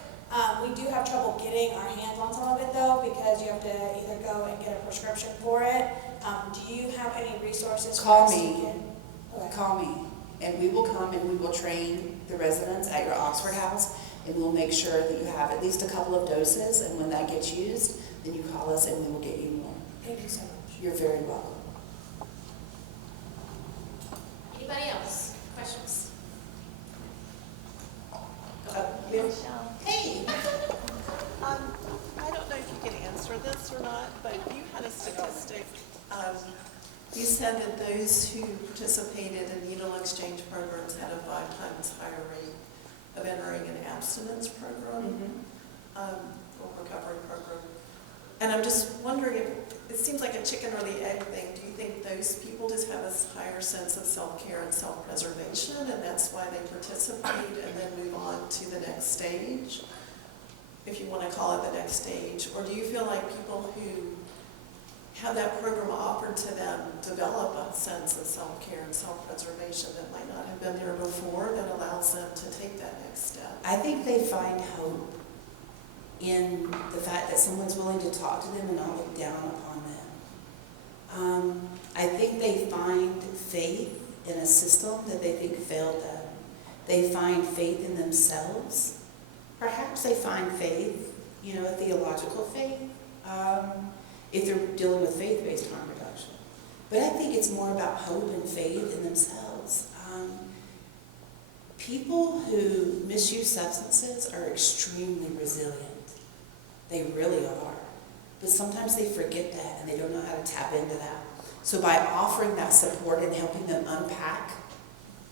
We do have trouble getting our hands on some of it though, because you have to either go and get a prescription for it. Do you have any resources? Call me, and we will come and we will train the residents at your Oxford House, and we'll make sure that you have at least a couple of doses, and when that gets used, then you call us and we will get you more. Thank you so much. You're very welcome. Anybody else? Questions? Michelle. Hey. I don't know if you can answer this or not, but you had a statistic. You said that those who participated in needle exchange programs had a 5 times higher rate of entering an abstinence program, or recovery program. And I'm just wondering, it seems like a chicken or the egg thing. Do you think those people just have a higher sense of self-care and self-preservation, and that's why they participate and then move on to the next stage, if you want to call it the next stage? Or do you feel like people who have that program offered to them develop a sense of self-care and self-preservation that might not have been there before, that allows them to take that next step? I think they find hope in the fact that someone's willing to talk to them and not look down upon them. I think they find faith in a system that they think failed them. They find faith in themselves. Perhaps they find faith, a theological faith, if they're dealing with faith-based harm reduction. But I think it's more about hope and faith in themselves. People who misuse substances are extremely resilient. They really are. But sometimes they forget that and they don't know how to tap into that. So by offering that support and helping them unpack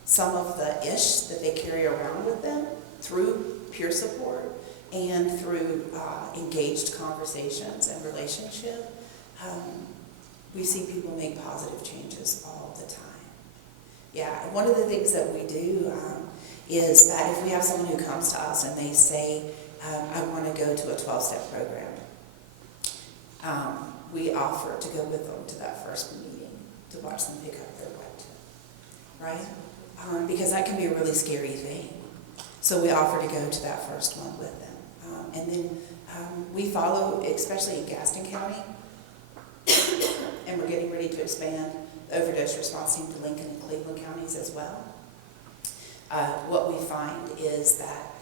some of the ish that they carry around with them through peer support and through engaged conversations and relationship, we see people make positive changes all the time. Yeah, and one of the things that we do is that if we have someone who comes to us and they say, I want to go to a 12-step program, we offer to go with them to that first meeting to watch them pick up their wet, right? Because that can be a really scary thing. So we offer to go to that first one with them. And then we follow, especially in Gaston County, and we're getting ready to expand the overdose response team to Lincoln and Cleveland counties as well. What we find is that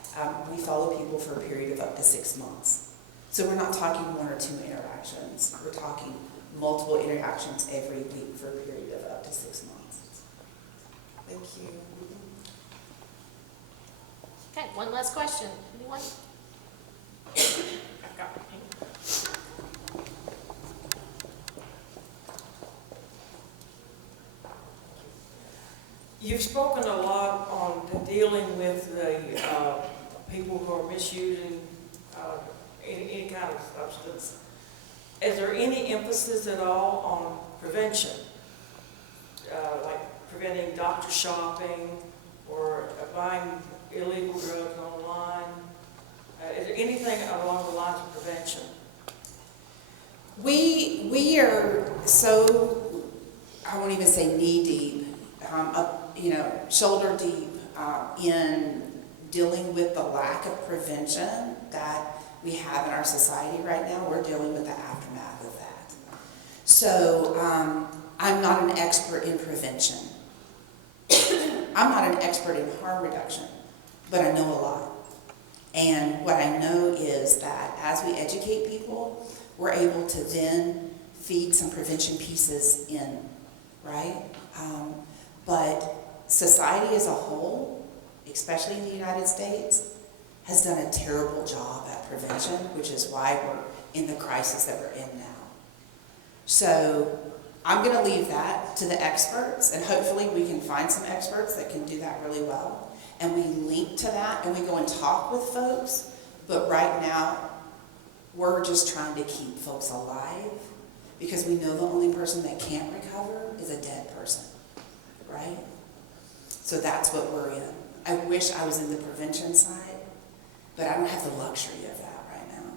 we follow people for a period of up to 6 months. So we're not talking 1 or 2 interactions. We're talking multiple interactions every week for a period of up to 6 months. Thank you. Okay, one last question. Anyone? I've got one. You've spoken a lot on dealing with the people who are misusing any kind of substance. Is there any emphasis at all on prevention, like preventing doctor shopping or buying illegal drugs online? Is there anything along the lines of prevention? We are so, I won't even say knee deep, shoulder deep in dealing with the lack of prevention that we have in our society right now. We're dealing with the aftermath of that. So I'm not an expert in prevention. I'm not an expert in harm reduction, but I know a lot. And what I know is that as we educate people, we're able to then feed some prevention pieces in, right? But society as a whole, especially in the United States, has done a terrible job at prevention, which is why we're in the crisis that we're in now. So I'm going to leave that to the experts, and hopefully we can find some experts that can do that really well. And we link to that, and we go and talk with folks. But right now, we're just trying to keep folks alive, because we know the only person that can't recover is a dead person, right? So that's what we're in. I wish I was in the prevention side, but I don't have the luxury of that right now.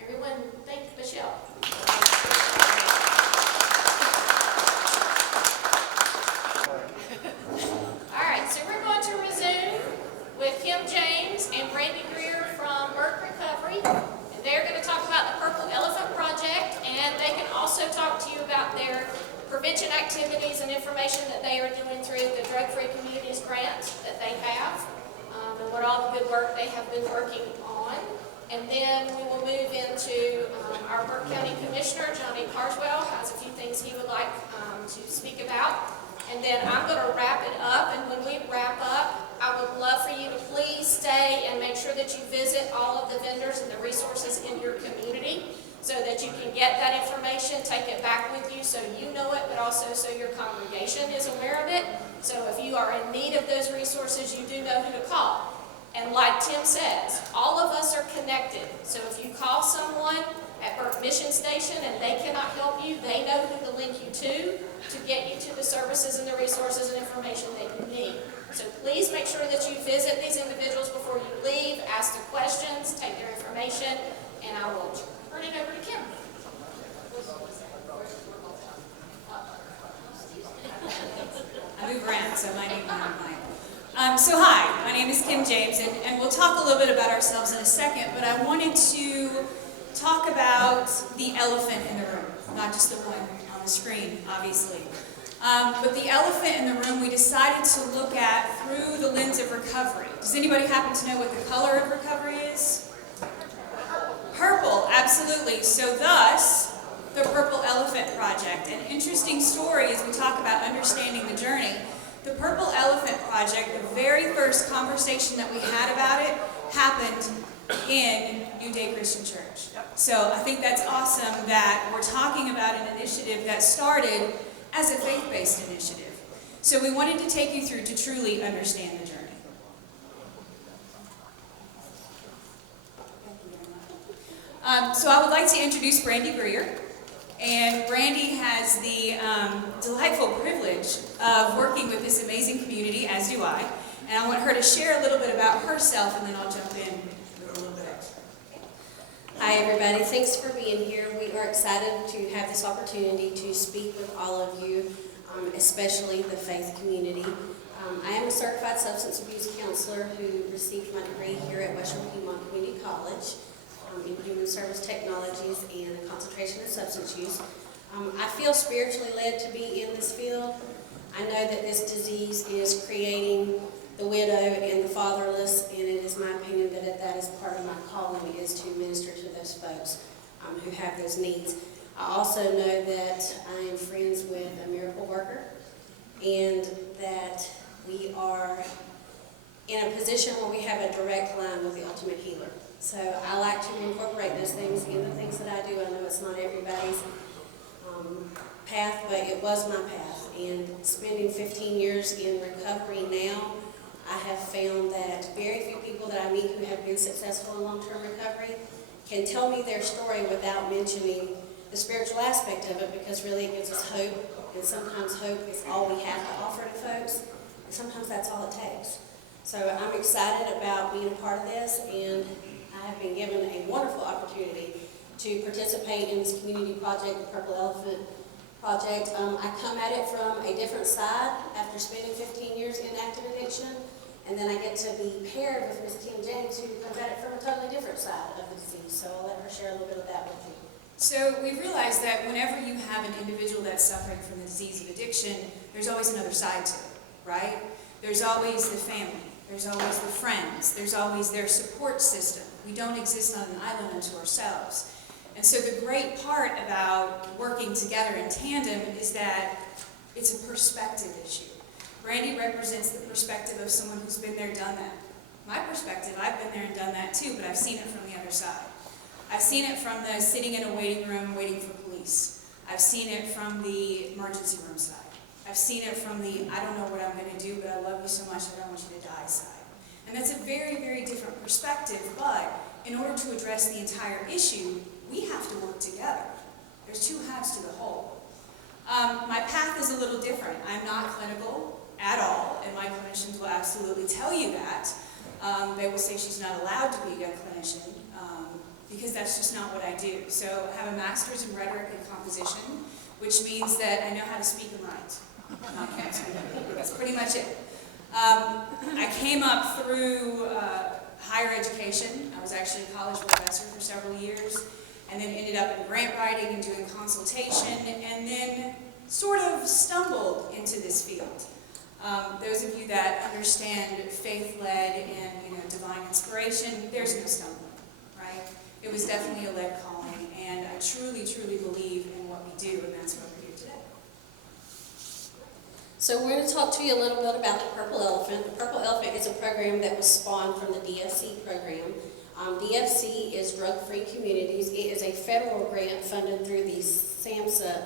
Everyone, thank Michelle. All right, so we're going to resume with Kim James and Brandy Greer from Burke Recovery. And they're going to talk about the Purple Elephant Project, and they can also talk to you about their prevention activities and information that they are doing through the Drug Free Communities grant that they have, and what all the good work they have been working on. And then we will move into our Burke County Commissioner, Johnny Carswell, has a few things he would like to speak about. And then I'm going to wrap it up, and when we wrap up, I would love for you to please stay and make sure that you visit all of the vendors and the resources in your community so that you can get that information, take it back with you so you know it, but also so your congregation is aware of it. So if you are in need of those resources, you do know who to call. And like Tim says, all of us are connected. So if you call someone at Burke Mission Station and they cannot help you, they know who to link you to get you to the services and the resources and information that you need. So please make sure that you visit these individuals before you leave, ask the questions, take their information, and I will turn it over to Kim. I move around, so my name is mine. So hi, my name is Kim James, and we'll talk a little bit about ourselves in a second, but I wanted to talk about the elephant in the room, not just the one on the screen, obviously. But the elephant in the room we decided to look at through the lens of recovery. Does anybody happen to know what the color of recovery is? Purple, absolutely. So thus, the Purple Elephant Project. An interesting story as we talk about understanding the journey. The Purple Elephant Project, the very first conversation that we had about it happened in New New Day Christian Church. So I think that's awesome that we're talking about an initiative that started as a faith-based initiative. So we wanted to take you through to truly understand the journey. So I would like to introduce Brandy Greer. And Brandy has the delightful privilege of working with this amazing community, as do I. And I want her to share a little bit about herself, and then I'll jump in with a little bit extra. Hi everybody, thanks for being here. We are excited to have this opportunity to speak with all of you, especially the faith community. I am a certified substance abuse counselor who received my degree here at Western Piedmont Community College in human service technologies and a concentration in substance use. I feel spiritually led to be in this field. I know that this disease is creating the widow and the fatherless, and it is my opinion that that is part of my calling, is to minister to those folks who have those needs. I also know that I am friends with a miracle worker, and that we are in a position where we have a direct line with the ultimate healer. So I like to incorporate those things in the things that I do. I know it's not everybody's path, but it was my path. And spending 15 years in recovery now, I have found that very few people that I meet who have been successful in long-term recovery can tell me their story without mentioning the spiritual aspect of it, because really it gives us hope, and sometimes hope is all we have to offer to folks, and sometimes that's all it takes. So I'm excited about being a part of this, and I have been given a wonderful opportunity to participate in this community project, the Purple Elephant Project. I come at it from a different side after spending 15 years in active addiction, and then I get to be paired with Ms. Kim James, who comes at it from a totally different side of the disease. So I'll let her share a little bit of that with you. So we realized that whenever you have an individual that's suffering from the disease of addiction, there's always another side to it, right? There's always the family, there's always the friends, there's always their support system. We don't exist on an island unto ourselves. And so the great part about working together in tandem is that it's a perspective issue. Brandy represents the perspective of someone who's been there, done that. My perspective, I've been there and done that too, but I've seen it from the other side. I've seen it from the sitting in a waiting room waiting for police. I've seen it from the emergency room side. I've seen it from the, I don't know what I'm going to do, but I love you so much I don't want you to die side. And that's a very, very different perspective, but in order to address the entire issue, we have to work together. There's two halves to the whole. My path is a little different. I'm not clinical at all, and my clinicians will absolutely tell you that. They will say she's not allowed to be a clinician, because that's just not what I do. So I have a master's in rhetoric and composition, which means that I know how to speak and write. That's pretty much it. I came up through higher education. I was actually a college professor for several years, and then ended up in grant writing and doing consultation, and then sort of stumbled into this field. Those of you that understand faith-led and divine inspiration, there's no stumbling, right? It was definitely a led calling, and I truly, truly believe in what we do, and that's what we're here today. So we're going to talk to you a little bit about the Purple Elephant. The Purple Elephant is a program that was spawned from the DFC program. DFC is Drug-Free Communities. It is a federal grant funded through the SAMHSA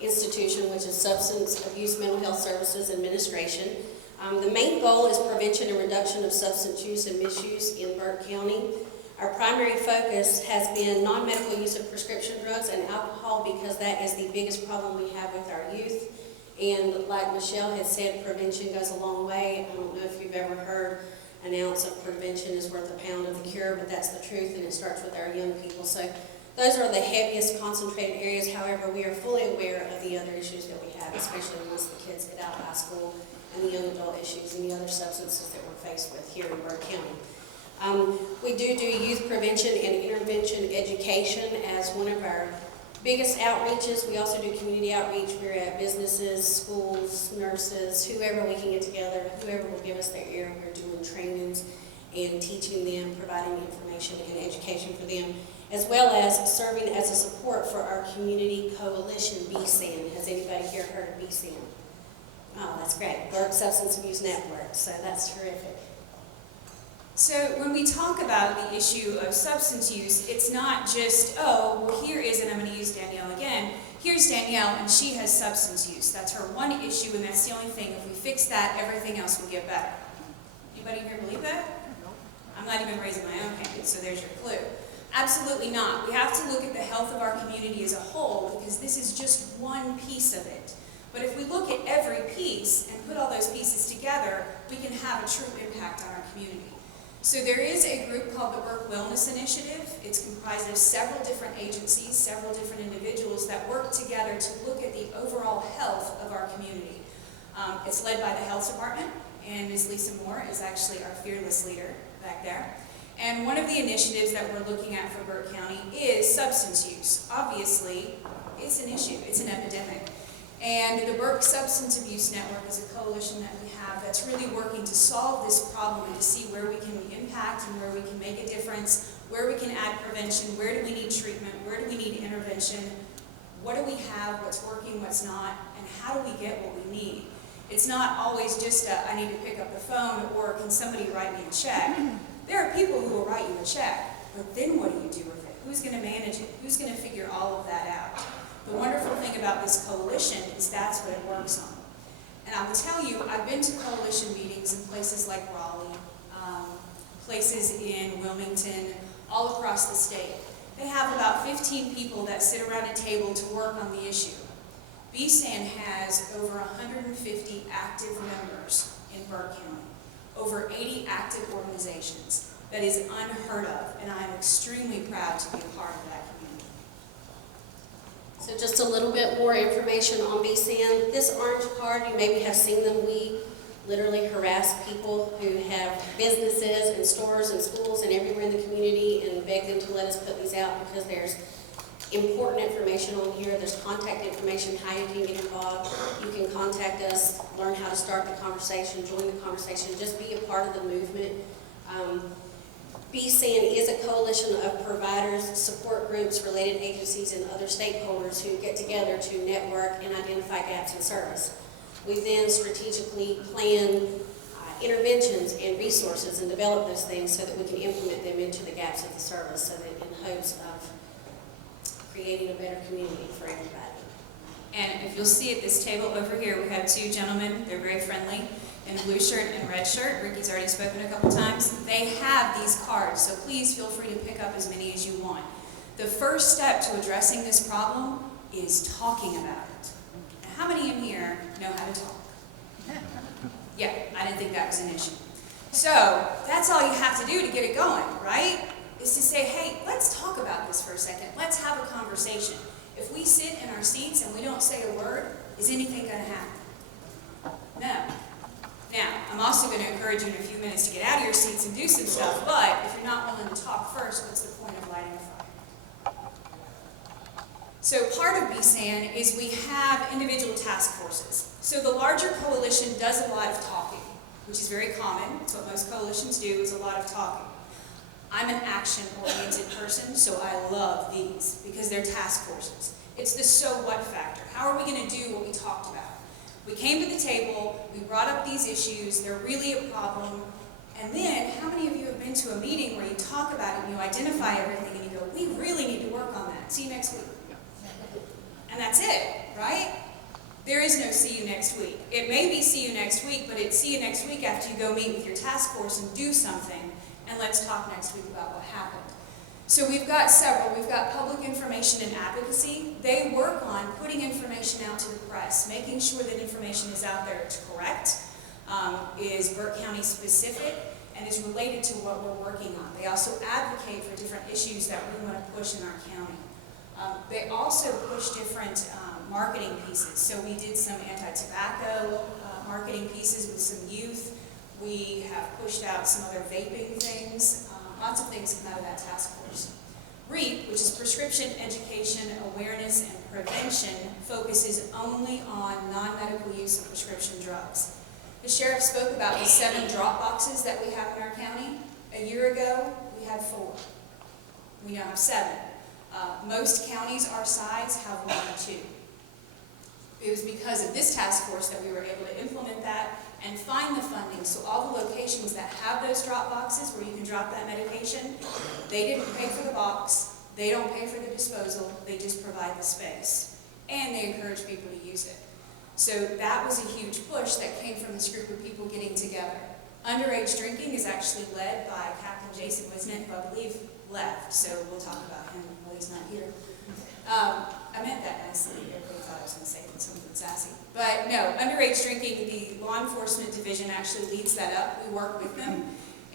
institution, which is Substance Abuse Mental Health Services Administration. The main goal is prevention and reduction of substance use and misuse in Burke County. Our primary focus has been non-medical use of prescription drugs and alcohol, because that is the biggest problem we have with our youth. And like Michelle has said, prevention goes a long way. I don't know if you've ever heard an ounce of prevention is worth a pound of the cure, but that's the truth, and it starts with our young people. So those are the heaviest concentrated areas. However, we are fully aware of the other issues that we have, especially once the kids get out of high school, and the young adult issues and the other substances that we're faced with here in Burke County. We do youth prevention and intervention education as one of our biggest outreaches. We also do community outreach. We're at businesses, schools, nurses, whoever we can get together, whoever will give us their ear. We're doing trainings and teaching them, providing information and education for them, as well as serving as a support for our community coalition, BSAN. Has anybody here heard of BSAN? Oh, that's great. Burke Substance Abuse Network. So that's terrific. So when we talk about the issue of substance use, it's not just, oh, well, here is, and I'm going to use Danielle again, here's Danielle and she has substance use. That's her one issue and that's the only thing. If we fix that, everything else will get better. Anybody here believe that? I'm not even raising my own hand, so there's your clue. Absolutely not. We have to look at the health of our community as a whole because this is just one piece of it. But if we look at every piece and put all those pieces together, we can have a true impact on our community. So there is a group called the Burke Wellness Initiative. It's comprised of several different agencies, several different individuals that work together to look at the overall health of our community. It's led by the health department, and Ms. Lisa Moore is actually our fearless leader back there. And one of the initiatives that we're looking at for Burke County is substance use. Obviously, it's an issue, it's an epidemic. And the Burke Substance Abuse Network is a coalition that we have that's really working to solve this problem and to see where we can impact and where we can make a difference, where we can add prevention, where do we need treatment, where do we need intervention, what do we have, what's working, what's not, and how do we get what we need. It's not always just I need to pick up the phone or can somebody write me a check. There are people who will write you a check, but then what do you do with it? Who's going to manage it? Who's going to figure all of that out? The wonderful thing about this coalition is that's what it works on. And I will tell you, I've been to coalition meetings in places like Raleigh, places in Wilmington, all across the state. They have about 15 people that sit around a table to work on the issue. BSAN has over 150 active members in Burke County, over 80 active organizations. That is unheard of, and I am extremely proud to be a part of that community. So just a little bit more information on BSAN. This orange card, you maybe have seen them. We literally harass people who have businesses and stores and schools and everywhere in the community and beg them to let us put these out because there's important information on here. There's contact information, how you can get involved. You can contact us, learn how to start the conversation, join the conversation, just be a part of the movement. BSAN is a coalition of providers, support groups, related agencies, and other stakeholders who get together to network and identify gaps in service. We then strategically plan interventions and resources and develop those things so that we can implement them into the gaps of the service, so that in hopes of creating a better community for everybody. And if you'll see at this table over here, we have two gentlemen. They're very friendly. In blue shirt and red shirt. Ricky's already spoken a couple times. They have these cards, so please feel free to pick up as many as you want. The first step to addressing this problem is talking about it. Now, how many in here know how to talk? Yeah, I didn't think that was an issue. So that's all you have to do to get it going, right? Is to say, hey, let's talk about this for a second. Let's have a conversation. If we sit in our seats and we don't say a word, is anything going to happen? No. Now, I'm also going to encourage you in a few minutes to get out of your seats and do some stuff, but if you're not willing to talk first, what's the point of lighting a fire? So part of BSAN is we have individual task forces. So the larger coalition does a lot of talking, which is very common. It's what most coalitions do, is a lot of talking. I'm an action-oriented person, so I love these because they're task forces. It's the so what factor. How are we going to do what we talked about? We came to the table, we brought up these issues, they're really a problem, and then how many of you have been to a meeting where you talk about it and you identify everything and you go, we really need to work on that. See you next week. And that's it, right? There is no see you next week. It may be see you next week, but it's see you next week after you go meet with your task force and do something, and let's talk next week about what happened. So we've got several. We've got public information and advocacy. They work on putting information out to the press, making sure that information is out there, it's correct, is Burke County specific, and is related to what we're working on. They also advocate for different issues that we want to push in our county. They also push different marketing pieces. So we did some anti-tobacco marketing pieces with some youth. We have pushed out some other vaping things. Lots of things come out of that task force. REAP, which is Prescription Education, Awareness, and Prevention, focuses only on non-medical use of prescription drugs. The sheriff spoke about the 7 drop boxes that we have in our county. A year ago, we had 4. We now have 7. Most counties our size have 1 or 2. It was because of this task force that we were able to implement that and find the funding. So all the locations that have those drop boxes where you can drop that medication, they didn't pay for the box, they don't pay for the disposal, they just provide the space. And they encourage people to use it. So that was a huge push that came from this group of people getting together. Underage drinking is actually led by Captain Jason Wisnett, who I believe left, so we'll talk about him while he's not here. I meant that nicely. Everybody thought I was going to say something sassy. But no, underage drinking, the law enforcement division actually leads that up. We work with them,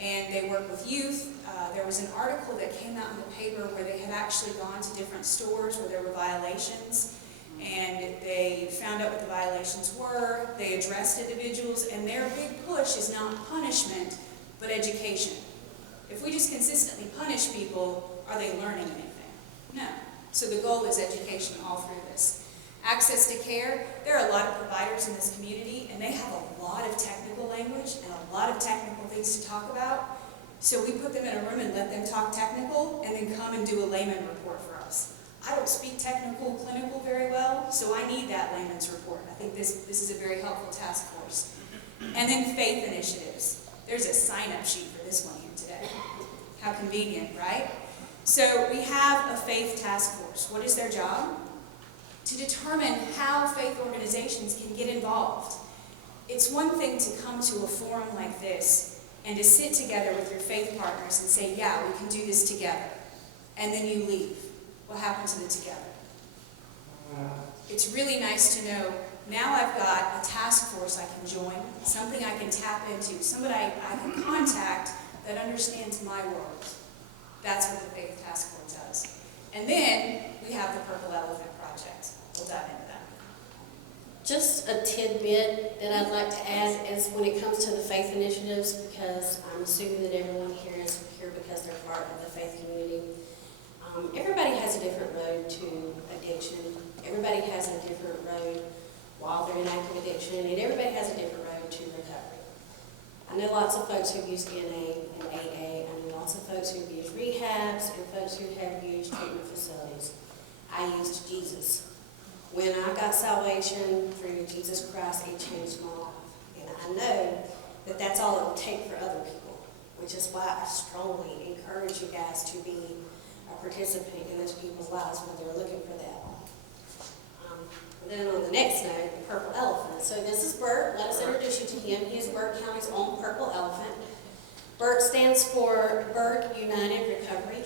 and they work with youth. There was an article that came out in the paper where they had actually gone to different stores where there were violations, and they found out what the violations were. They addressed individuals, and their big push is not punishment, but education. If we just consistently punish people, are they learning anything? No. So the goal is education all through this. Access to care, there are a lot of providers in this community, and they have a lot of technical language and a lot of technical things to talk about. So we put them in a room and let them talk technical, and then come and do a layman report for us. I don't speak technical, clinical very well, so I need that layman's report. I think this is a very helpful task force. And then faith initiatives. There's a sign-up sheet for this one here today. How convenient, right? So we have a faith task force. What is their job? To determine how faith organizations can get involved. It's one thing to come to a forum like this and to sit together with your faith partners and say, yeah, we can do this together. And then you leave. What happens to the together? It's really nice to know, now I've got a task force I can join, something I can tap into, somebody I can contact that understands my world. That's what the Faith Task Force does. And then we have the Purple Elephant Project. We'll dive into that. Just a tidbit that I'd like to add is when it comes to the faith initiatives, because I'm assuming that everyone here is here because they're part of the faith community. Everybody has a different road to addiction. Everybody has a different road while they're in active addiction, and everybody has a different road to recovery. I know lots of folks who've used NA and AA. I know lots of folks who've used rehabs and folks who have used treatment facilities. I used Jesus. When I got salvation through Jesus Christ, it changed my life. And I know that that's all it will take for other people, which is why I strongly encourage you guys to be a participant in those people's lives when they're looking for that. And then on the next note, the Purple Elephant. So this is Bert. Let us introduce you to him. He is Burke County's own Purple Elephant. BERT stands for Burke United Recovery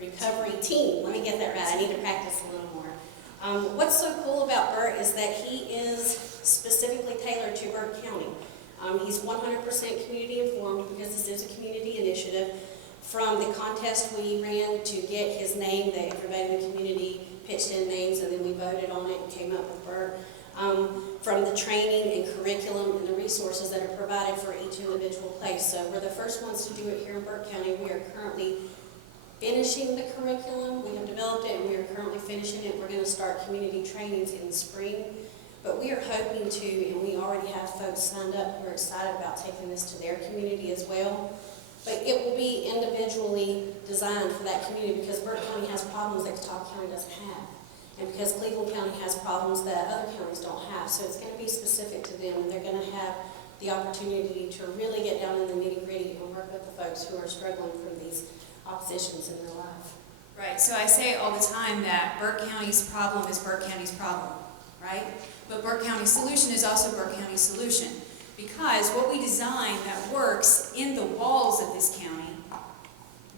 Recovery Team. Let me get that right. I need to practice a little more. What's so cool about BERT is that he is specifically tailored to Burke County. He's 100% community informed because this is a community initiative. From the contest we ran to get his name, that everybody in the community pitched in names, and then we voted on it and came up with BERT. From the training and curriculum and the resources that are provided for each individual place. So we're the first ones to do it here in Burke County. We are currently finishing the curriculum. We have developed it and we are currently finishing it. We're going to start community trainings in the spring. But we are hoping to, and we already have folks signed up who are excited about taking this to their community as well. But it will be individually designed for that community because Burke County has problems that Catawba County doesn't have. And because Cleveland County has problems that other counties don't have. So it's going to be specific to them. And they're going to have the opportunity to really get down in the nitty-gritty and work with the folks who are struggling from these oppositions in their life. Right, so I say all the time that Burke County's problem is Burke County's problem, right? But Burke County's solution is also Burke County's solution. Because what we design that works in the walls of this county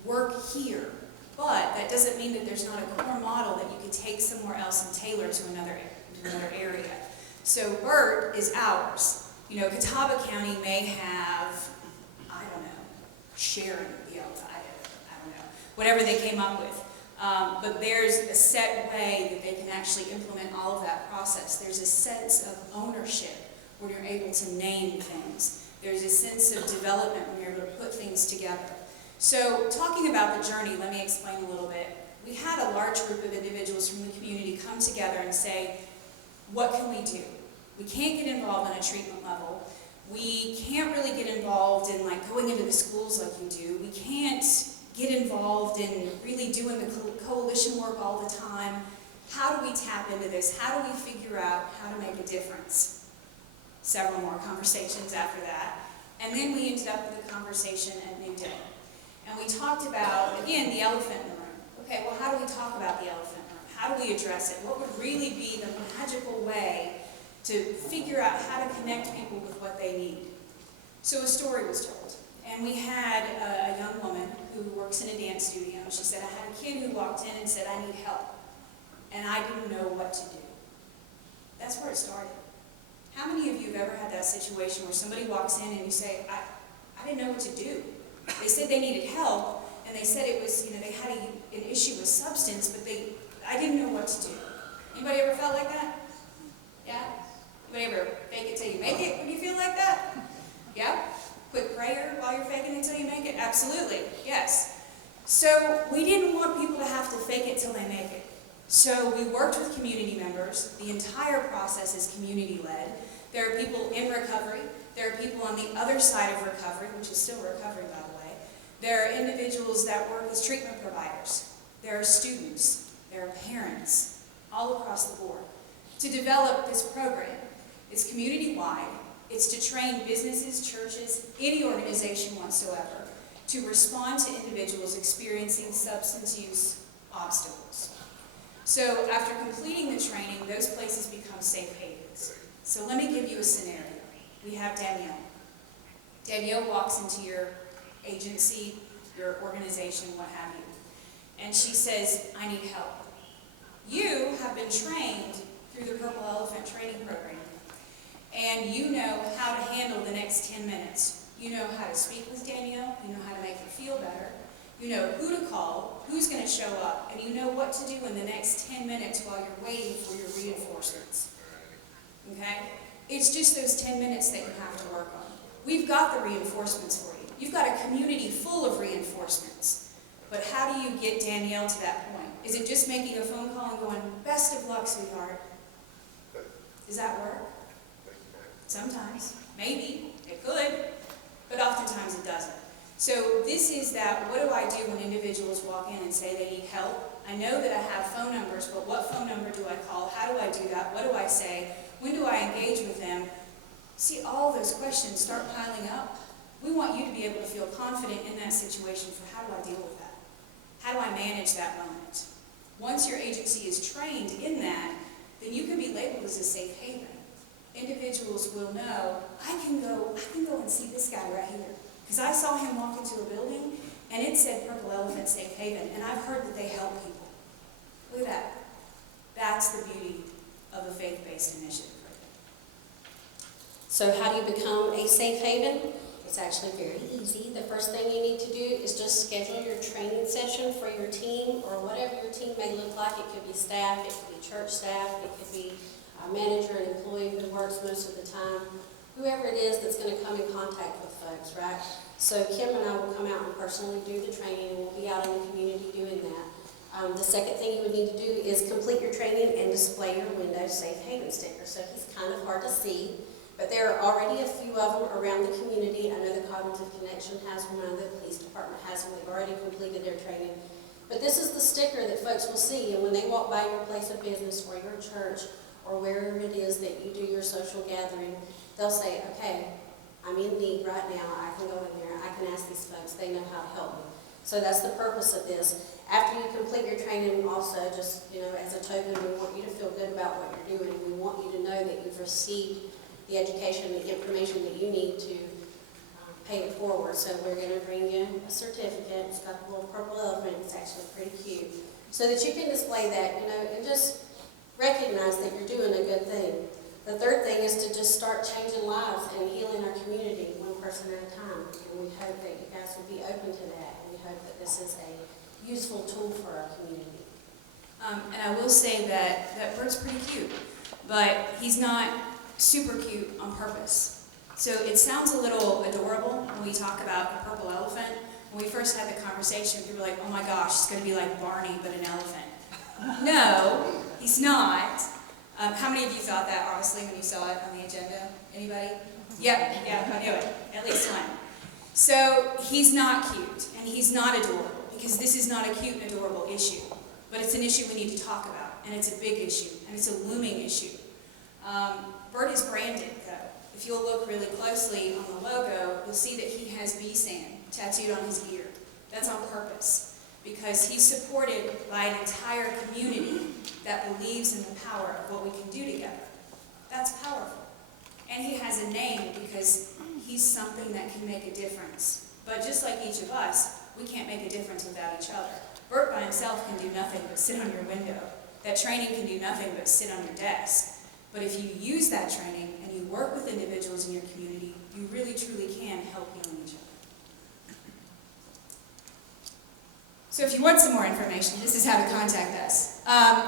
work here. But that doesn't mean that there's not a core model that you could take somewhere else and tailor to another area. So BERT is ours. You know, Catawba County may have, I don't know, Sharon, I don't know, whatever they came up with. But there's a set way that they can actually implement all of that process. There's a sense of ownership when you're able to name things. There's a sense of development when you're able to put things together. So talking about the journey, let me explain a little bit. We had a large group of individuals from the community come together and say, what can we do? We can't get involved on a treatment level. We can't really get involved in like going into the schools like you do. We can't get involved in really doing the coalition work all the time. how do we tap into this? How do we figure out how to make a difference? Several more conversations after that. And then we ended up with a conversation at New Day. And we talked about, again, the elephant in the room. Okay, well, how do we talk about the elephant in the room? How do we address it? What would really be the magical way to figure out how to connect people with what they need? So a story was told. And we had a young woman who works in a dance studio. She said, I had a kid who walked in and said, I need help. And I didn't know what to do. That's where it started. How many of you have ever had that situation where somebody walks in and you say, I didn't know what to do? They said they needed help, and they said it was, they had an issue with substance, but I didn't know what to do. Anybody ever felt like that? Yeah? Anybody ever fake it till you make it when you feel like that? Yeah? Quick prayer while you're faking it till you make it? Absolutely, yes. So we didn't want people to have to fake it till they make it. So we worked with community members. The entire process is community-led. There are people in recovery. There are people on the other side of recovery, which is still recovery, by the way. There are individuals that work as treatment providers. There are students. There are parents, all across the board. To develop this program, it's community-wide. It's to train businesses, churches, any organization whatsoever, to respond to individuals experiencing substance use obstacles. So after completing the training, those places become safe havens. So let me give you a scenario. We have Danielle. Danielle walks into your agency, your organization, what have you, and she says, I need help. You have been trained through the Purple Elephant training program, and you know how to handle the next 10 minutes. You know how to speak with Danielle, you know how to make her feel better, you know who to call, who's going to show up, and you know what to do in the next 10 minutes while you're waiting for your reinforcements. Okay? It's just those 10 minutes that you have to work on. We've got the reinforcements for you. You've got a community full of reinforcements. But how do you get Danielle to that point? Is it just making a phone call and going, best of luck, sweetheart? Does that work? Sometimes. Maybe. It could. But oftentimes it doesn't. So this is that, what do I do when individuals walk in and say they need help? I know that I have phone numbers, but what phone number do I call? How do I do that? What do I say? When do I engage with them? See, all those questions start piling up. We want you to be able to feel confident in that situation for how do I deal with that? How do I manage that moment? Once your agency is trained in that, then you can be labeled as a safe haven. Individuals will know, I can go and see this guy right here. Because I saw him walk into a building, and it said Purple Elephant Safe Haven, and I've heard that they help people. Look at that. That's the beauty of a faith-based initiative. So how do you become a safe haven? It's actually very easy. The first thing you need to do is just schedule your training session for your team, or whatever your team may look like. It could be staff, it could be church staff, it could be a manager, an employee who works most of the time, whoever it is that's going to come in contact with folks, right? So Kim and I will come out and personally do the training, and we'll be out in the community doing that. The second thing you would need to do is complete your training and display your Windows Safe Haven sticker. So he's kind of hard to see, but there are already a few of them around the community. I know the Cognitive Connection has one, I know the police department has one. They've already completed their training. But this is the sticker that folks will see, and when they walk by your place of business or your church or wherever it is that you do your social gathering, they'll say, okay, I'm in need right now. I can go in there. I can ask these folks. They know how to help me. So that's the purpose of this. After you complete your training, also, just, as a token, we want you to feel good about what you're doing. We want you to know that you've received the education, the information that you need to pay it forward. So we're going to bring you a certificate. It's got the little purple elephant. It's actually pretty cute. So that you can display that, and just recognize that you're doing a good thing. The third thing is to just start changing lives and healing our community one person at a time. And we hope that you guys will be open to that. And we hope that this is a useful tool for our community. And I will say that bird's pretty cute, but he's not super cute on purpose. So it sounds a little adorable when we talk about a purple elephant. When we first had the conversation, people were like, oh my gosh, it's going to be like Barney, but an elephant. No, he's not. How many of you thought that, obviously, when you saw it on the agenda? Anybody? Yep, yeah, I knew it. At least one. So he's not cute, and he's not adorable, because this is not a cute and adorable issue. But it's an issue we need to talk about. and it's a big issue, and it's a looming issue. Bert is branded, though. If you'll look really closely on the logo, you'll see that he has B-SAN tattooed on his ear. That's on purpose, because he's supported by an entire community that believes in the power of what we can do together. That's powerful. And he has a name because he's something that can make a difference. But just like each of us, we can't make a difference without each other. Bert by himself can do nothing but sit on your window. That training can do nothing but sit on your desk. But if you use that training and you work with individuals in your community, you really truly can help heal each other. So if you want some more information, this is how to contact us.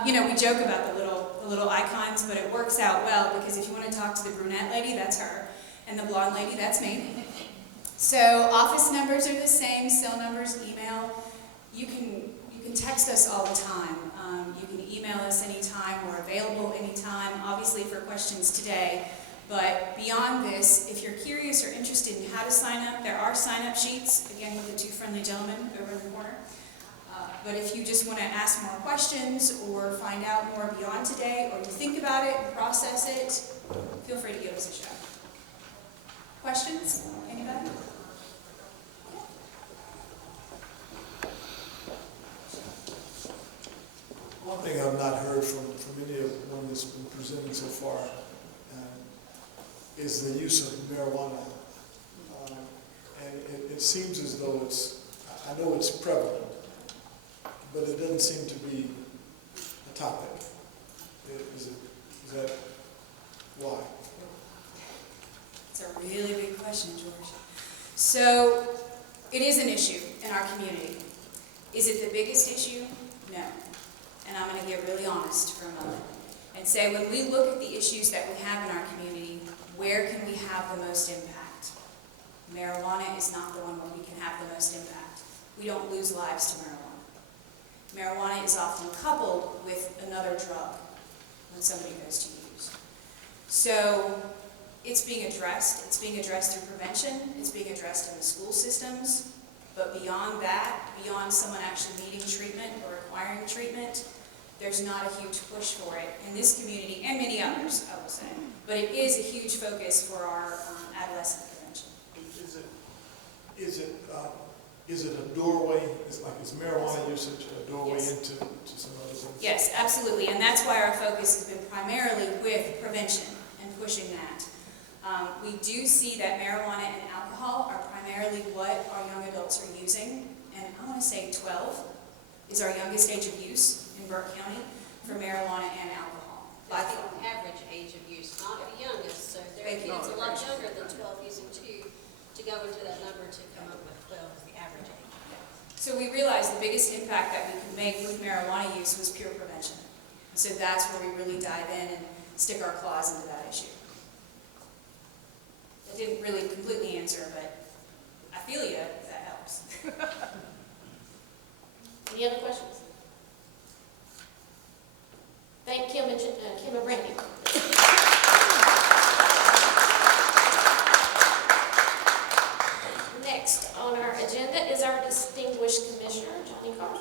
We joke about the little icons, but it works out well because if you want to talk to the brunette lady, that's her, and the blonde lady, that's me. So office numbers are the same, cell numbers, email. You can text us all the time. You can email us anytime. We're available anytime, obviously for questions today. But beyond this, if you're curious or interested in how to sign up, there are sign-up sheets, again with the two friendly gentlemen over in the corner. But if you just want to ask more questions or find out more beyond today, or you think about it and process it, feel free to give us a shout. Questions? Anybody? One thing I've not heard from anyone that's been presenting so far is the use of marijuana. And it seems as though I know it's prevalent, but it doesn't seem to be a topic. Is that why? It's a really big question, George. So, it is an issue in our community. Is it the biggest issue? No. And I'm going to get really honest for a moment and say when we look at the issues that we have in our community, where can we have the most impact? Marijuana is not the one where we can have the most impact. We don't lose lives to marijuana. Marijuana is often coupled with another drug when somebody goes to use. So it's being addressed. It's being addressed through prevention. It's being addressed in the school systems. But beyond that, beyond someone actually needing treatment or requiring treatment, there's not a huge push for it in this community and many others, I will say. But it is a huge focus for our adolescent prevention. Is it a doorway? Is marijuana usage a doorway into some other things? Yes, absolutely. And that's why our focus has been primarily with prevention and pushing that. We do see that marijuana and alcohol are primarily what our young adults are using. And I want to say 12 is our youngest age of use in Burke County for marijuana and alcohol. That's the average age of use, not the youngest. So if there are kids a lot younger than 12 using 2, to go into that number to come up with 12 is the average age. So we realized the biggest impact that we could make with marijuana use was pure prevention. So that's where we really dive in and stick our claws into that issue. I didn't really completely answer, but I feel you, if that helps. Any other questions? Thank Kim and Brandy. Next on our agenda is our distinguished commissioner, Johnny Carter.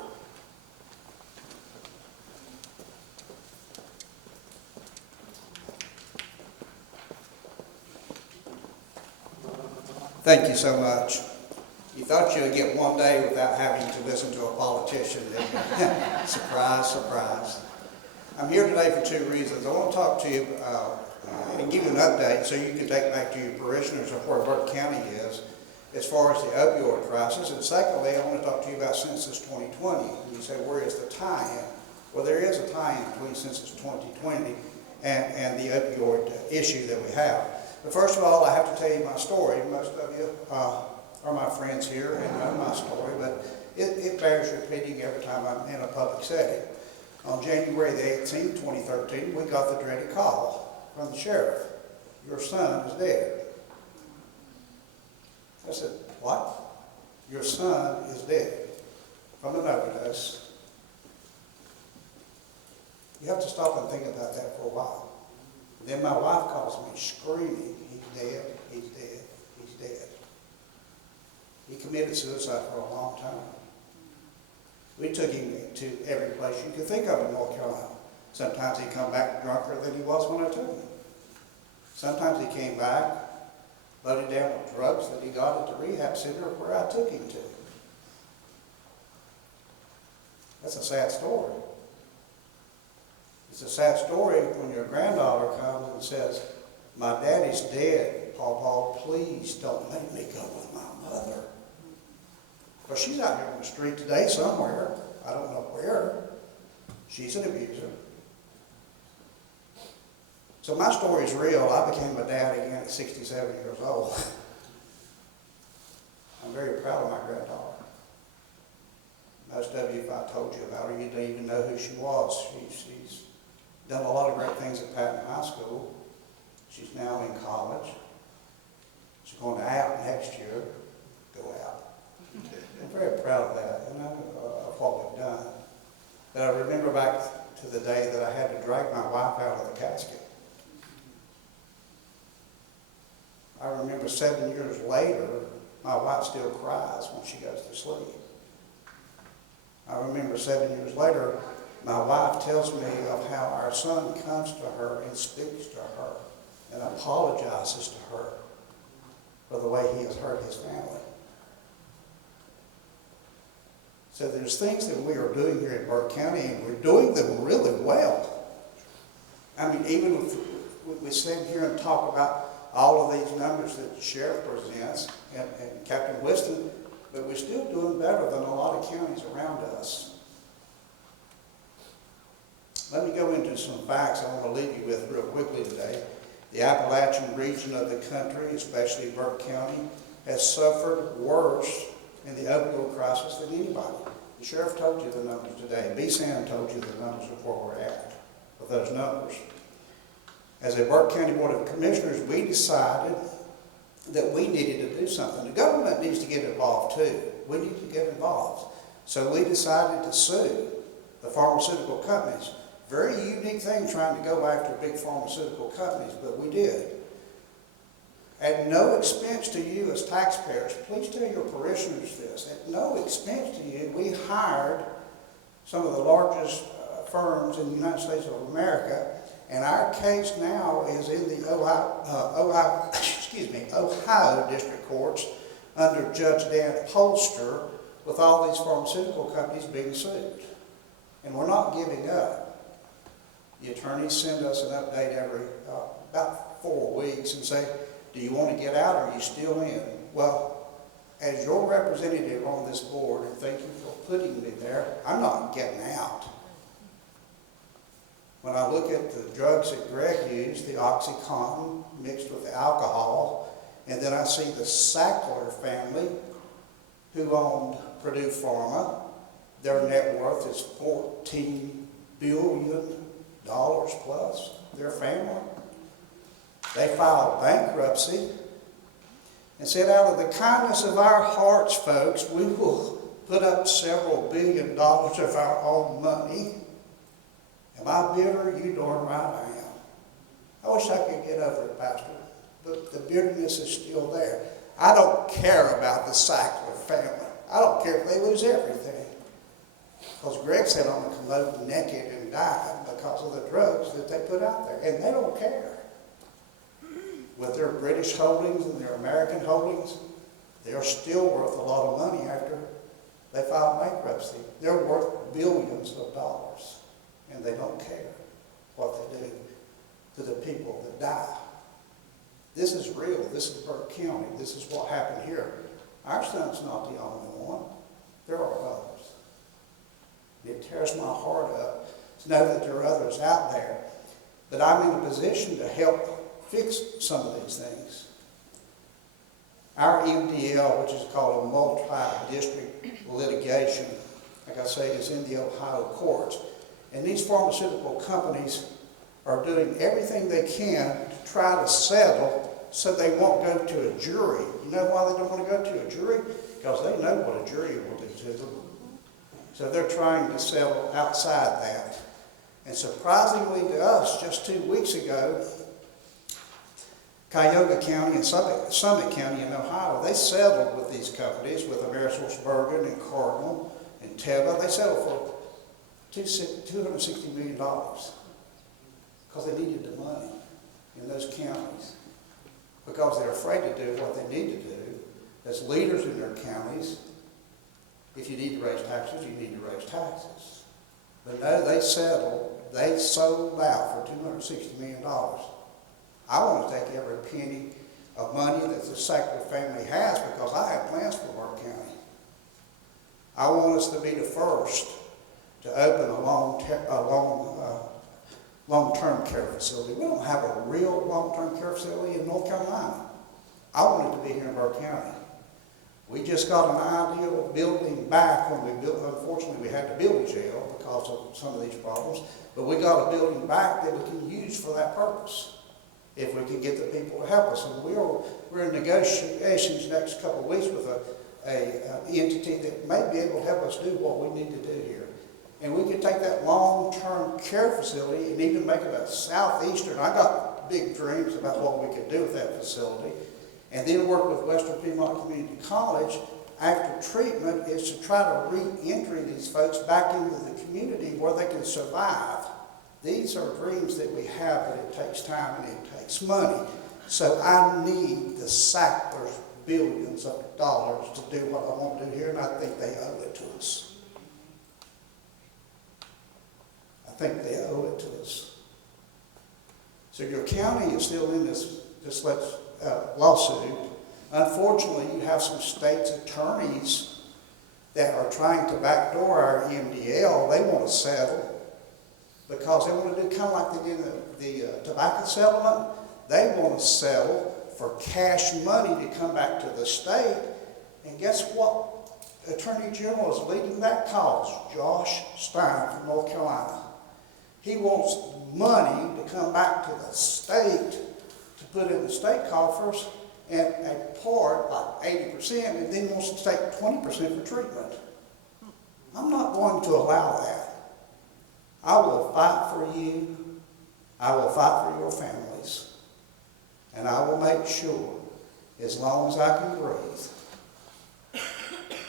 Thank you so much. You thought you would get one day without having to listen to a politician, didn't you? Surprise, surprise. I'm here today for 2 reasons. I want to talk to you and give you an update so you can take back to your parishioners of where Burke County is as far as the opioid crisis. And secondly, I want to talk to you about Census 2020. And you say, where is the tie-in? Well, there is a tie-in between Census 2020 and the opioid issue that we have. But first of all, I have to tell you my story. Most of you are my friends here and know my story, but it bears repeating every time I'm in a public setting. On January the 18th, 2013, we got the dreaded call from the sheriff. Your son is dead. I said, what? Your son is dead from an overdose. You have to stop and think about that for a while. Then my wife calls me screaming, he's dead, he's dead, he's dead. He committed suicide for a long time. We took him to every place you could think of in North Carolina. Sometimes he'd come back drunker than he was when I took him. Sometimes he came back loaded down with drugs that he got at the rehab center where I took him to. That's a sad story. It's a sad story when your granddaughter comes and says, "My daddy's dead. Pawpaw, please don't make me go with my mother." Well, she's out here on the street today somewhere. I don't know where. She's an abuser. So my story is real. I became a dad again at 67 years old. I'm very proud of my granddaughter. Most of you, if I told you about her, you don't even know who she was. She's done a lot of great things at Patton High School. She's now in college. She's going to out next year. Go out. I'm very proud of that, of what we've done. But I remember back to the day that I had to drag my wife out of the casket. I remember 7 years later, my wife still cries when she goes to sleep. I remember 7 years later, my wife tells me of how our son comes to her and speaks to her and apologizes to her for the way he has hurt his family. So there's things that we are doing here in Burke County, and we're doing them really well. I mean, even if we sit here and talk about all of these numbers that the sheriff presents and Captain Whiston, but we're still doing better than a lot of counties around us. Let me go into some facts I want to leave you with real quickly today. The Appalachian region of the country, especially Burke County, has suffered worse in the opioid crisis than anybody. The sheriff told you the numbers today. B-Sam told you the numbers of where we're at with those numbers. As a Burke County Board of Commissioners, we decided that we needed to do something. The government needs to get involved too. We need to get involved. So we decided to sue the pharmaceutical companies. Very unique thing trying to go after big pharmaceutical companies, but we did. At no expense to you as taxpayers, please tell your parishioners this, at no expense to you, we hired some of the largest firms in the United States of America, and our case now is in the Ohio District Courts under Judge Dan Polster with all these pharmaceutical companies being sued. And we're not giving up. The attorneys send us an update every about 4 weeks and say, do you want to get out or are you still in? Well, as your representative on this board, and thank you for putting me there, I'm not getting out. When I look at the drugs that Greg used, the OxyContin mixed with the alcohol, and then I see the Sackler family who owned Purdue Pharma, their net worth is $14 billion plus, their family. They filed bankruptcy and said, out of the kindness of our hearts, folks, we will put up several $1 billion of our own money. Am I bitter? You darn right I am. I wish I could get over it, Pastor, but the bitterness is still there. I don't care about the Sackler family. I don't care if they lose everything. Because Greg said I'm going to come out naked and die because of the drugs that they put out there. And they don't care. With their British holdings and their American holdings, they're still worth a lot of money after they file bankruptcy. They're worth billions of dollars. And they don't care what they do to the people that die. This is real. This is Burke County. This is what happened here. Our son's not the only one. There are others. It tears my heart up to know that there are others out there. But I'm in a position to help fix some of these things. Our MDL, which is called a multi-district litigation, like I say, is in the Ohio courts. And these pharmaceutical companies are doing everything they can to try to settle so they won't go to a jury. You know why they don't want to go to a jury? Because they know what a jury will do to them. So they're trying to settle outside that. And surprisingly to us, just 2 weeks ago, Cuyahoga County and Summit County in Ohio, they settled with these companies, with AmerisourceBergen and Cardinal and Teva. They settled for $260 million. because they needed the money in those counties, because they're afraid to do what they need to do as leaders in their counties. If you need to raise taxes, you need to raise taxes. But no, they sold out for $260 million. I want to take every penny of money that the Sackler family has, because I have plans for Burke County. I want us to be the first to open a long-term care facility. We don't have a real long-term care facility in North Carolina. I want it to be here in Burke County. We just got an idea of building back when we built. Unfortunately, we had to build a jail because of some of these problems. But we got a building back that we can use for that purpose, if we can get the people to help us. And we're in negotiations next couple of weeks with an entity that may be able to help us do what we need to do here. And we could take that long-term care facility and even make it a southeastern. I got big dreams about what we could do with that facility. And then work with Western Piedmont Community College after treatment is to try to re-entry these folks back into the community where they can survive. These are dreams that we have, but it takes time and it takes money. So I need the Sacklers billions of dollars to do what I want to do here, and I think they owe it to us. I think they owe it to us. So your county is still in this lawsuit. Unfortunately, you have some state's attorneys that are trying to backdoor our MDL. They want to settle because they want to do kind of like they did the tobacco settlement. They want to settle for cash money to come back to the state. And guess what? Attorney General is leading that cause, Josh Stein from North Carolina. He wants money to come back to the state to put in the state coffers, and a part, like 80%, and then wants to take 20% for treatment. I'm not going to allow that. I will fight for you. I will fight for your families. And I will make sure, as long as I can breathe,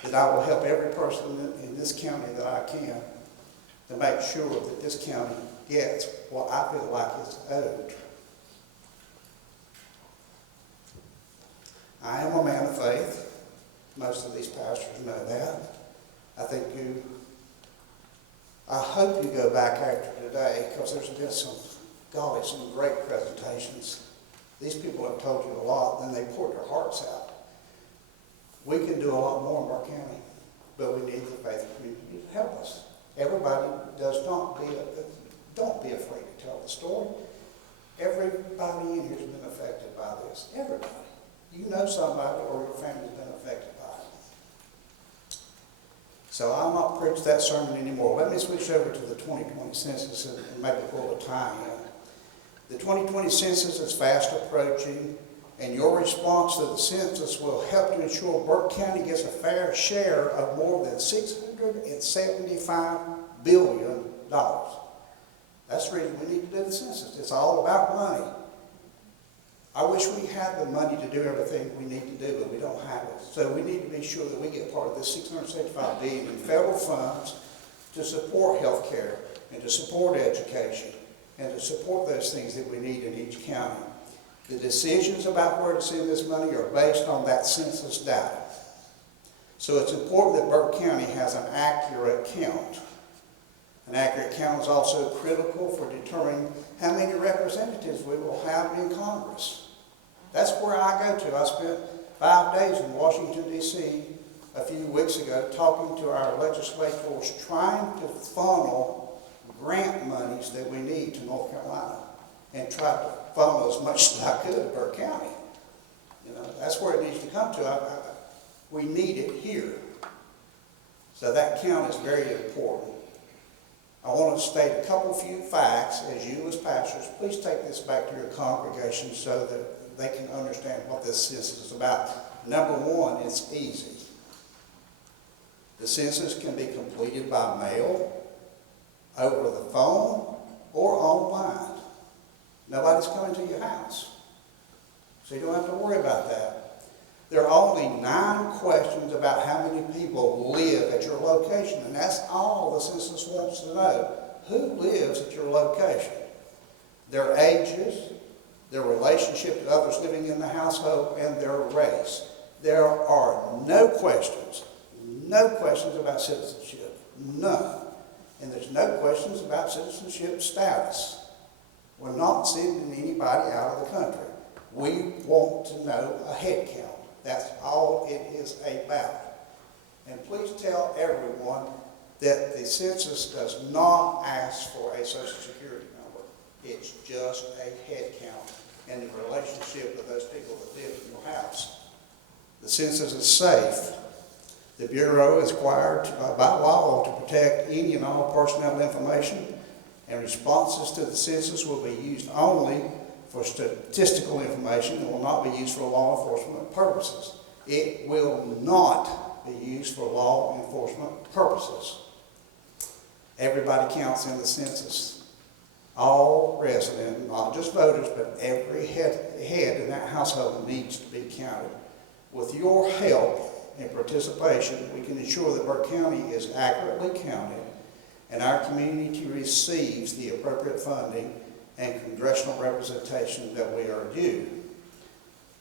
that I will help every person in this county that I can to make sure that this county gets what I feel like is owed. I am a man of faith. Most of these pastors know that. I hope you go back after today, because there's been some great presentations. These people have told you a lot, and they poured their hearts out. We can do a lot more in Burke County, but we need the faith community to help us. Everybody don't be afraid to tell the story. Everybody in here has been affected by this. Everybody. You know somebody or your family's been affected by it. So I'll not preach that sermon anymore. Let me switch over to the 2020 census and maybe pull a tie in. The 2020 census is fast approaching, and your response to the census will help to ensure Burke County gets a fair share of more than $675 billion. That's the reason we need to do the census. It's all about money. I wish we had the money to do everything we need to do, but we don't have it. So we need to be sure that we get part of this $675 billion in federal funds to support health care and to support education and to support those things that we need in each county. The decisions about where to send this money are based on that census data. So it's important that Burke County has an accurate count. An accurate count is also critical for determining how many representatives we will have in Congress. That's where I go to. I spent 5 days in Washington, D.C. a few weeks ago talking to our legislators, trying to funnel grant monies that we need to North Carolina and try to funnel as much as I could to Burke County. That's where it needs to come to. We need it here. So that count is very important. I want to state a few facts as you as pastors. Please take this back to your congregation so that they can understand what this census is about. Number one, it's easy. The census can be completed by mail, over the phone, or online. Nobody's coming to your house, so you don't have to worry about that. There are only 9 questions about how many people live at your location, and that's all the census wants to know. Who lives at your location? their ages, their relationship to others living in the household, and their race. There are no questions about citizenship, none. And there's no questions about citizenship status. We're not sending anybody out of the country. We want to know a head count. That's all it is about. And please tell everyone that the census does not ask for a Social Security number. It's just a head count and the relationship of those people that live in your house. The census is safe. The Bureau is required by law to protect any and all personnel information, and responses to the census will be used only for statistical information and will not be used for law enforcement purposes. It will not be used for law enforcement purposes. Everybody counts in the census. All residents, not just voters, but every head in that household needs to be counted. With your help and participation, we can ensure that Burke County is accurately counted and our community receives the appropriate funding and congressional representation that we are due.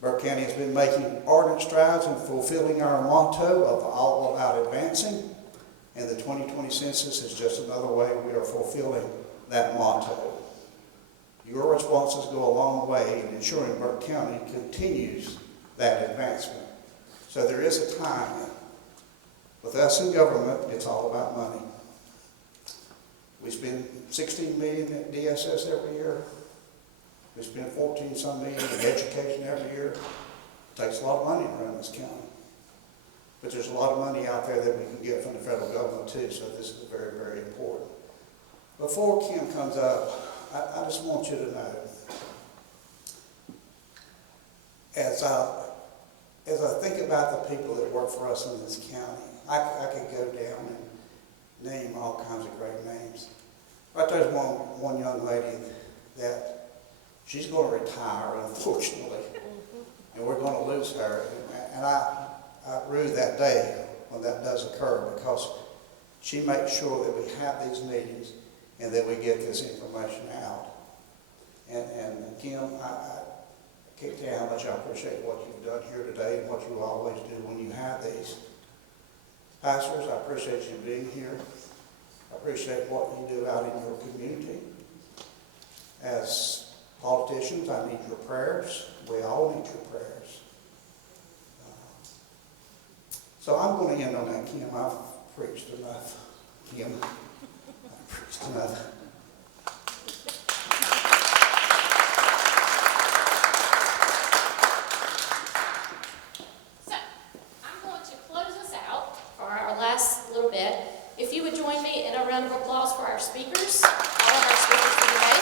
Burke County has been making ardent strides in fulfilling our motto of all about advancing, and the 2020 census is just another way we are fulfilling that motto. Your responses go a long way in ensuring Burke County continues that advancement. So there is a time. With us in government, it's all about money. We spend $16 million at DSS every year. We spend 14-some million in education every year. It takes a lot of money to run this county. But there's a lot of money out there that we can get from the federal government too, so this is very, very important. Before Kim comes up, I just want you to know, as I think about the people that work for us in this county, I could go down and name all kinds of great names. Right there's one young lady that she's going to retire, unfortunately, and we're going to lose her. And I rue that day when that does occur, because she makes sure that we have these meetings and that we get this information out. And Kim, I can't tell you how much I appreciate what you've done here today and what you always do when you have these. Pastors, I appreciate you being here. I appreciate what you do out in your community. As politicians, I need your prayers. We all need your prayers. So I'm going to end on that, Kim. I've preached enough. Kim, I've preached enough. So, I'm going to close us out for our last little bit. If you would join me in a round of applause for our speakers, all of our speakers for today.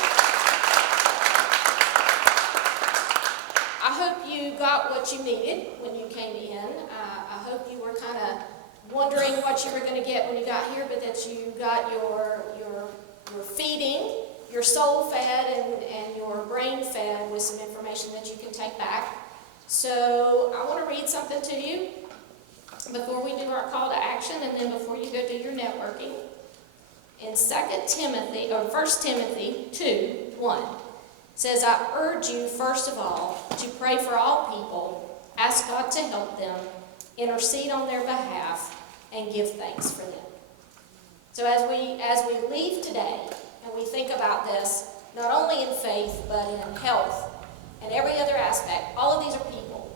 I hope you got what you needed when you came in. I hope you were kind of wondering what you were going to get when you got here, but that you got your feeding, your soul fed and your brain fed with some information that you can take back. So I want to read something to you before we do our call to action, and then before you go do your networking. In 1 Timothy 2:1 says, I urge you, first of all, to pray for all people, ask God to help them, intercede on their behalf, and give thanks for them. So as we leave today, and we think about this, not only in faith, but in health, and every other aspect, all of these are people.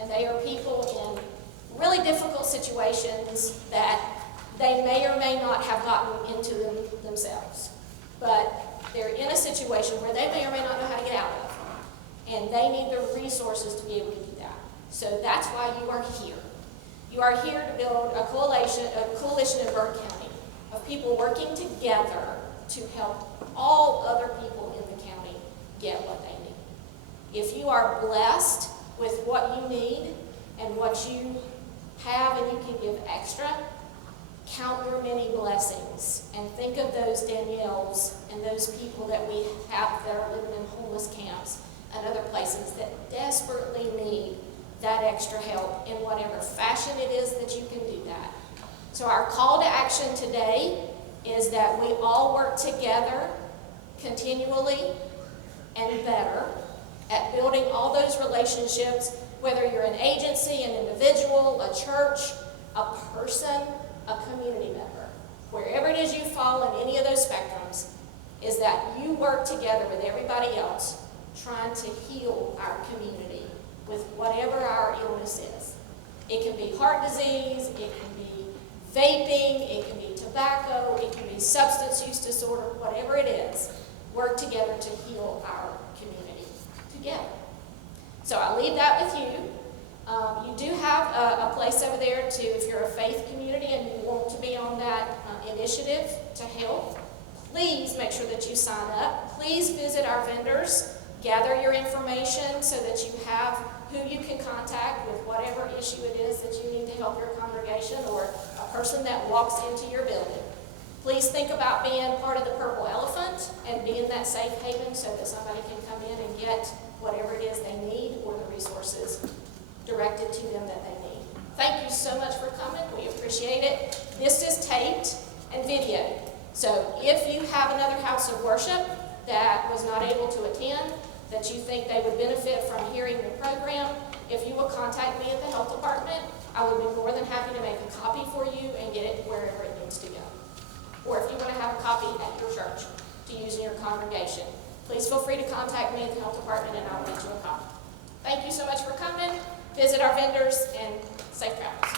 And they are people in really difficult situations that they may or may not have gotten into themselves. But they're in a situation where they may or may not know how to get out of. And they need the resources to be able to do that. So that's why you are here. You are here to build a coalition in Burke County of people working together to help all other people in the county get what they need. If you are blessed with what you need and what you have and you can give extra, count your many blessings and think of those Danielles and those people that we have that are living in homeless camps and other places that desperately need that extra help in whatever fashion it is that you can do that. So our call to action today is that we all work together continually and better at building all those relationships, whether you're an agency, an individual, a church, a person, a community member. Wherever it is you fall in any of those spectrums, is that you work together with everybody else trying to heal our community with whatever our illness is. It can be heart disease, it can be vaping, it can be tobacco, it can be substance use disorder, whatever it is. Work together to heal our community together. So I leave that with you. You do have a place over there to, if you're a faith community and you want to be on that initiative to help, please make sure that you sign up. Please visit our vendors, gather your information so that you have who you can contact with whatever issue it is that you need to help your congregation or a person that walks into your building. Please think about being part of the Purple Elephant and being that safe haven so that somebody can come in and get whatever it is they need or the resources directed to them that they need. Thank you so much for coming. We appreciate it. This is taped and videoed. So if you have another house of worship that was not able to attend, that you think they would benefit from hearing the program, if you will contact me at the health department, I would be more than happy to make a copy for you and get it wherever it needs to go. Or if you want to have a copy at your church to use in your congregation, please feel free to contact me at the health department and I'll get you a copy. Thank you so much for coming. Visit our vendors and safe travels.